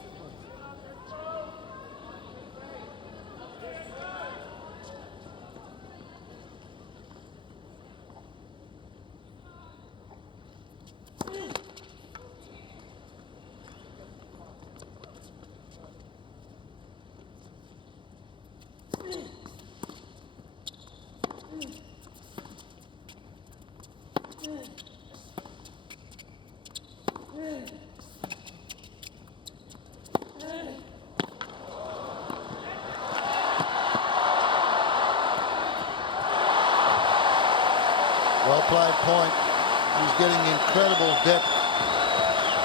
Well played point. He's getting incredible depth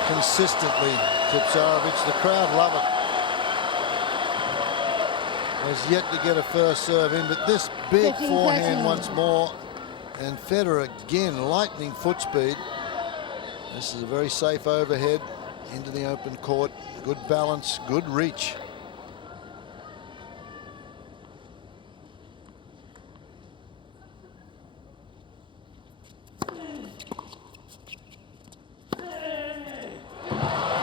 consistently, Tipsarevic. The crowd love it. Has yet to get a first serve in, but this big 15, forehand 13. once more. And Federer again, lightning foot speed. This is a very safe overhead into the open court. Good balance, good reach.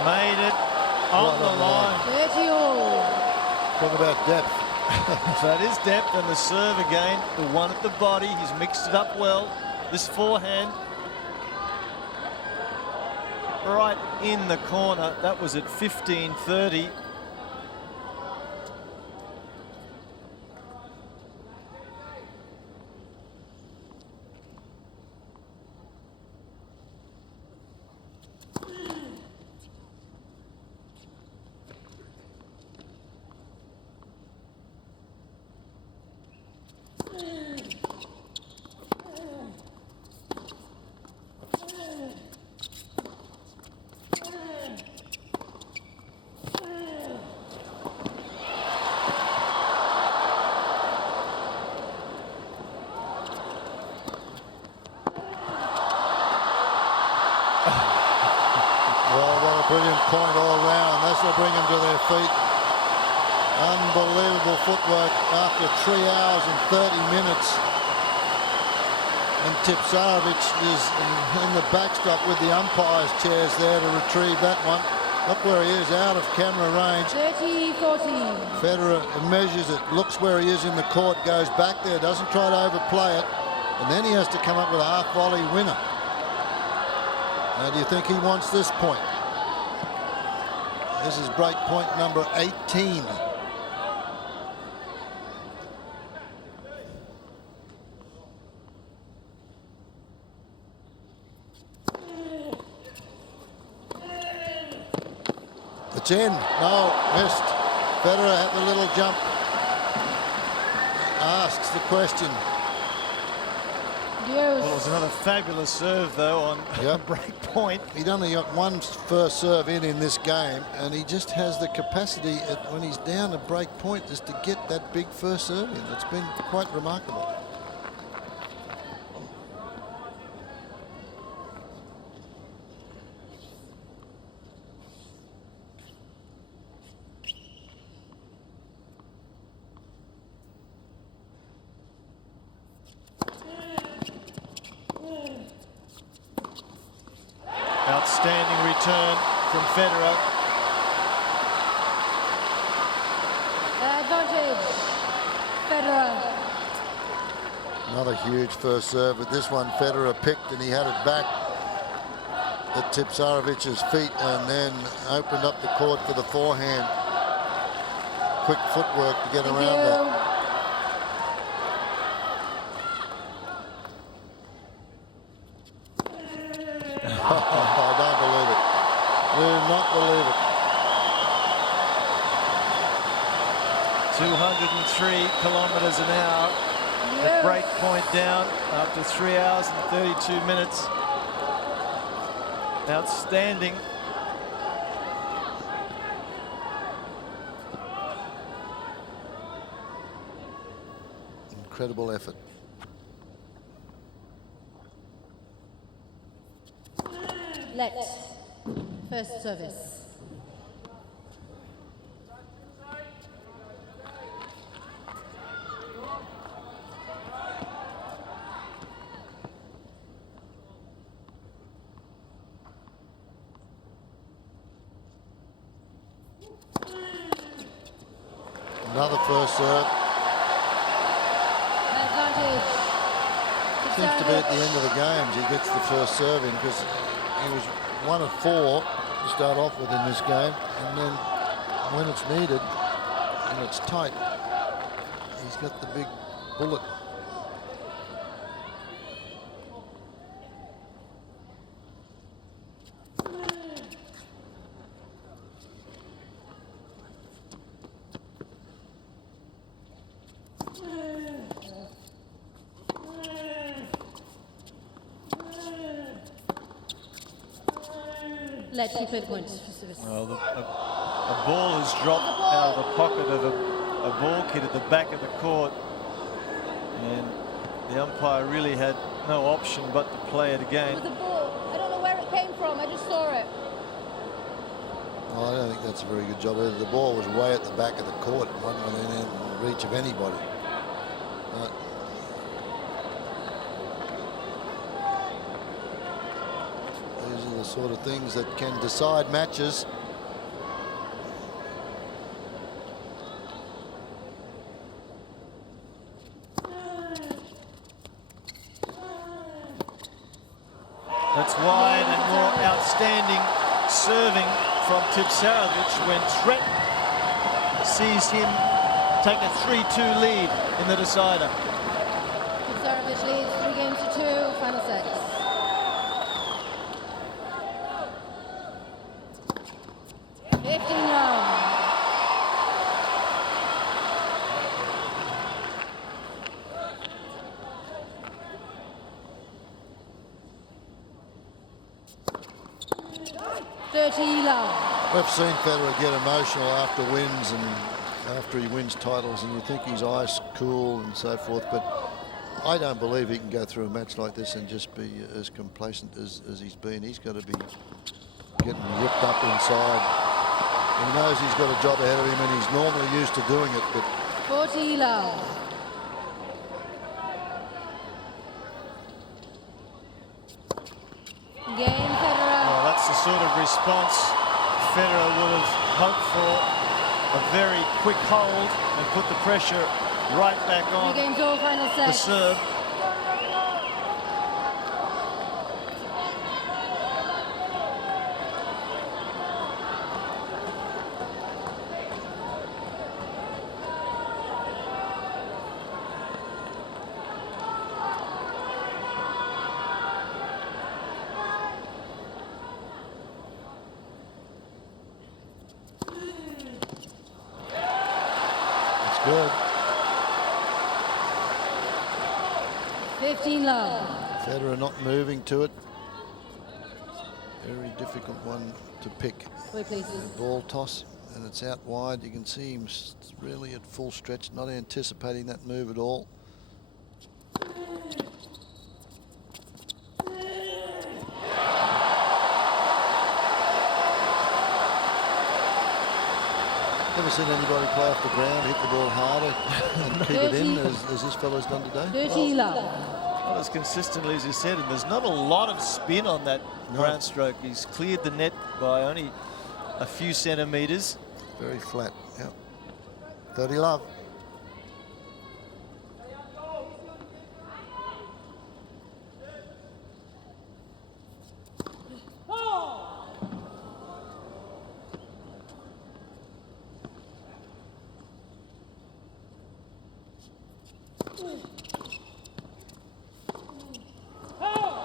Made it on the line. 30 all. Talk about depth. So it is depth, and the serve again, the one at the body. He's mixed it up well. This forehand right in the corner. That was at 15-30. Brilliant point all round. This will bring them to their feet. Unbelievable footwork after 3 hours and 30 minutes. And Tipsarevic is in the backstop with the umpire's chairs there to retrieve that one. Look where he is, out of camera range. 30-14. Federer measures it, looks where he is in the court, goes back there, doesn't try to overplay it, and then he has to come up with a half volley winner. Now, do you think he wants this point? This is break point number 18. It's in. No, missed. Federer had the little jump. Asks the question. Well, it was another fabulous serve, though, on break point. He'd only got one first serve in this game, and he just has the capacity when he's down at break point just to get that big first serve in. It's been quite remarkable. Outstanding return from Federer. Advantage. Federer. Another huge first serve, but this one Federer picked and he had it back at Tipsarevic's feet and then opened up the court for the forehand. Quick footwork to get around that. I don't believe it. Do not believe it. 203 kilometers an hour. At break point down after 3 hours and 32 minutes. Outstanding. Incredible effort. Let. First service. Another first serve. Advantage. Seems to be at the end of the games he gets the first serve in because he was 1 of 4 to start off with in this game, and then when it's needed and it's tight, he's got the big bullet. Let's play the point for service. Well, a ball has dropped out of the pocket of a ball kid at the back of the court, and the umpire really had no option but to play it again. It was a ball. I don't know where it came from. I just saw it. Well, I don't think that's a very good job either. The ball was way at the back of the court. It wasn't within reach of anybody. These are the sort of things that can decide matches. That's wide and more outstanding serving from Tipsarevic when Trent sees him take a 3-2 lead in the decider. Tipsarevic leads 3-2, final sets. We've seen Federer get emotional after wins and after he wins titles, and you think he's ice cool and so forth, but I don't believe he can go through a match like this and just be as complacent as he's been. He's got to be getting ripped up inside. He knows he's got a job ahead of him, and he's normally used to doing it, but 40 love. Game, Federer. Oh, that's the sort of response Federer would have hoped for a very quick hold and put the pressure right back 3 on games all, final the set. serve. Good. 15 love. Federer not moving to it. Very difficult one to pick. Wait, please. Ball toss, and it's out wide. You can see him really at full stretch, not anticipating that move at all. Never seen anybody play off the ground, hit the ball harder and keep it in as this fellow's done today. 30 love. Well, as consistently as you said, and there's not a lot of spin on that ground stroke. He's cleared the net by only a few centimetres. Very flat, yeah. 30 love.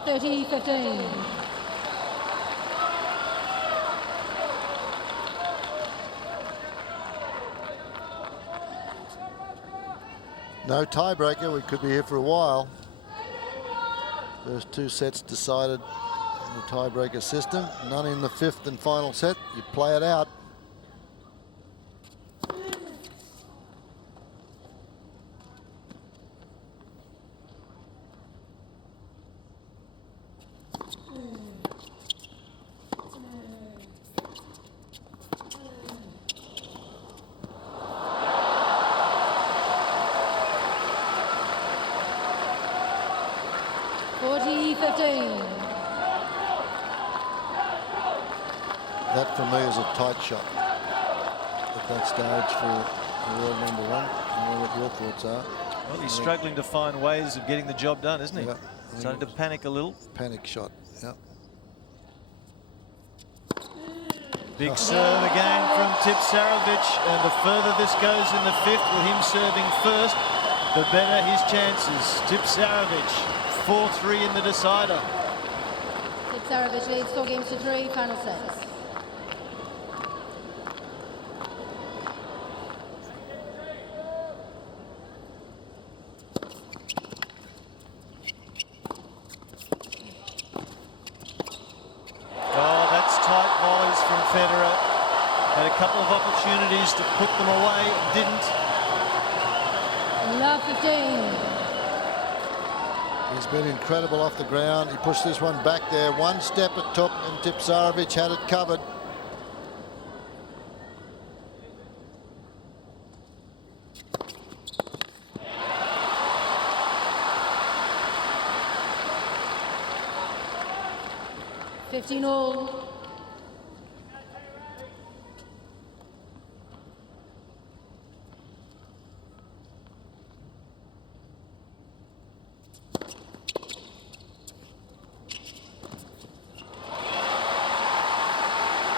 Thirty 15. No tiebreaker, we could be here for a while. First 2 sets decided in the tiebreaker system. None in the 5th and final set. You play it out. That for me is a tight shot at that stage for world number 1. I don't know what your thoughts are. Well, he's struggling to find ways of getting the job done, isn't he? Yeah, Starting to panic a little. Panic shot, yeah. Big serve again from Tipsarevic, and the further this goes in the 5th with him serving first, the better his chances. Tipsarevic, 4-3 in the decider. Tipsarevic leads 4 games to 3, final sets. Federer had a couple of opportunities to put them away, didn't. Love 15. He's been incredible off the ground. He pushed this one back there. 1 step it took, and Tipsarevic had it covered. all.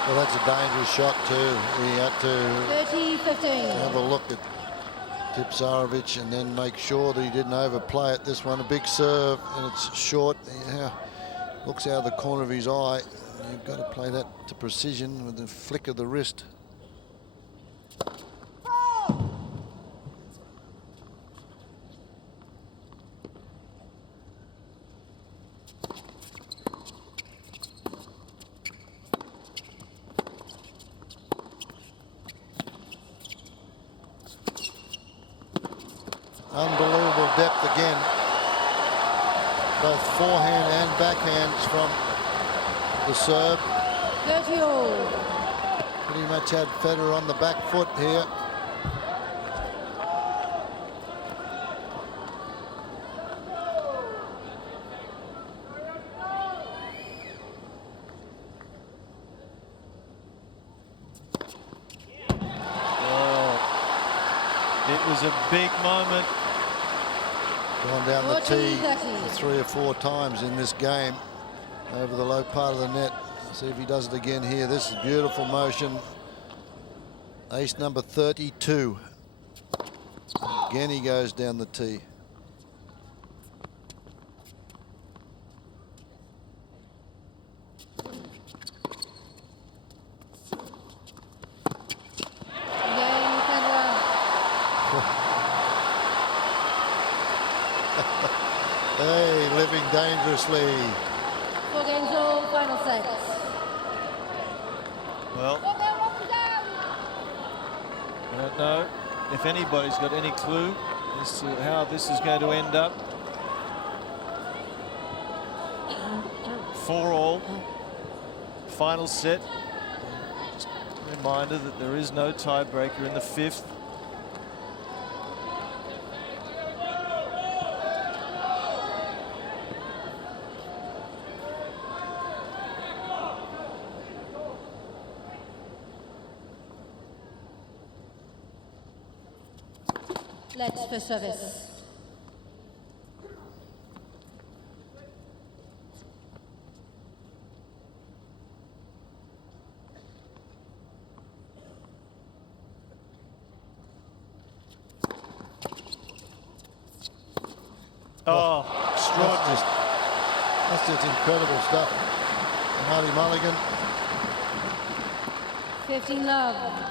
Well, that's a dangerous shot too. He had to 30-15. have a look at Tipsarevic and then make sure that he didn't overplay it. This one, a big serve, and it's short. Yeah, looks out of the corner of his eye. You've got to play that to precision with the flick of the wrist. Unbelievable depth again. Both forehand and backhands from the serve. 30-all. Pretty much had Federer on the back foot here. It was a big moment. Gone down the tee 40-30. 3 or 4 times in this game over the low part of the net. See if he does it again here. This is beautiful motion. Ace number 32. Again, he goes down the tee. Again, Federer. Hey, living dangerously. 4 games all, final set. Well, Go there, rock it down. I don't know if anybody's got any clue as to how this is going to end up. 4-all. Final set. Just a reminder that there is no tiebreaker in the 5th. Let's for service. Oh, extraordinary. That's just incredible stuff. Marty Mulligan. 15 love.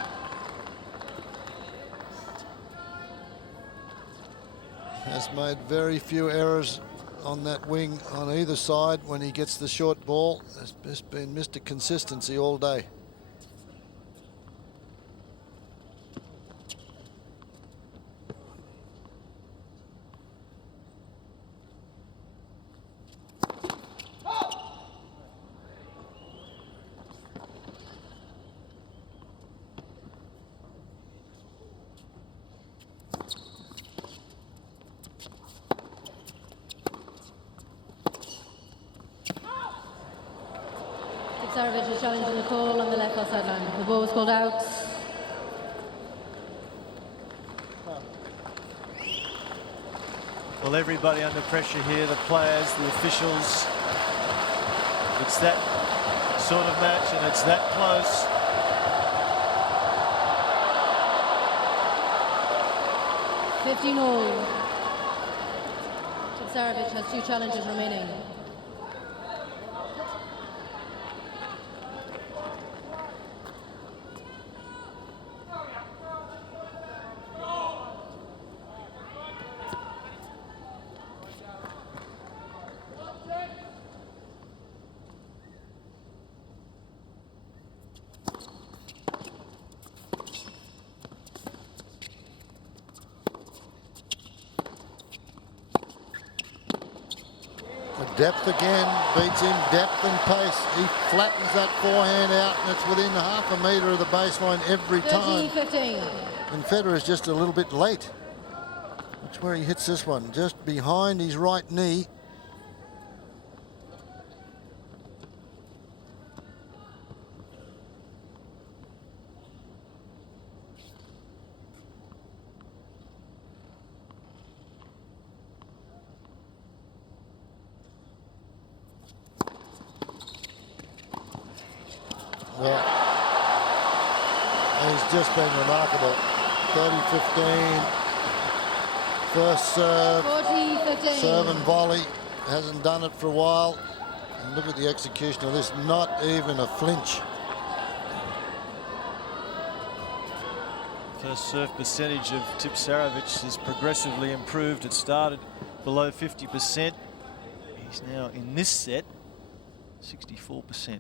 Has made very few errors on that wing on either side when he gets the short ball. Has just been Mr. Consistency all day. Tipsarevic is challenging the call on the left outside line. The ball was called out. Well, everybody under pressure here, the players, the officials. It's that sort of match and it's that close. $15-all. Tipsarevic has 2 challenges remaining. Depth again, beats him, depth and pace. He flattens that forehand out and it's within half a metre of the baseline every time. 13-15. And Federer is just a little bit late. That's where he hits this one, just behind his right knee. Well, he's just been remarkable. 30-15. First serve. 40-15. Serve and volley. Hasn't done it for a while. And look at the execution of this. Not even a flinch. First serve percentage of Tipsarevic has progressively improved. It started below 50%. He's now in this set 64%.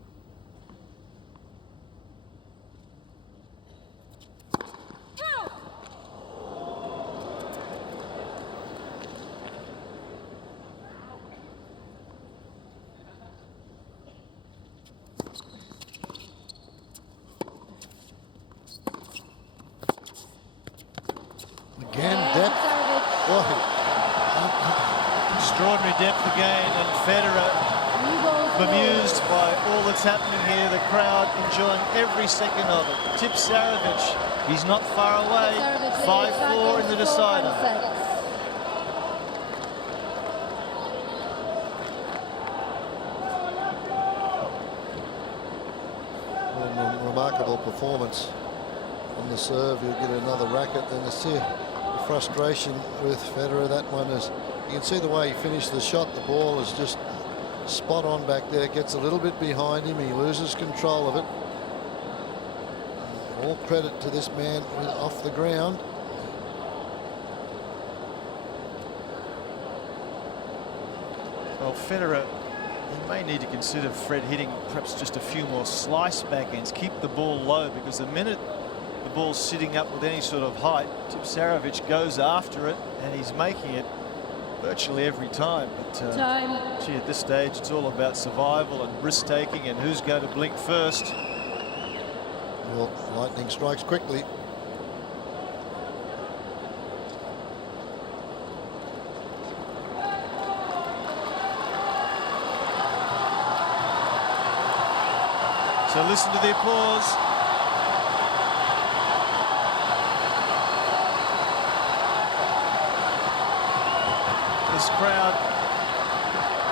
Again, depth. Boy. Extraordinary depth again, and Federer bemused by all that's happening here. The crowd enjoying every second of it. Tipsarevic, he's not far away. 5-4 in the decider. Remarkable performance on the serve. He'll get another racket. Then the frustration with Federer. That one is, you can see the way he finished the shot. The ball is just spot on back there. Gets a little bit behind him. He loses control of it. All credit to this man off the ground. Well, Federer, he may need to consider Fred hitting perhaps just a few more slice backends. Keep the ball low, because the minute the ball's sitting up with any sort of height, Tipsarevic goes after it, and he's making it virtually every time. But gee, at this stage, it's all about survival and risk-taking and who's going to blink first. Well, lightning strikes quickly. So listen to the applause. This crowd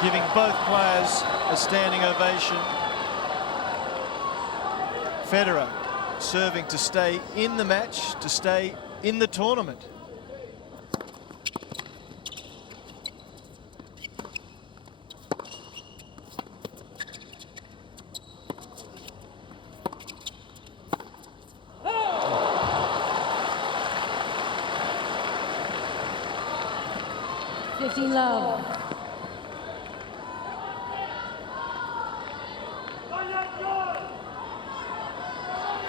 giving both players a standing ovation. Federer serving to stay in the match, to stay in the tournament. Love.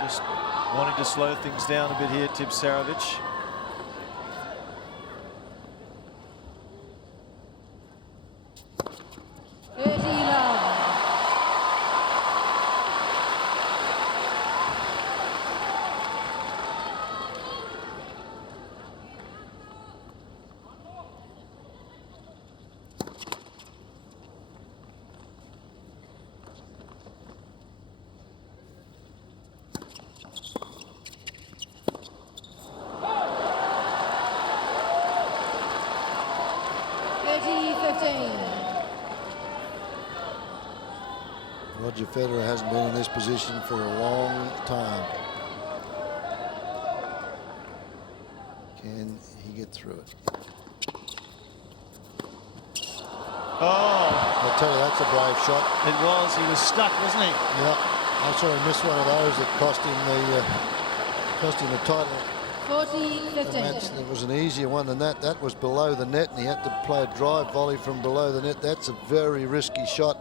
Just wanting to slow things down a bit here, Tipsarevic. Roger Federer hasn't been in this position for a long time. Can he get through it? Oh, I'll tell you, that's a brave shot. it was. He was stuck, wasn't he? Yeah, I saw him miss one of those that cost him the title. 40-15. It was an easier one than that. That was below the net, and he had to play a drive volley from below the net. That's a very risky shot.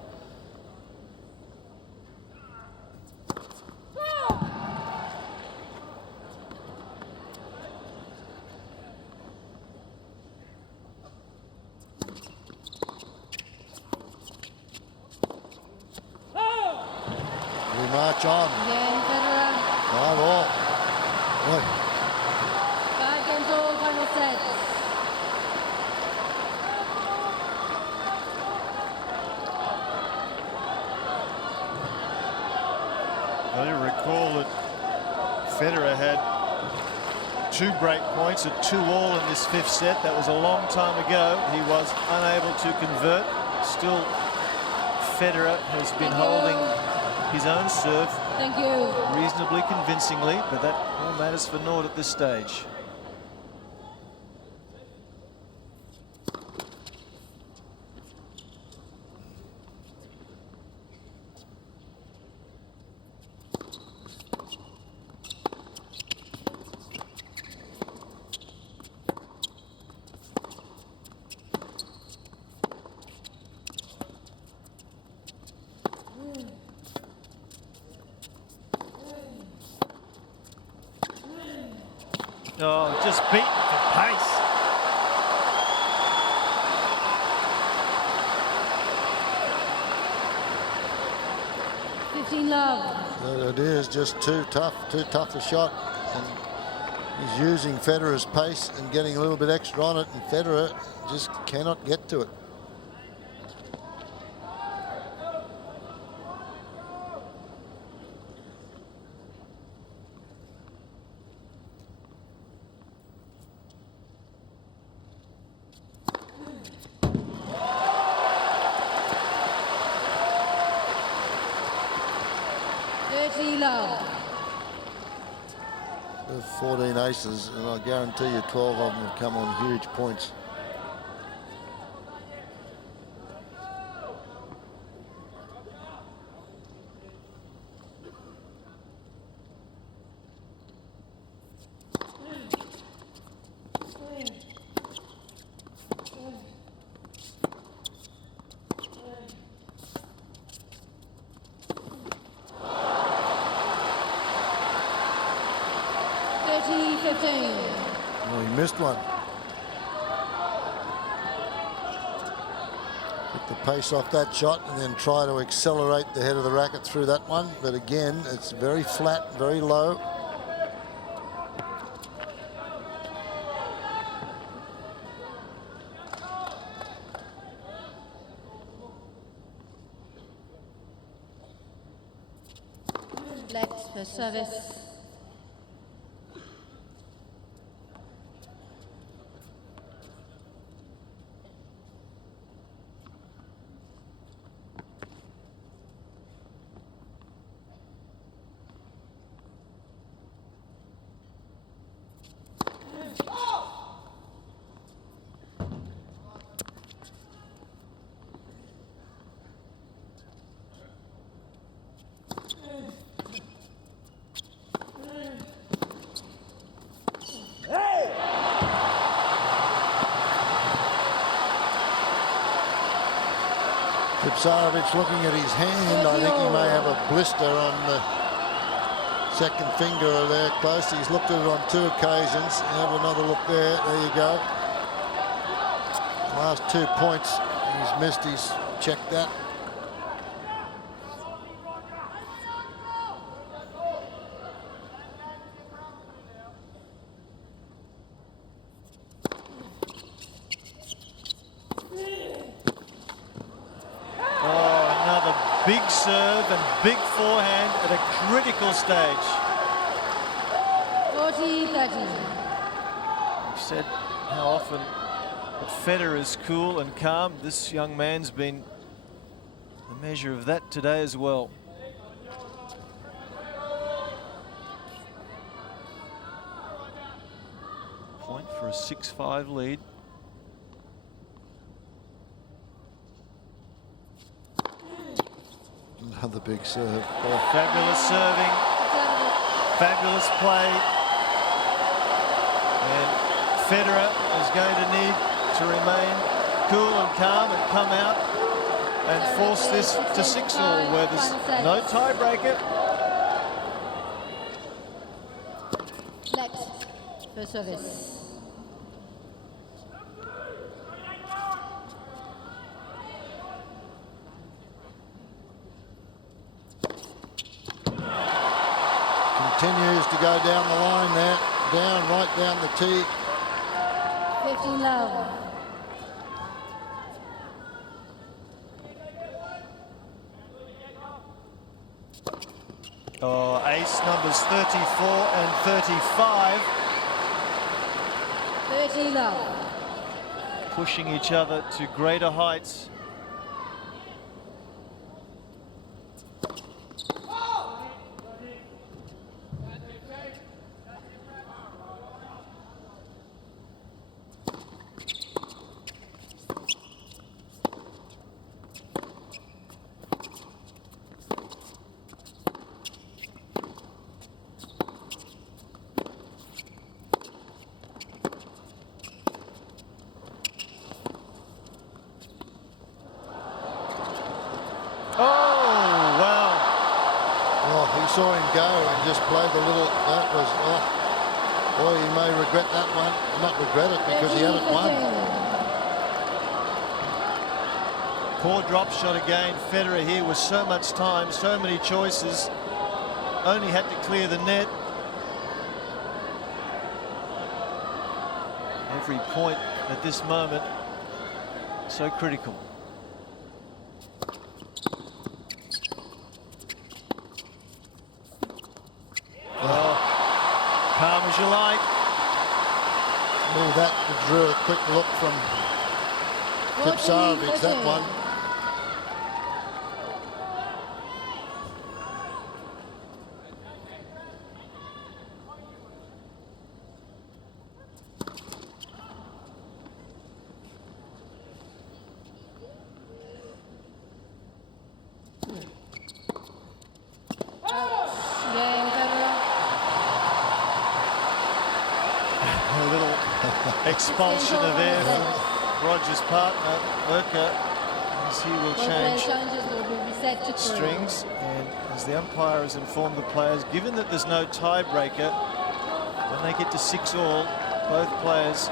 We march on. Again, Federer. 5-all. Boy. 5 games all, final sets. I recall that Federer had 2 break points at 2-all in this 5th set. That was a long time ago. He was unable to convert. Still, Federer has been holding his own serve reasonably convincingly, but that all matters for naught at this stage. Oh, just beaten for pace. It is just too tough a shot. And he's using Federer's pace and getting a little bit extra on it, and Federer just cannot get to it. with 14 aces, and I guarantee you 12 of them have come on huge points. Oh, he missed one. Took the pace off that shot and then try to accelerate the head of the racket through that one. But again, it's very flat, very low. Legs for service. Tipsarevic looking at his hand. I think he may have a blister on the second finger there close. He's looked at it on 2 occasions. Have another look there. There you go. Last 2 points he's missed. He's checked that. Big serve and big forehand at a critical stage. 40-30. I've said how often that Federer is cool and calm. This young man's been the measure of that today as well. Point for a 6-5 lead. Another big serve. Oh, fabulous serving, fabulous play. And Federer is going to need to remain cool and calm and come out and force this to 6-all where there's no tiebreaker. Next for service. Continues to go down the line there, down, right down the tee. 15 love. Oh, ace numbers 34 and 35. 30 love. Pushing each other to greater heights. Saw him go and just played the little, that was, oh, boy, he may regret that one. Not regret it because he hadn't won. Poor drop shot again. Federer here with so much time, so many choices. Only had to clear the net. Every point at this moment so critical. Calm as you like. Oh, that drew a quick look from Tipsarevic, that one. A little expulsion of air from Roger's partner, Urquhart, as he will change Challenges will be reset to 3. strings. And as the umpire has informed the players, given that there's no tiebreaker, when they get to 6-all, both players'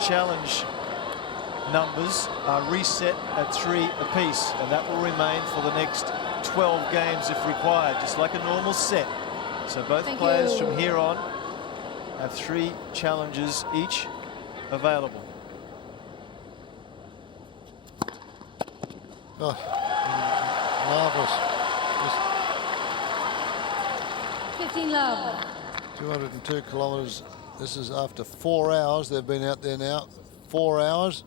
challenge numbers are reset at 3 apiece, and that will remain for the next 12 games if required, just like a normal set. So both players from here on have 3 challenges each available. Oh, marvellous. 15 love. 202 kilometres. This is after 4 hours. They've been out there now 4 hours.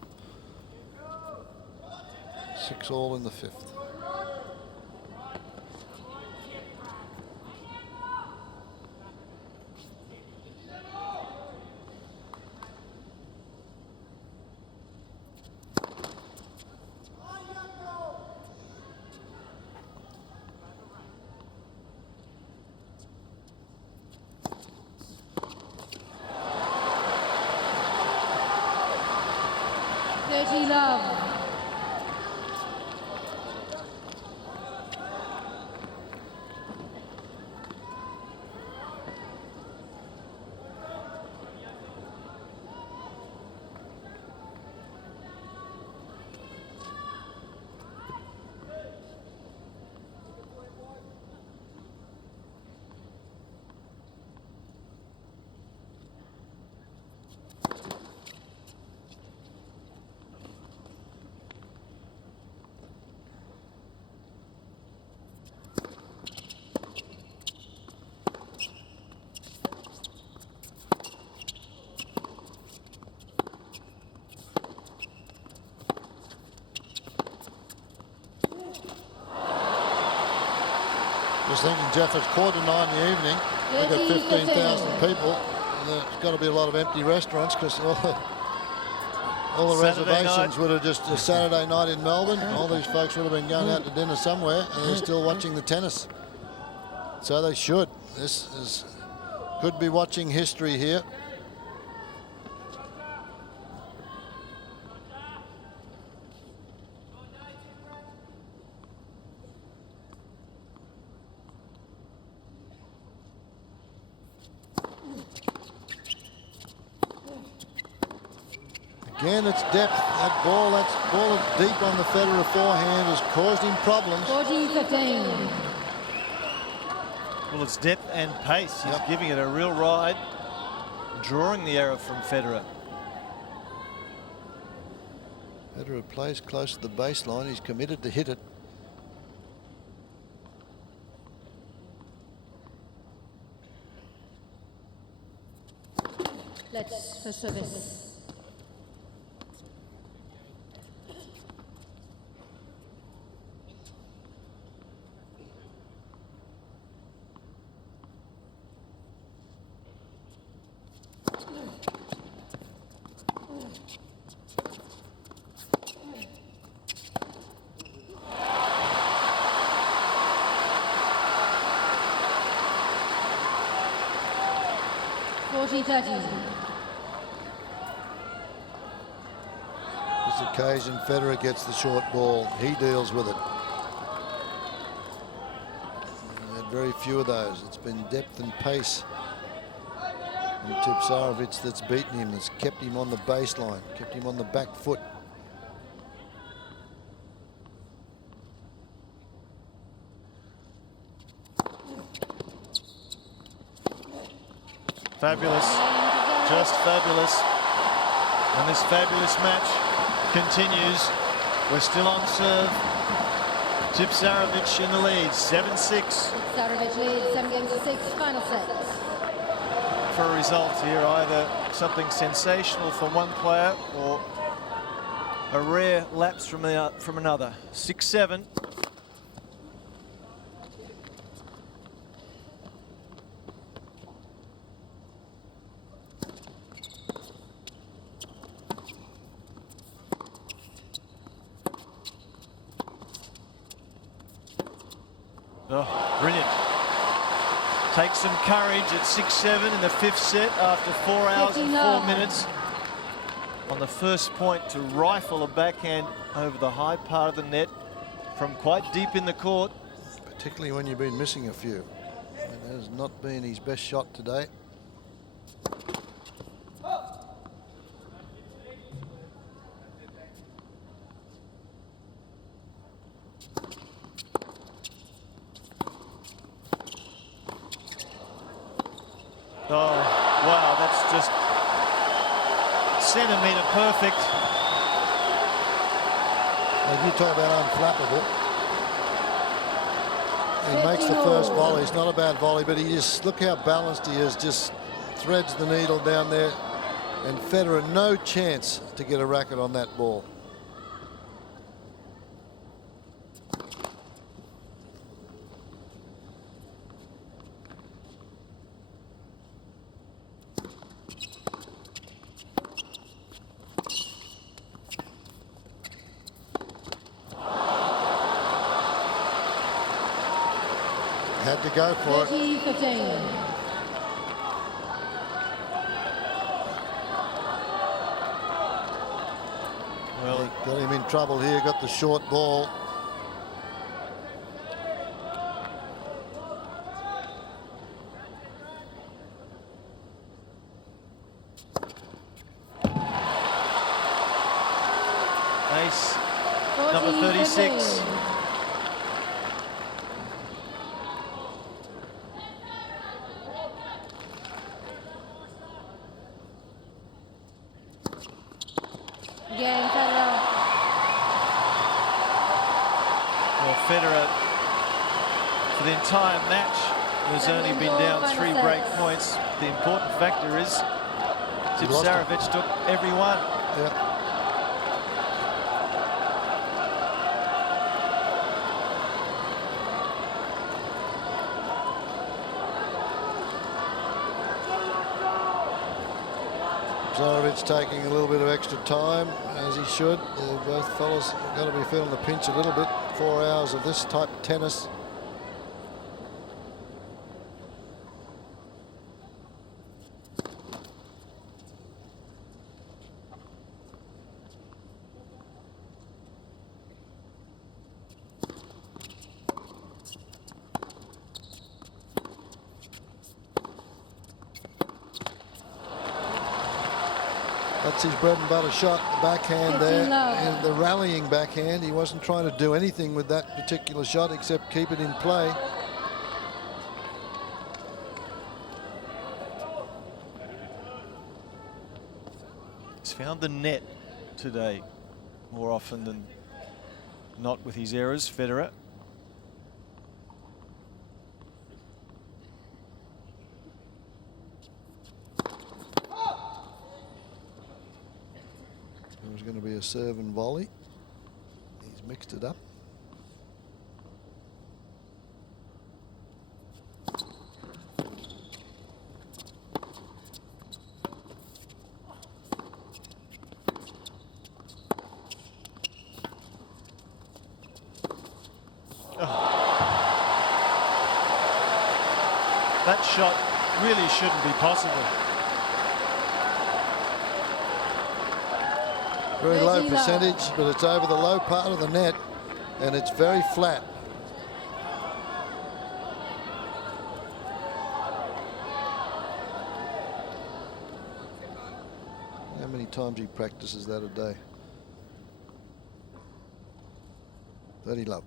6-all in the 5th. Love. Just thinking, Jeff, it's 8:45 in the evening. We've got 15,000 people. And there's got to be a lot of empty restaurants because all the reservations would have just a Saturday night in Melbourne. All these folks would have been going out to dinner somewhere, and they're still watching the tennis. So they should. This is could be watching history here. Again, it's depth. That ball is deep on the Federer forehand has caused him problems. 14-15. Well, it's depth and pace. He's giving it a real ride, drawing the error from Federer. Federer plays close to the baseline. He's committed to hit it. Let's for service. This occasion, Federer gets the short ball. He deals with it. He had very few of those. It's been depth and pace. And Tipsarevic that's beaten him, that's kept him on the baseline, kept him on the back foot. Fabulous, just fabulous. And this fabulous match continues. We're still on serve. Tipsarevic in the lead, 7-6. Tipsarevic leads 7-6, final set. For a result here, either something sensational from one player or a rare lapse from another. 6-7. Oh, brilliant. Takes some courage at 6-7 in the 5th set after 4 hours and 4 minutes. On the first point to rifle a backhand over the high part of the net from quite deep in the court. Particularly when you've been missing a few. It has not been his best shot today. Oh, wow, that's just centimetre perfect. If you talk about unflappable, he makes the first volley. It's not a bad volley, but he just, look how balanced he is, just threads the needle down there. And Federer, no chance to get a racket on that ball. Had to go for it. 30-15. Well, got him in trouble here, got the short ball. ace number 36. Again, Federer. Well, Federer, for the entire match, has only been down 3 break points. The important factor is Tipsarevic took every one. Yeah. Tipsarevic taking a little bit of extra time, as he should. Both fellas got to be feeling the pinch a little bit. 4 hours of this type of tennis. That's his bread and butter shot, the backhand there, and the rallying backhand. He wasn't trying to do anything with that particular shot except keep it in play. He's found the net today more often than not with his errors, Federer. Going to be a serve and volley. He's mixed it up. That shot really shouldn't be possible. Very low percentage, but it's over the low part of the net, and it's very flat. How many times he practices that a day? 30 low.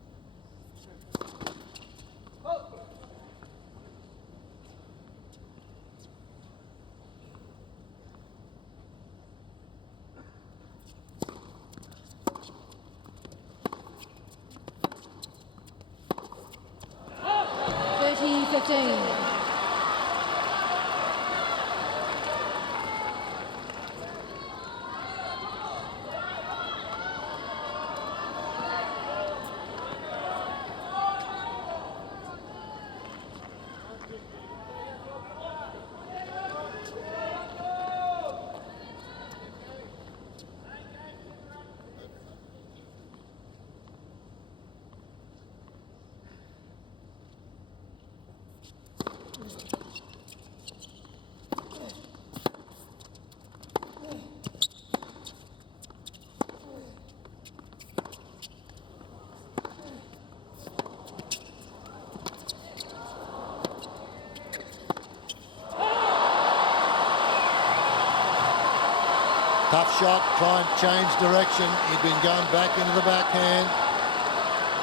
Tough shot, try and change direction. He'd been going back into the backhand.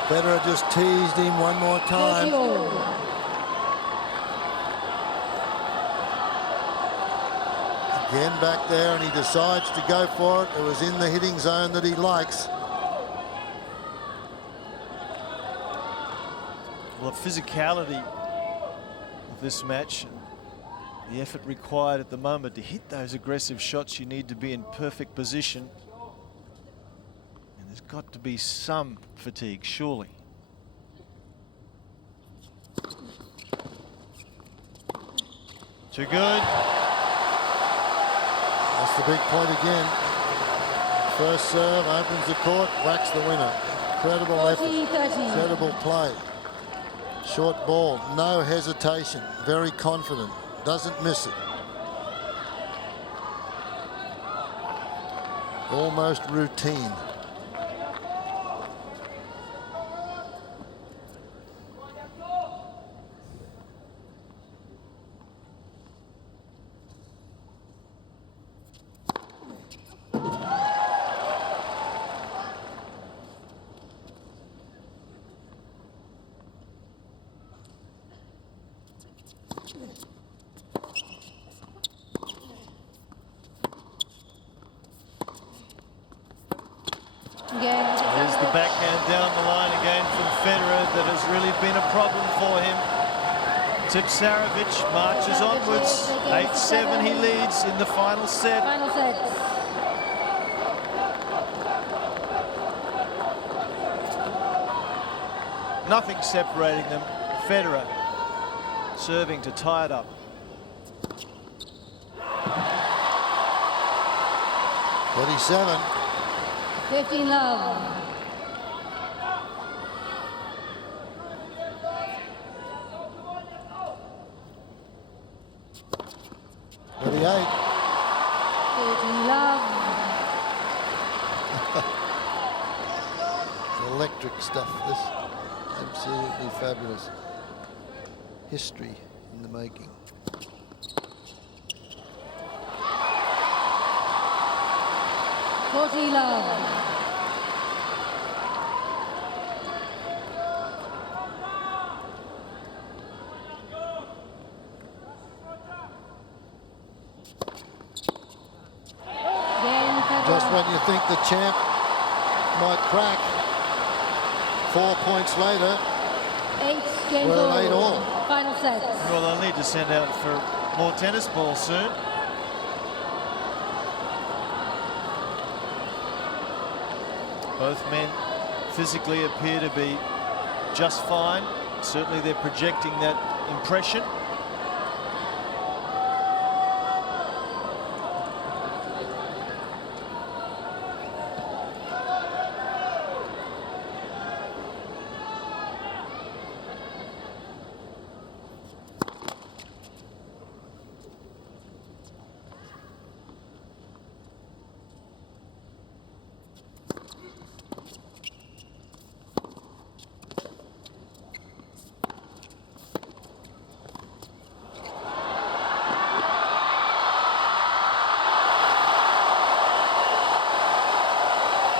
Federer just teased him one more time. Again back there, and he decides to go for it. It was in the hitting zone that he likes. Well, the physicality of this match, and the effort required at the moment to hit those aggressive shots, you need to be in perfect position. And there's got to be some fatigue, surely. Too good. That's the big point again. First serve, opens the court, whacks the winner. Incredible effort, incredible play. Short ball, no hesitation, very confident, doesn't miss it. Almost routine. There's the backhand down the line again from Federer that has really been a problem for him. Tipsarevic marches onwards. 8-7 he leads in the final set. Final set. Nothing separating them. Federer serving to tie it up. 37. 15 love. Electric stuff, this. Absolutely fabulous. History in the making. Love. Just when you think the champ might crack, 4 points later, we're at 8-all. Final set. Well, they'll need to send out for more tennis balls soon. Both men physically appear to be just fine. Certainly they're projecting that impression.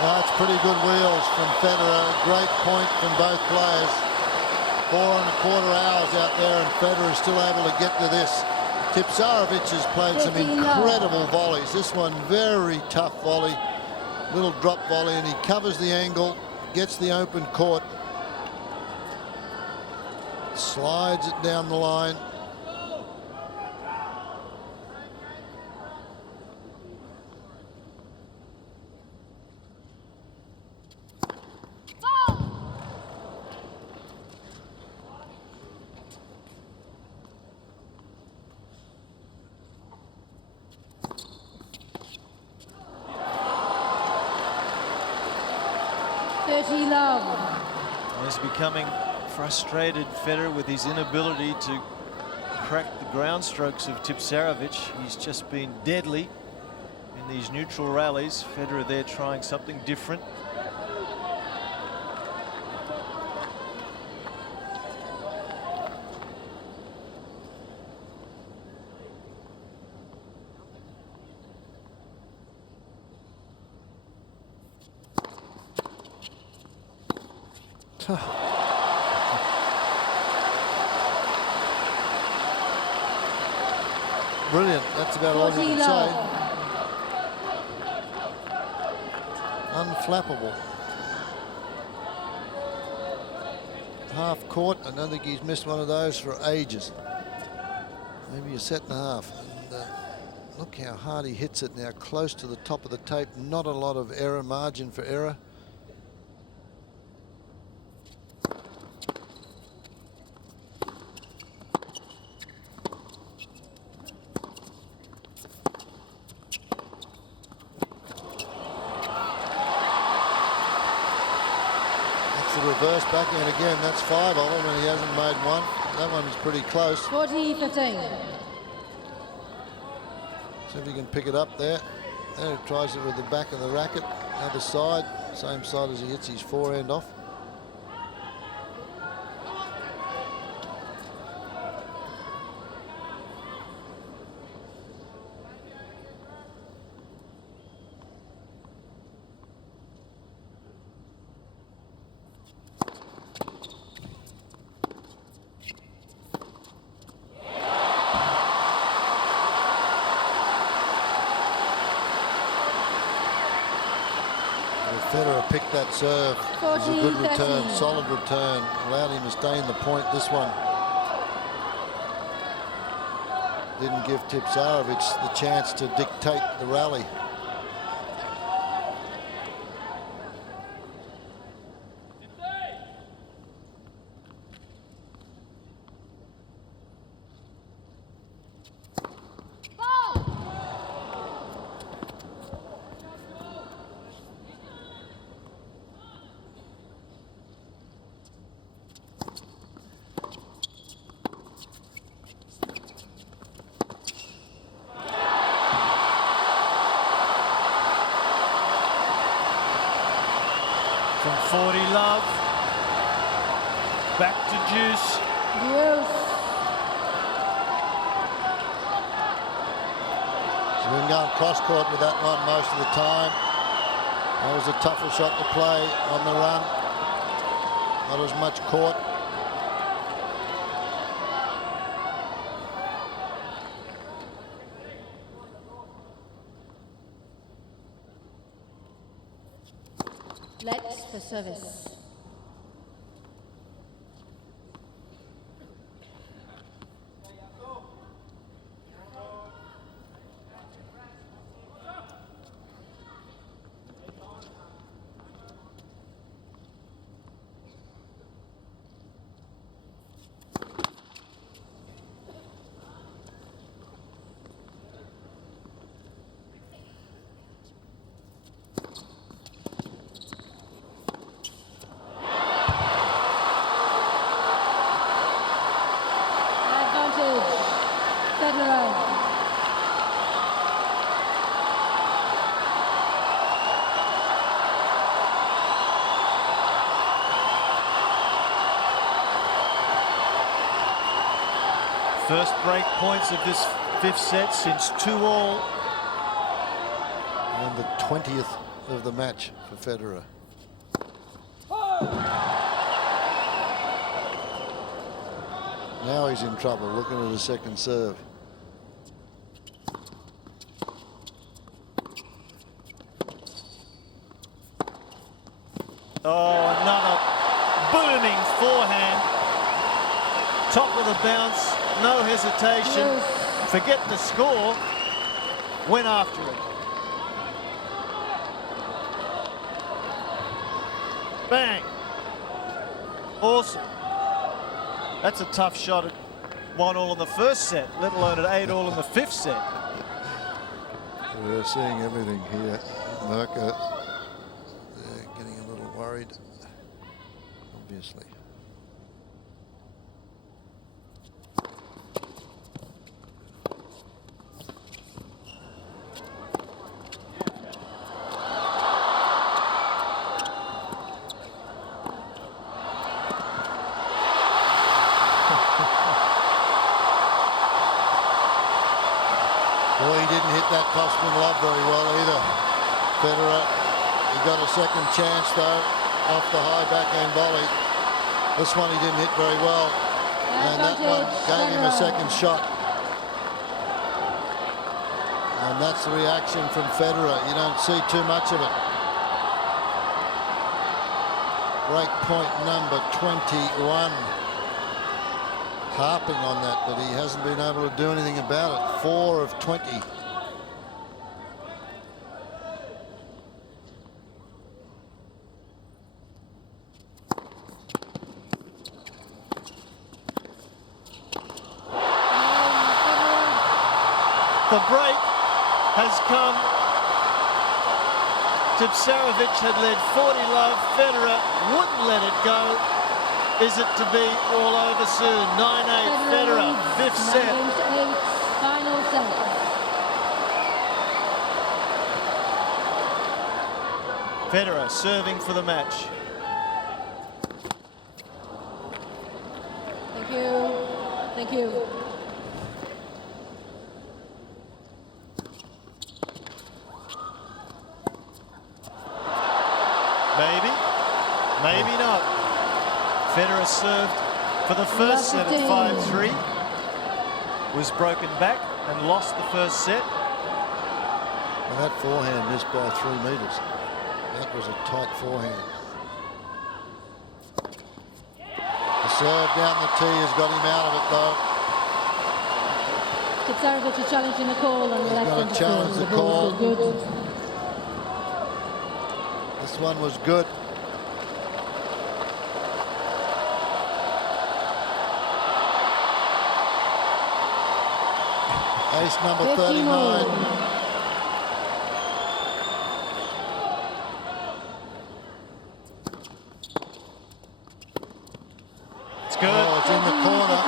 That's pretty good wheels from Federer. Great point from both players. 4¼ hours out there, and Federer is still able to get to this. Tipsarevic has played some incredible volleys. This one, very tough volley. Little drop volley, and he covers the angle, gets the open court, slides it down the line. He's becoming frustrated, Federer, with his inability to crack the ground strokes of Tipsarevic. He's just been deadly in these neutral rallies. Federer there trying something different. Brilliant. That's about all you 14 can say. love. Unflappable. Half court. I don't think he's missed one of those for ages. Maybe a set and a half. And, look how hard he hits it now, close to the top of the tape. Not a lot of error, margin for error. Reverse backhand again. That's 5 of them, and he hasn't made one. That one is pretty close. 40-15. See if he can pick it up there. There he tries it with the back of the racket. Other side, same side as he hits his forehand off. Federer picked that serve. It was a good return, solid return. Allowed him to stay in the point. This one didn't give Tipsarevic the chance to dictate the rally. From 40 love. Back to juice. Yes. He's been going cross court with that one most of the time. That was a tougher shot to play on the run. Not as much court. Let's for service. Federer. First break points of this fifth set since 2-all. And the 20th of the match for Federer. Now he's in trouble, looking at a second serve. Oh, another booming forehand. Top of the bounce, no hesitation. Yes. Forget the score, went after it. Bang. Awesome. That's a tough shot at 1-all in the first set, let alone at 8-all in the fifth set. We're seeing everything here. Margaret getting a little worried, obviously. Well, he didn't hit that topspin love very well either. Federer, he got a second chance though off the high backhand volley. This one he didn't hit very well. And that one gave him a second shot. And that's the reaction from Federer. You don't see too much of it. Break point number 21. Harping on that, but he hasn't been able to do anything about it. 4 of 20. The break has come. Tipsarevic had led 40-love. Federer wouldn't let it go. Is it to be all over soon? 9-8 Federer, 5th set. 9-8, final set. Federer serving for the match. Thank you. Thank you. Maybe, maybe not. Federer served for the first set at 5-3. Was broken back and lost the first set. Well, that forehand missed by 3 metres. That was a tight forehand. The serve down the tee has got him out of it, though. Tipsarevic is challenging the call on the left. Got to challenge the call. Good. This one was good. Ace number 39. It's good. Oh, it's in the corner.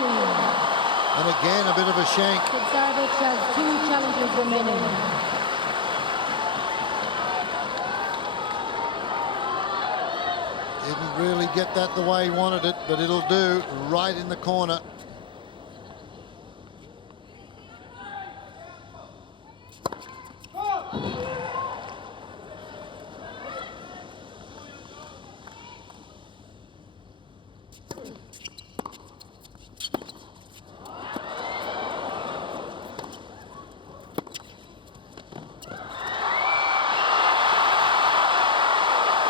And again, a bit of a shank. Tipsarevic has 2 challenges remaining. Didn't really get that the way he wanted it, but it'll do. Right in the corner.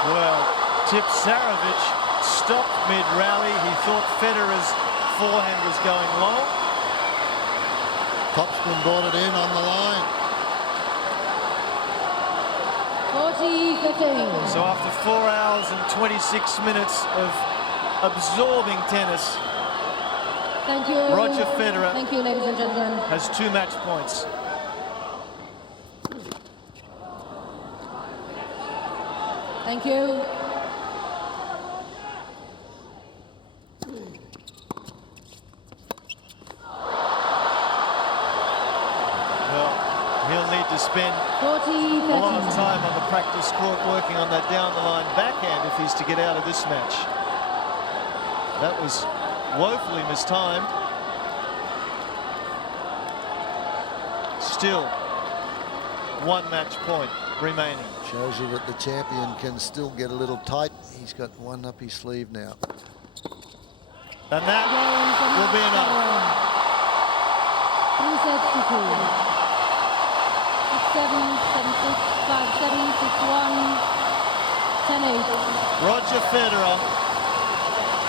Well, Tipsarevic stopped mid-rally. He thought Federer's forehand was going long. Topspin brought it in on the line. 40-15. So after 4 hours and 26 minutes of absorbing tennis, Thank you. Roger Federer Thank you, ladies and gentlemen. has 2 match points. Thank you. Well, he'll need to spend 40-13. a lot of time on the practice court working on that down-the-line backhand if he's to get out of this match. That was woefully mistimed. Still, 1 match point remaining. Shows you that the champion can still get a little tight. He's got one up his sleeve now. And that will be enough. 3 sets to 2. 6-7, 7-6, 5-7, 6-1, 10-8. Roger Federer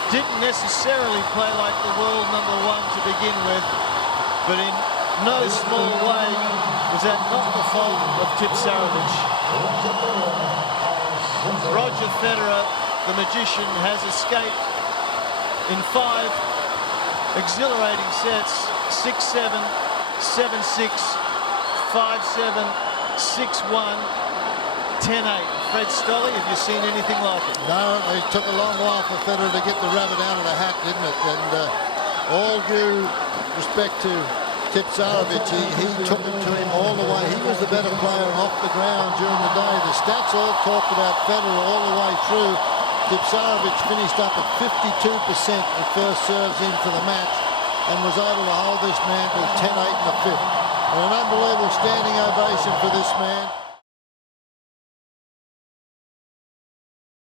didn't necessarily play like the world #1 to begin with, but in no small way was that not the fault of Tipsarevic. Roger Federer, the magician, has escaped in 5 exhilarating sets, 6-7, 7-6, 5-7, 6-1, 10-8. Fred Stolle, have you seen anything like it? No, it took a long while for Federer to get the rabbit out of the hat, didn't it? And all due respect to Tipsarevic, he took it to him all the way. He was the better player off the ground during the day. The stats all talked about Federer all the way through. Tipsarevic finished up at 52% of first serves in for the match and was able to hold this man till 10-8 in the 5th. And an unbelievable standing ovation for this man.